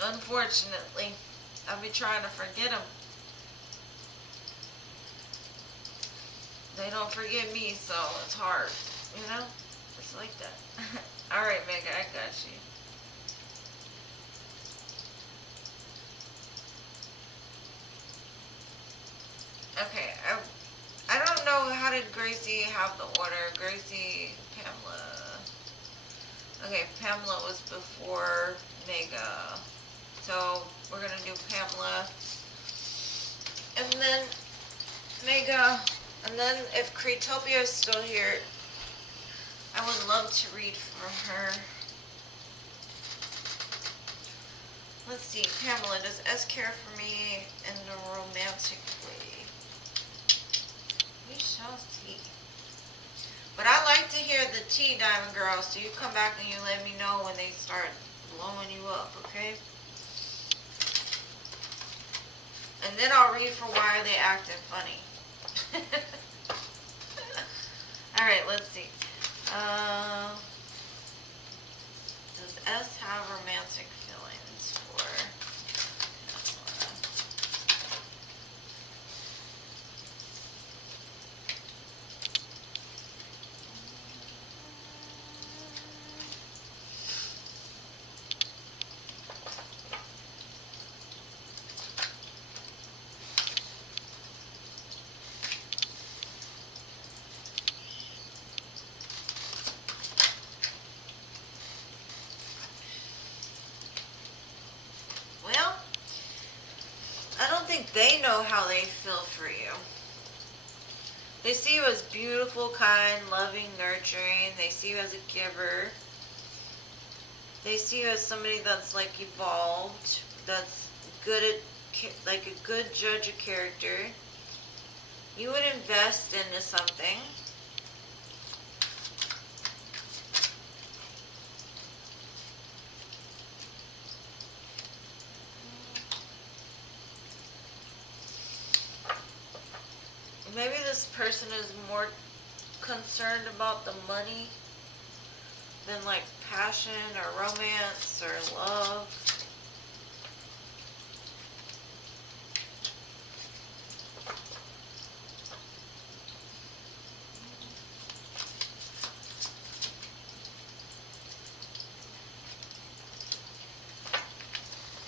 Unfortunately, I'll be trying to forget them. They don't forget me, so it's hard, you know? It's like that. Alright, Mega, I got you. Okay, I don't know, how did Gracie have the order? Gracie, Pamela. Okay, Pamela was before Mega. So we're gonna do Pamela. And then Mega. And then if Creatopia is still here, I would love to read for her. Let's see, Pamela, does S care for me in a romantic way? We shall see. But I like to hear the tea, Diamond Girl, so you come back and you let me know when they start blowing you up, okay? And then I'll read for why they acting funny. Alright, let's see. Does S have romantic feelings for Well, I don't think they know how they feel for you. They see you as beautiful, kind, loving, nurturing. They see you as a giver. They see you as somebody that's like evolved, that's good at, like a good judge of character. You would invest into something. Maybe this person is more concerned about the money than like passion or romance or love.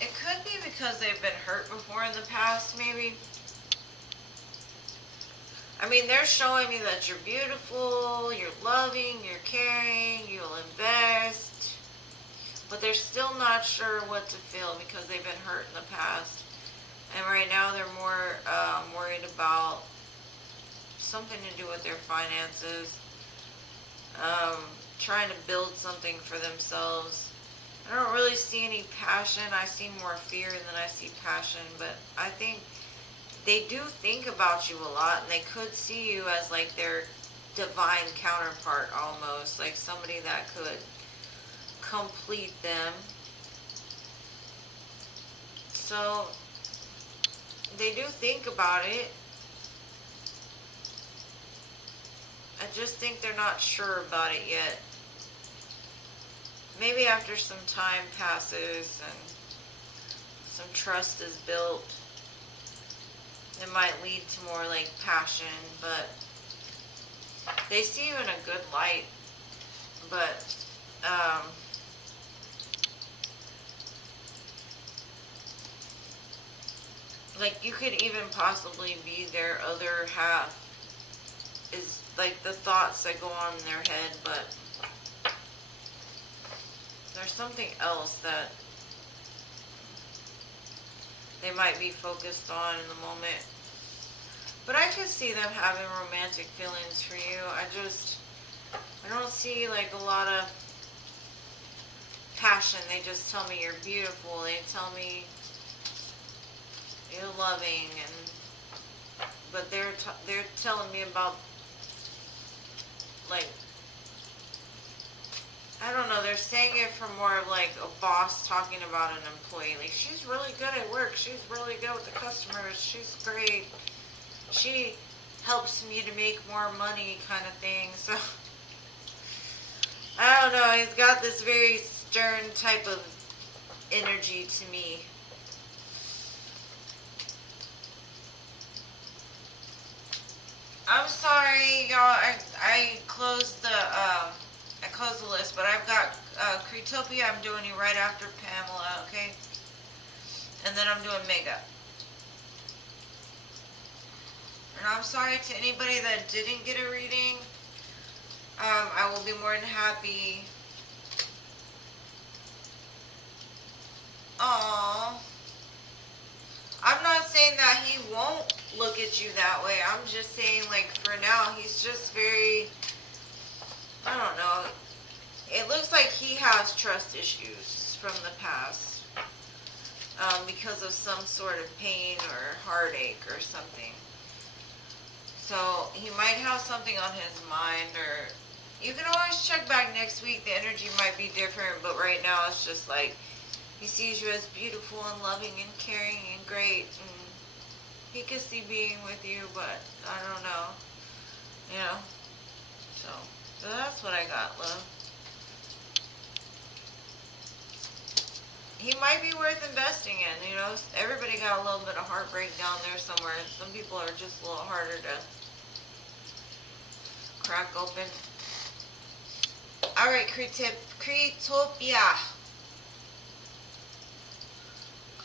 It could be because they've been hurt before in the past, maybe. I mean, they're showing me that you're beautiful, you're loving, you're caring, you'll invest. But they're still not sure what to feel because they've been hurt in the past. And right now they're more worried about something to do with their finances. Trying to build something for themselves. I don't really see any passion. I see more fear than I see passion. But I think they do think about you a lot, and they could see you as like their divine counterpart almost, like somebody that could complete them. So they do think about it. I just think they're not sure about it yet. Maybe after some time passes and some trust is built, it might lead to more like passion, but they see you in a good light. But like you could even possibly be their other half, is like the thoughts that go on in their head, but there's something else that they might be focused on in the moment. But I could see them having romantic feelings for you. I don't see like a lot of passion. They just tell me you're beautiful. They tell me you're loving, but they're telling me about, like, I don't know, they're saying it from more of like a boss talking about an employee. Like, she's really good at work. She's really good with the customers. She's great. She helps me to make more money kind of thing. So, I don't know. He's got this very stern type of energy to me. I'm sorry, y'all. I closed the list, but I've got Creatopia. I'm doing you right after Pamela, okay? And then I'm doing Mega. And I'm sorry to anybody that didn't get a reading. I will be more than happy Aww. I'm not saying that he won't look at you that way. I'm just saying, like, for now, he's just very, I don't know. It looks like he has trust issues from the past because of some sort of pain or heartache or something. So he might have something on his mind, or you can always check back next week. The energy might be different, but right now it's just like he sees you as beautiful and loving and caring and great, and he could see being with you, but I don't know, you know. So that's what I got, love. He might be worth investing in, you know. Everybody got a little bit of heartbreak down there somewhere. Some people are just a little harder to crack open. Alright, Cretopia.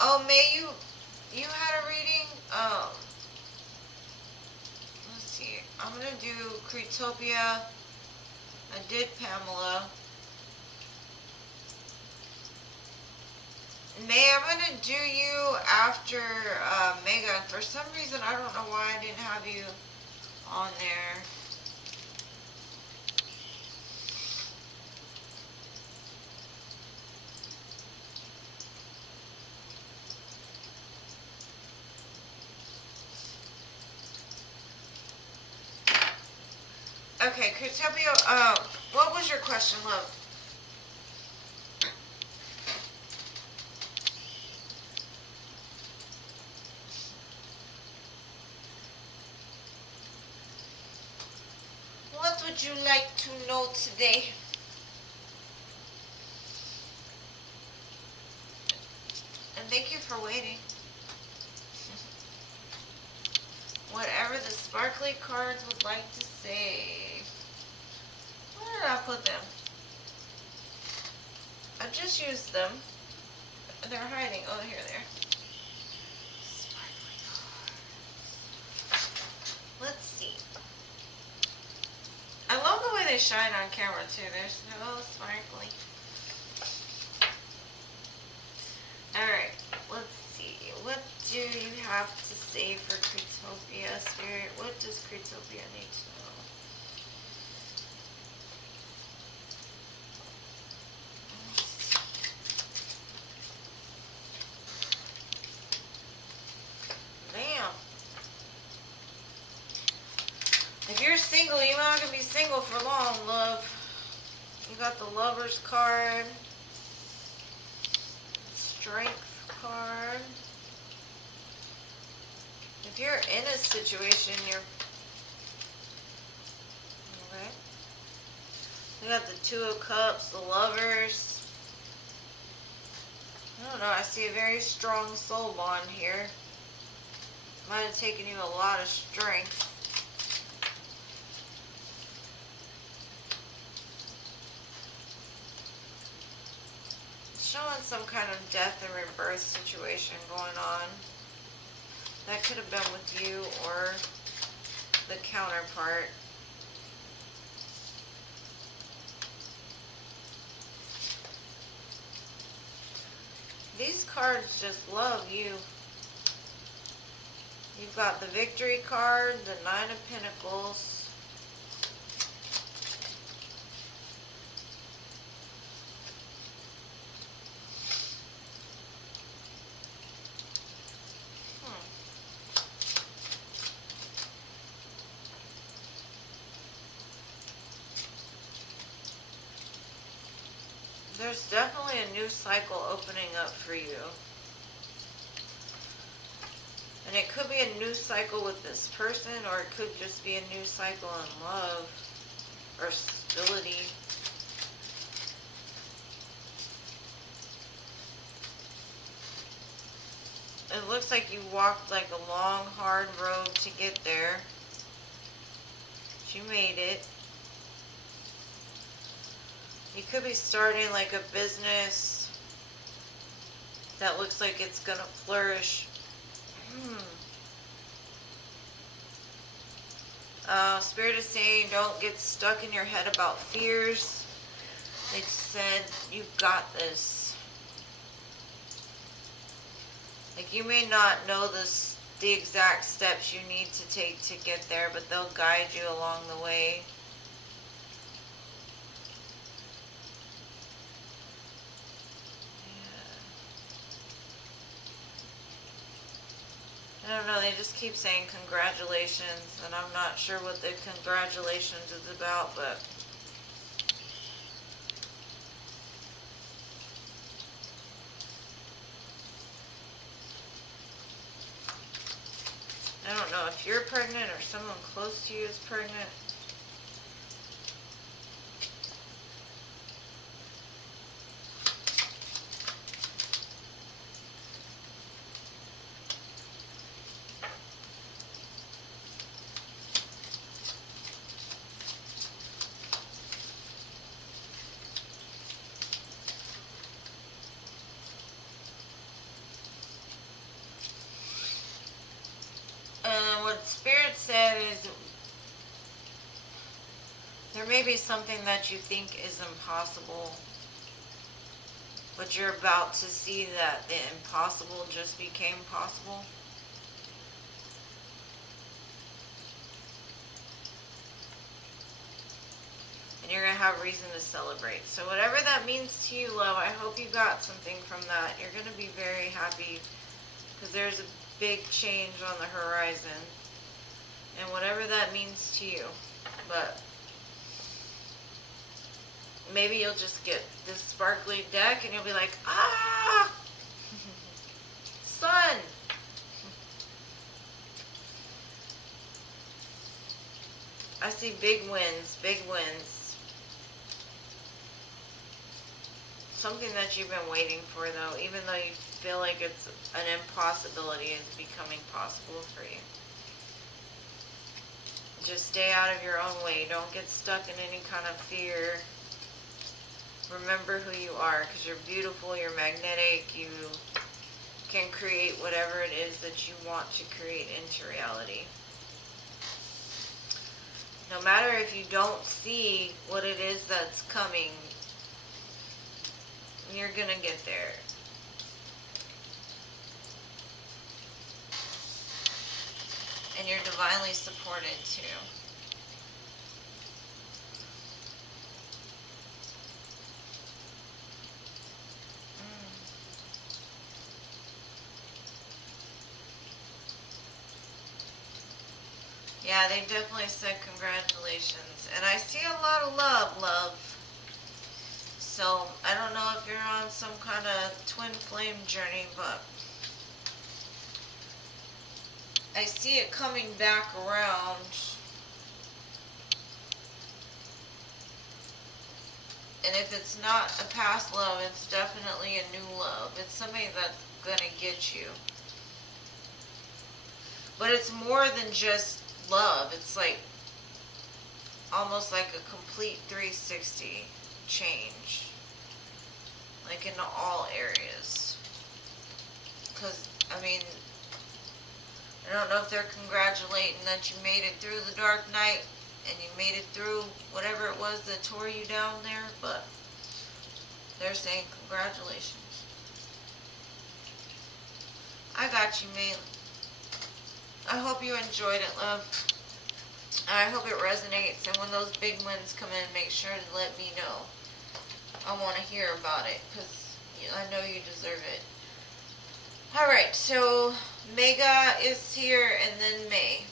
Oh, May, you had a reading? Let's see. I'm going to do Cretopia. I did Pamela. May, I'm going to do you after Megan. For some reason, I don't know why I didn't have you on there. Okay, Cretopia, what was your question, love? What would you like to know today? And thank you for waiting. Whatever the sparkly cards would like to say. Where did I put them? I just used them. They're hiding. Oh, here they are. Sparkly cards. Let's see. I love the way they shine on camera too. They're so sparkly. Alright, let's see. What do you have to say for Cretopia, Spirit? What does Cretopia need to know? Damn. If you're single, you're not going to be single for long, love. You got the Lover's card. Strength card. If you're in a situation, you're... Okay. We got the Two of Cups, the Lovers. I don't know, I see a very strong soul bond here. Might have taken you a lot of strength. Showing some kind of death and rebirth situation going on. That could have been with you or the counterpart. These cards just love you. You've got the Victory card, the Nine of Pentacles. There's definitely a new cycle opening up for you. And it could be a new cycle with this person, or it could just be a new cycle in love or stability. It looks like you walked like a long, hard road to get there. But you made it. You could be starting like a business that looks like it's going to flourish. Spirit is saying don't get stuck in your head about fears. They said you've got this. Like, you may not know the exact steps you need to take to get there, but they'll guide you along the way. I don't know, they just keep saying congratulations, and I'm not sure what the congratulations is about, but I don't know if you're pregnant or someone close to you is pregnant. What Spirit said is there may be something that you think is impossible, but you're about to see that the impossible just became possible. And you're going to have reason to celebrate. So whatever that means to you, love, I hope you got something from that. You're going to be very happy because there's a big change on the horizon. And whatever that means to you. But maybe you'll just get this sparkly deck and you'll be like, ah, sun. I see big wins, big wins. Something that you've been waiting for, though, even though you feel like it's an impossibility, is becoming possible for you. Just stay out of your own way. Don't get stuck in any kind of fear. Remember who you are, because you're beautiful, you're magnetic, you can create whatever it is that you want to create into reality. No matter if you don't see what it is that's coming, you're going to get there. And you're divinely supported too. Yeah, they definitely said congratulations. And I see a lot of love. So, I don't know if you're on some kind of twin flame journey, but I see it coming back around. And if it's not a past love, it's definitely a new love. It's somebody that's gonna get you. But it's more than just love. It's like almost like a complete 360 change. Like in all areas. Because, I mean, I don't know if they're congratulating that you made it through the dark night and you made it through whatever it was that tore you down there, but they're saying congratulations. I got you, mate. I hope you enjoyed it, love. I hope it resonates, and when those big wins come in, make sure to let me know. I want to hear about it, because I know you deserve it. Alright, so Mega is here, and then May.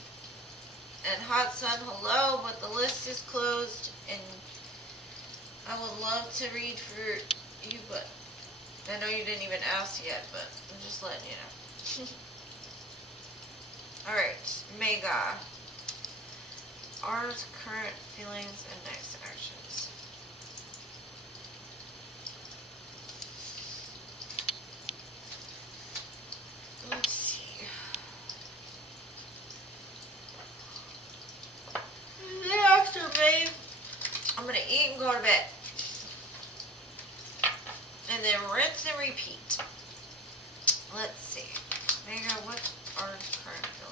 And Hot Sun, hello, but the list is closed, and I would love to read for you, but I know you didn't even ask yet, but I'm just letting you know. Alright, Mega. Our current feelings and next actions. Let's see. The day after May, I'm going to eat and go to bed. And then rinse and repeat. Let's see. Mega, what are current feelings?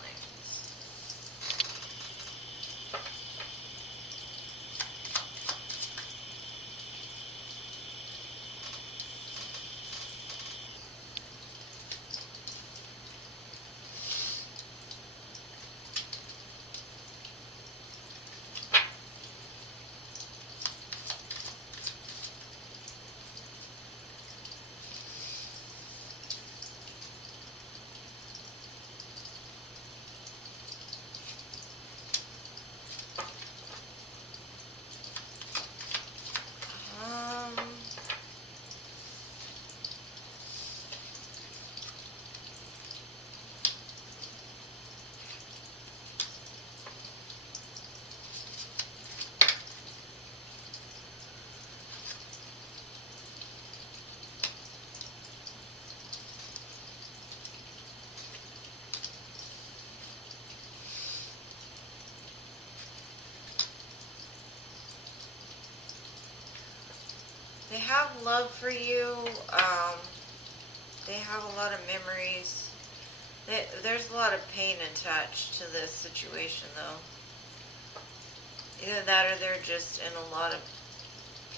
have love for you. They have a lot of memories. There's a lot of pain attached to this situation, though. Either that or they're just in a lot of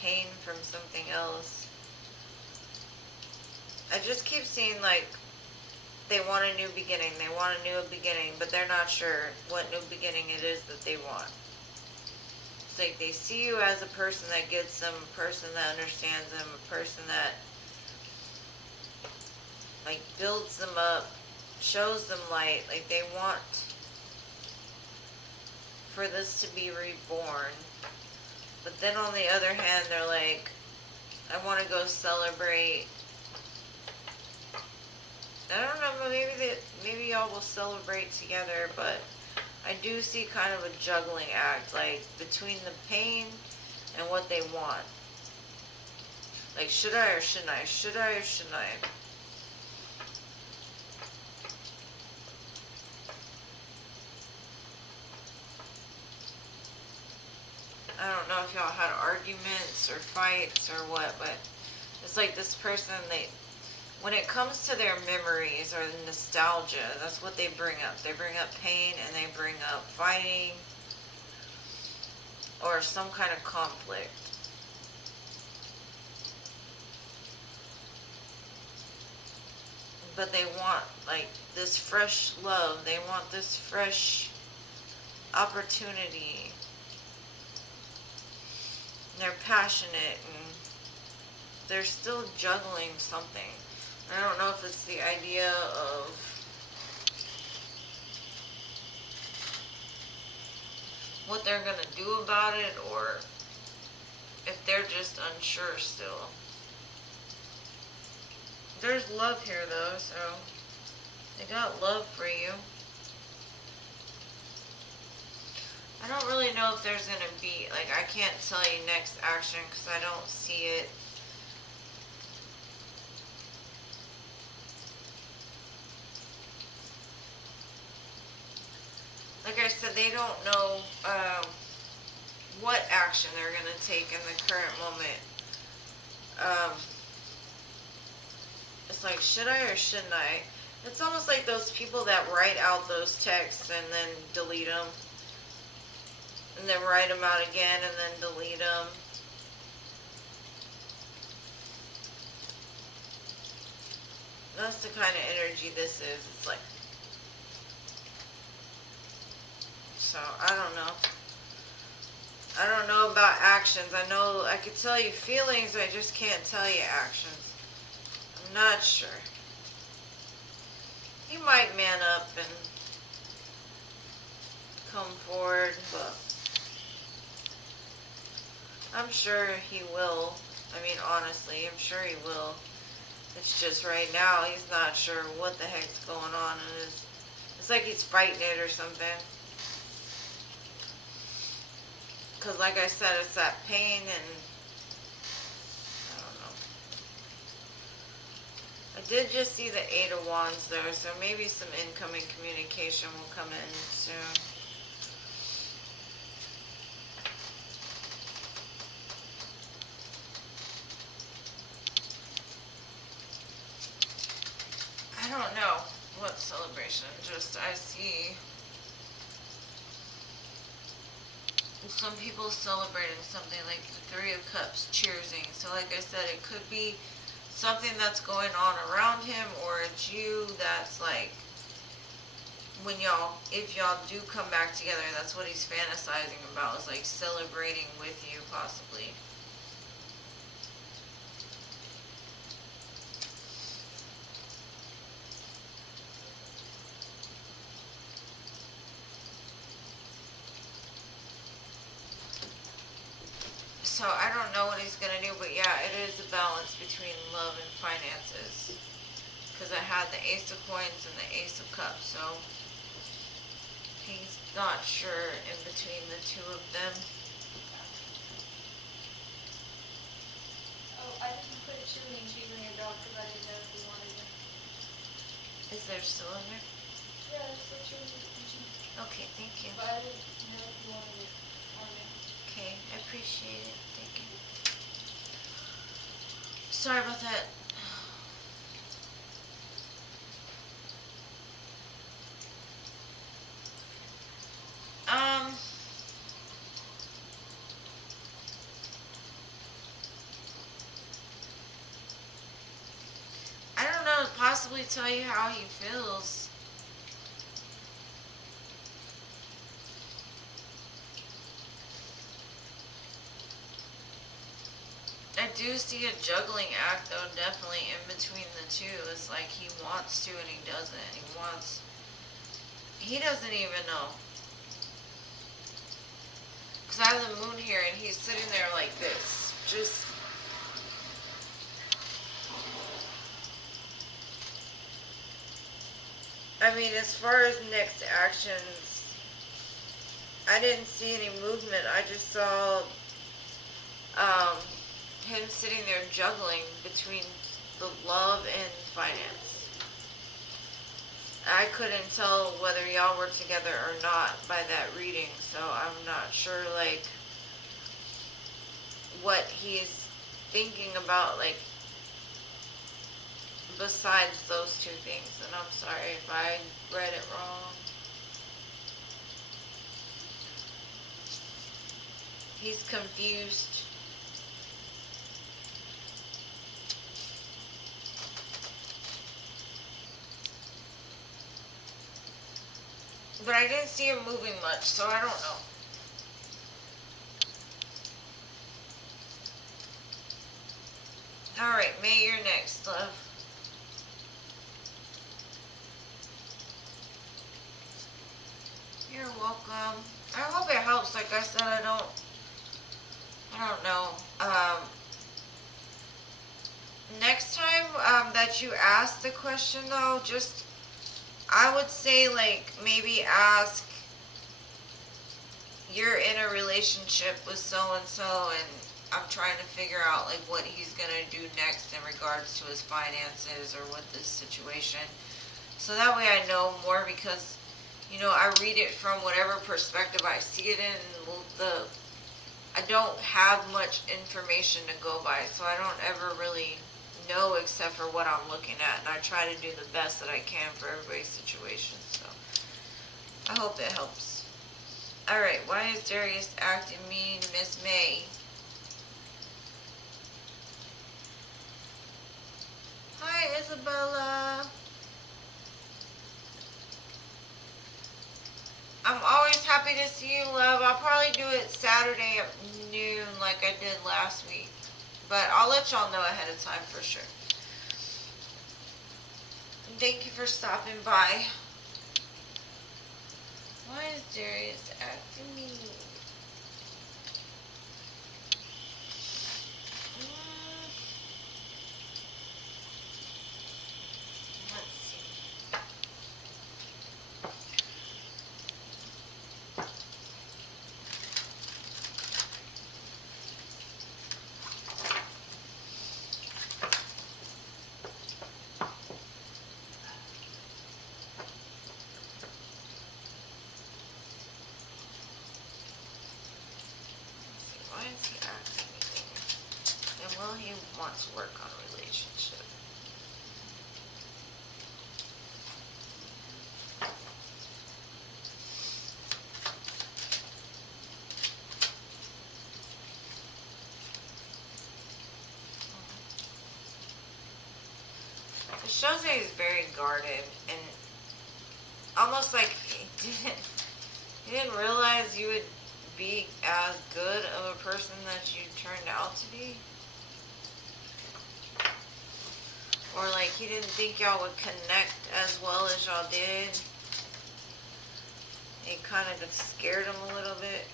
pain from something else. I just keep seeing, like, they want a new beginning. They want a new beginning, but they're not sure what new beginning it is that they want. It's like they see you as a person that gets them, a person that understands them, a person that, like, builds them up, shows them light. Like, they want for this to be reborn. But then on the other hand, they're like, I want to go celebrate. I don't know, maybe y'all will celebrate together, but I do see kind of a juggling act, like, between the pain and what they want. Like, should I or shouldn't I? Should I or shouldn't I? I don't know if y'all had arguments or fights or what, but it's like this person, when it comes to their memories or nostalgia, that's what they bring up. They bring up pain and they bring up fighting or some kind of conflict. But they want, like, this fresh love. They want this fresh opportunity. They're passionate and they're still juggling something. I don't know if it's the idea of what they're going to do about it or if they're just unsure still. There's love here though, so they got love for you. I don't really know if there's going to be, like, I can't tell you next action because I don't see it. Like I said, they don't know what action they're going to take in the current moment. It's like, should I or shouldn't I? It's almost like those people that write out those texts and then delete them. And then write them out again and then delete them. That's the kind of energy this is. It's like, so, I don't know. I don't know about actions. I know I could tell you feelings, I just can't tell you actions. I'm not sure. He might man up and come forward, but I'm sure he will. I mean, honestly, I'm sure he will. It's just right now, he's not sure what the heck's going on. And it's like he's fighting it or something. Because like I said, it's that pain and I don't know. I did just see the 8 of Wands there, so maybe some incoming communication will come in soon. I don't know what celebration, just I see some people celebrating something like the 3 of Cups, cheersing. So like I said, it could be something that's going on around him, or it's you that's like, when y'all, if y'all do come back together, that's what he's fantasizing about, is like celebrating with you possibly. So I don't know what he's going to do, but yeah, it is a balance between love and finances. Because I had the Ace of Coins and the Ace of Cups, so he's not sure in between the two of them. Oh, I didn't put chili and cheese on your dog because I didn't know if you wanted it. Is there still in there? Yeah, there's still chili and cheese. Okay, thank you. But I didn't know if you wanted it on there. Okay, I appreciate it. Thank you. Sorry about that. I don't know, possibly tell you how he feels. I do see a juggling act though, definitely in between the two. It's like he wants to and he doesn't. He doesn't even know. Because I have the moon here and he's sitting there like this. Just... I mean, as far as next actions, I didn't see any movement. I just saw him sitting there juggling between the love and finance. I couldn't tell whether y'all were together or not by that reading, so I'm not sure, like, what he's thinking about, like, besides those two things. And I'm sorry if I read it wrong. He's confused. But I didn't see him moving much, so I don't know. Alright, May, you're next, love. You're welcome. I hope it helps. Like I said, I don't know. Next time that you ask the question though, just, I would say, like, maybe ask, you're in a relationship with so-and-so and I'm trying to figure out, like, what he's gonna do next in regards to his finances or with this situation. So that way I know more, because, you know, I read it from whatever perspective I see it in. I don't have much information to go by, so I don't ever really know except for what I'm looking at, and I try to do the best that I can for everybody's situation, so I hope it helps. Alright, why is Darius acting mean, Miss May? Hi, Isabella. I'm always happy to see you, love. I'll probably do it Saturday at noon like I did last week. But I'll let y'all know ahead of time for sure. Thank you for stopping by. Why is Darius acting mean? Let's see. Why is he acting mean? And will he want to work on a relationship? It shows that he's very guarded and almost like he didn't realize you would be as good of a person that you turned out to be. Or like he didn't think y'all would connect as well as y'all did. It kind of scared him a little bit.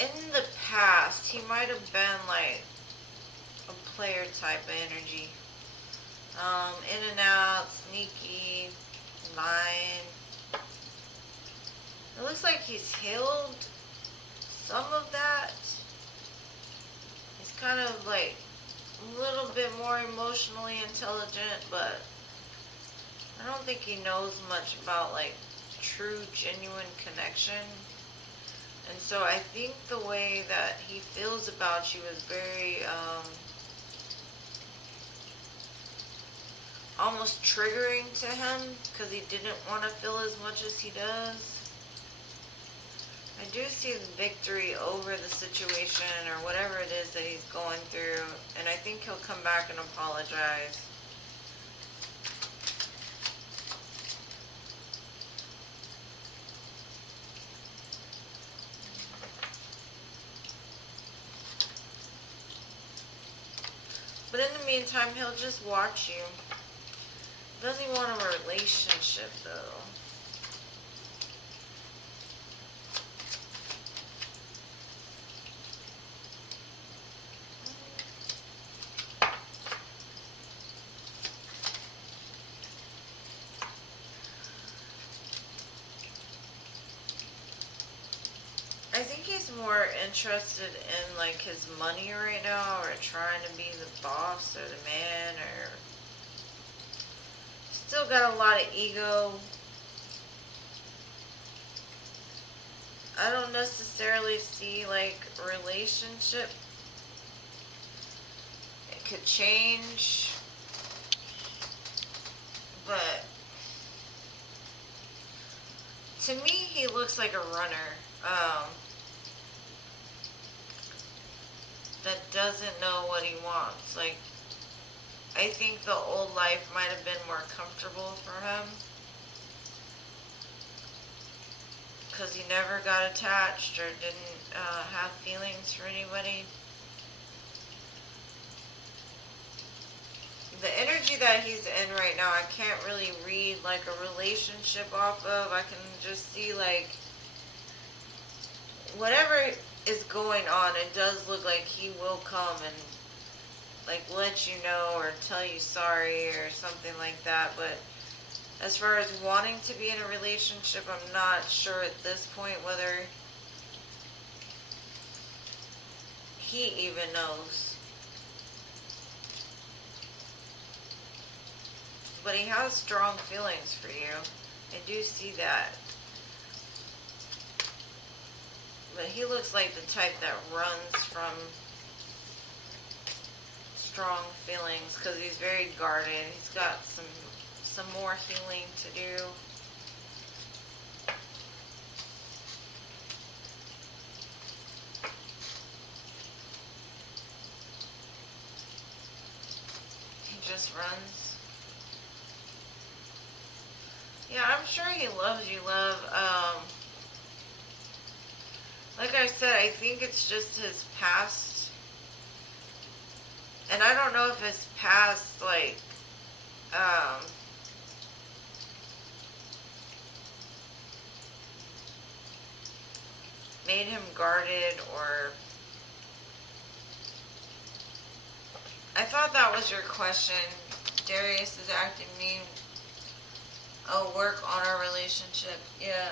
in the past, he might have been like a player type of energy. In and out, sneaky, lying. It looks like he's healed some of that. He's kind of like a little bit more emotionally intelligent, but I don't think he knows much about like true, genuine connection. And so I think the way that he feels about you is very, almost triggering to him because he didn't want to feel as much as he does. I do see the victory over the situation or whatever it is that he's going through, and I think he'll come back and apologize. But in the meantime, he'll just watch you. Doesn't he want a relationship, though? I think he's more interested in like his money right now, or trying to be the boss or the man, or still got a lot of ego. I don't necessarily see like a relationship. It could change, but to me he looks like a runner. That doesn't know what he wants. Like, I think the old life might have been more comfortable for him because he never got attached or didn't have feelings for anybody. The energy that he's in right now, I can't really read like a relationship off of. I can just see like whatever is going on, it does look like he will come and like let you know or tell you sorry or something like that. But as far as wanting to be in a relationship, I'm not sure at this point whether he even knows. But he has strong feelings for you. I do see that. But he looks like the type that runs from strong feelings because he's very guarded. He's got some more healing to do. He just runs. Yeah, I'm sure he loves you, love. Like I said, I think it's just his past. And I don't know if his past, like, made him guarded, or... I thought that was your question. Darius is acting mean. Oh, work on our relationship. Yeah.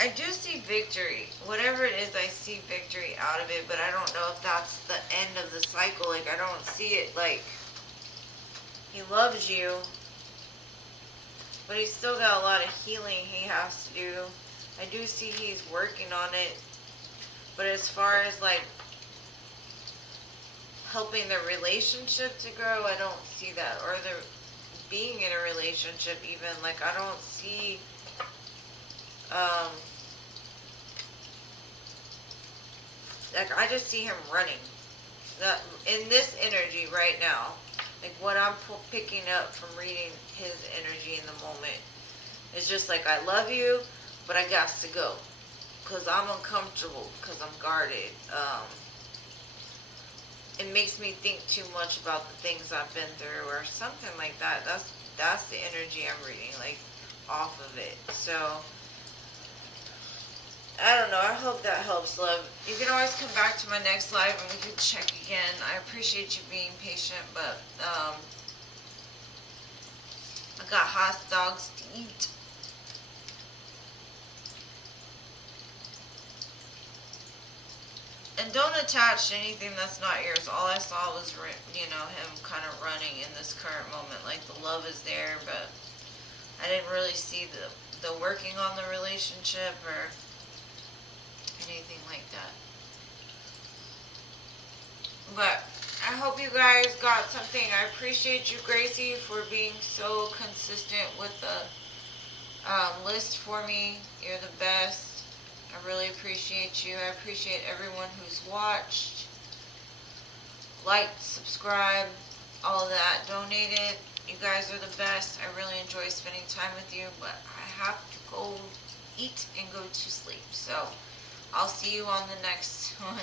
I do see victory. Whatever it is, I see victory out of it, but I don't know if that's the end of the cycle. Like, I don't see it like he loves you, but he's still got a lot of healing he has to do. I do see he's working on it, but as far as like helping the relationship to grow, I don't see that. Or the being in a relationship even, like I don't see like I just see him running. In this energy right now, like what I'm picking up from reading his energy in the moment, it's just like I love you, but I got to go because I'm uncomfortable, because I'm guarded. It makes me think too much about the things I've been through or something like that. That's the energy I'm reading, like off of it. So I don't know. I hope that helps, love. You can always come back to my next live and we can check again. I appreciate you being patient, but I got hot dogs to eat. And don't attach to anything that's not yours. All I saw was, you know, him kind of running in this current moment. Like the love is there, but I didn't really see the working on the relationship or anything like that. But I hope you guys got something. I appreciate you, Gracie, for being so consistent with the list for me. You're the best. I really appreciate you. I appreciate everyone who's watched, liked, subscribed, all of that, donated. You guys are the best. I really enjoy spending time with you, but I have to go eat and go to sleep. So I'll see you on the next one.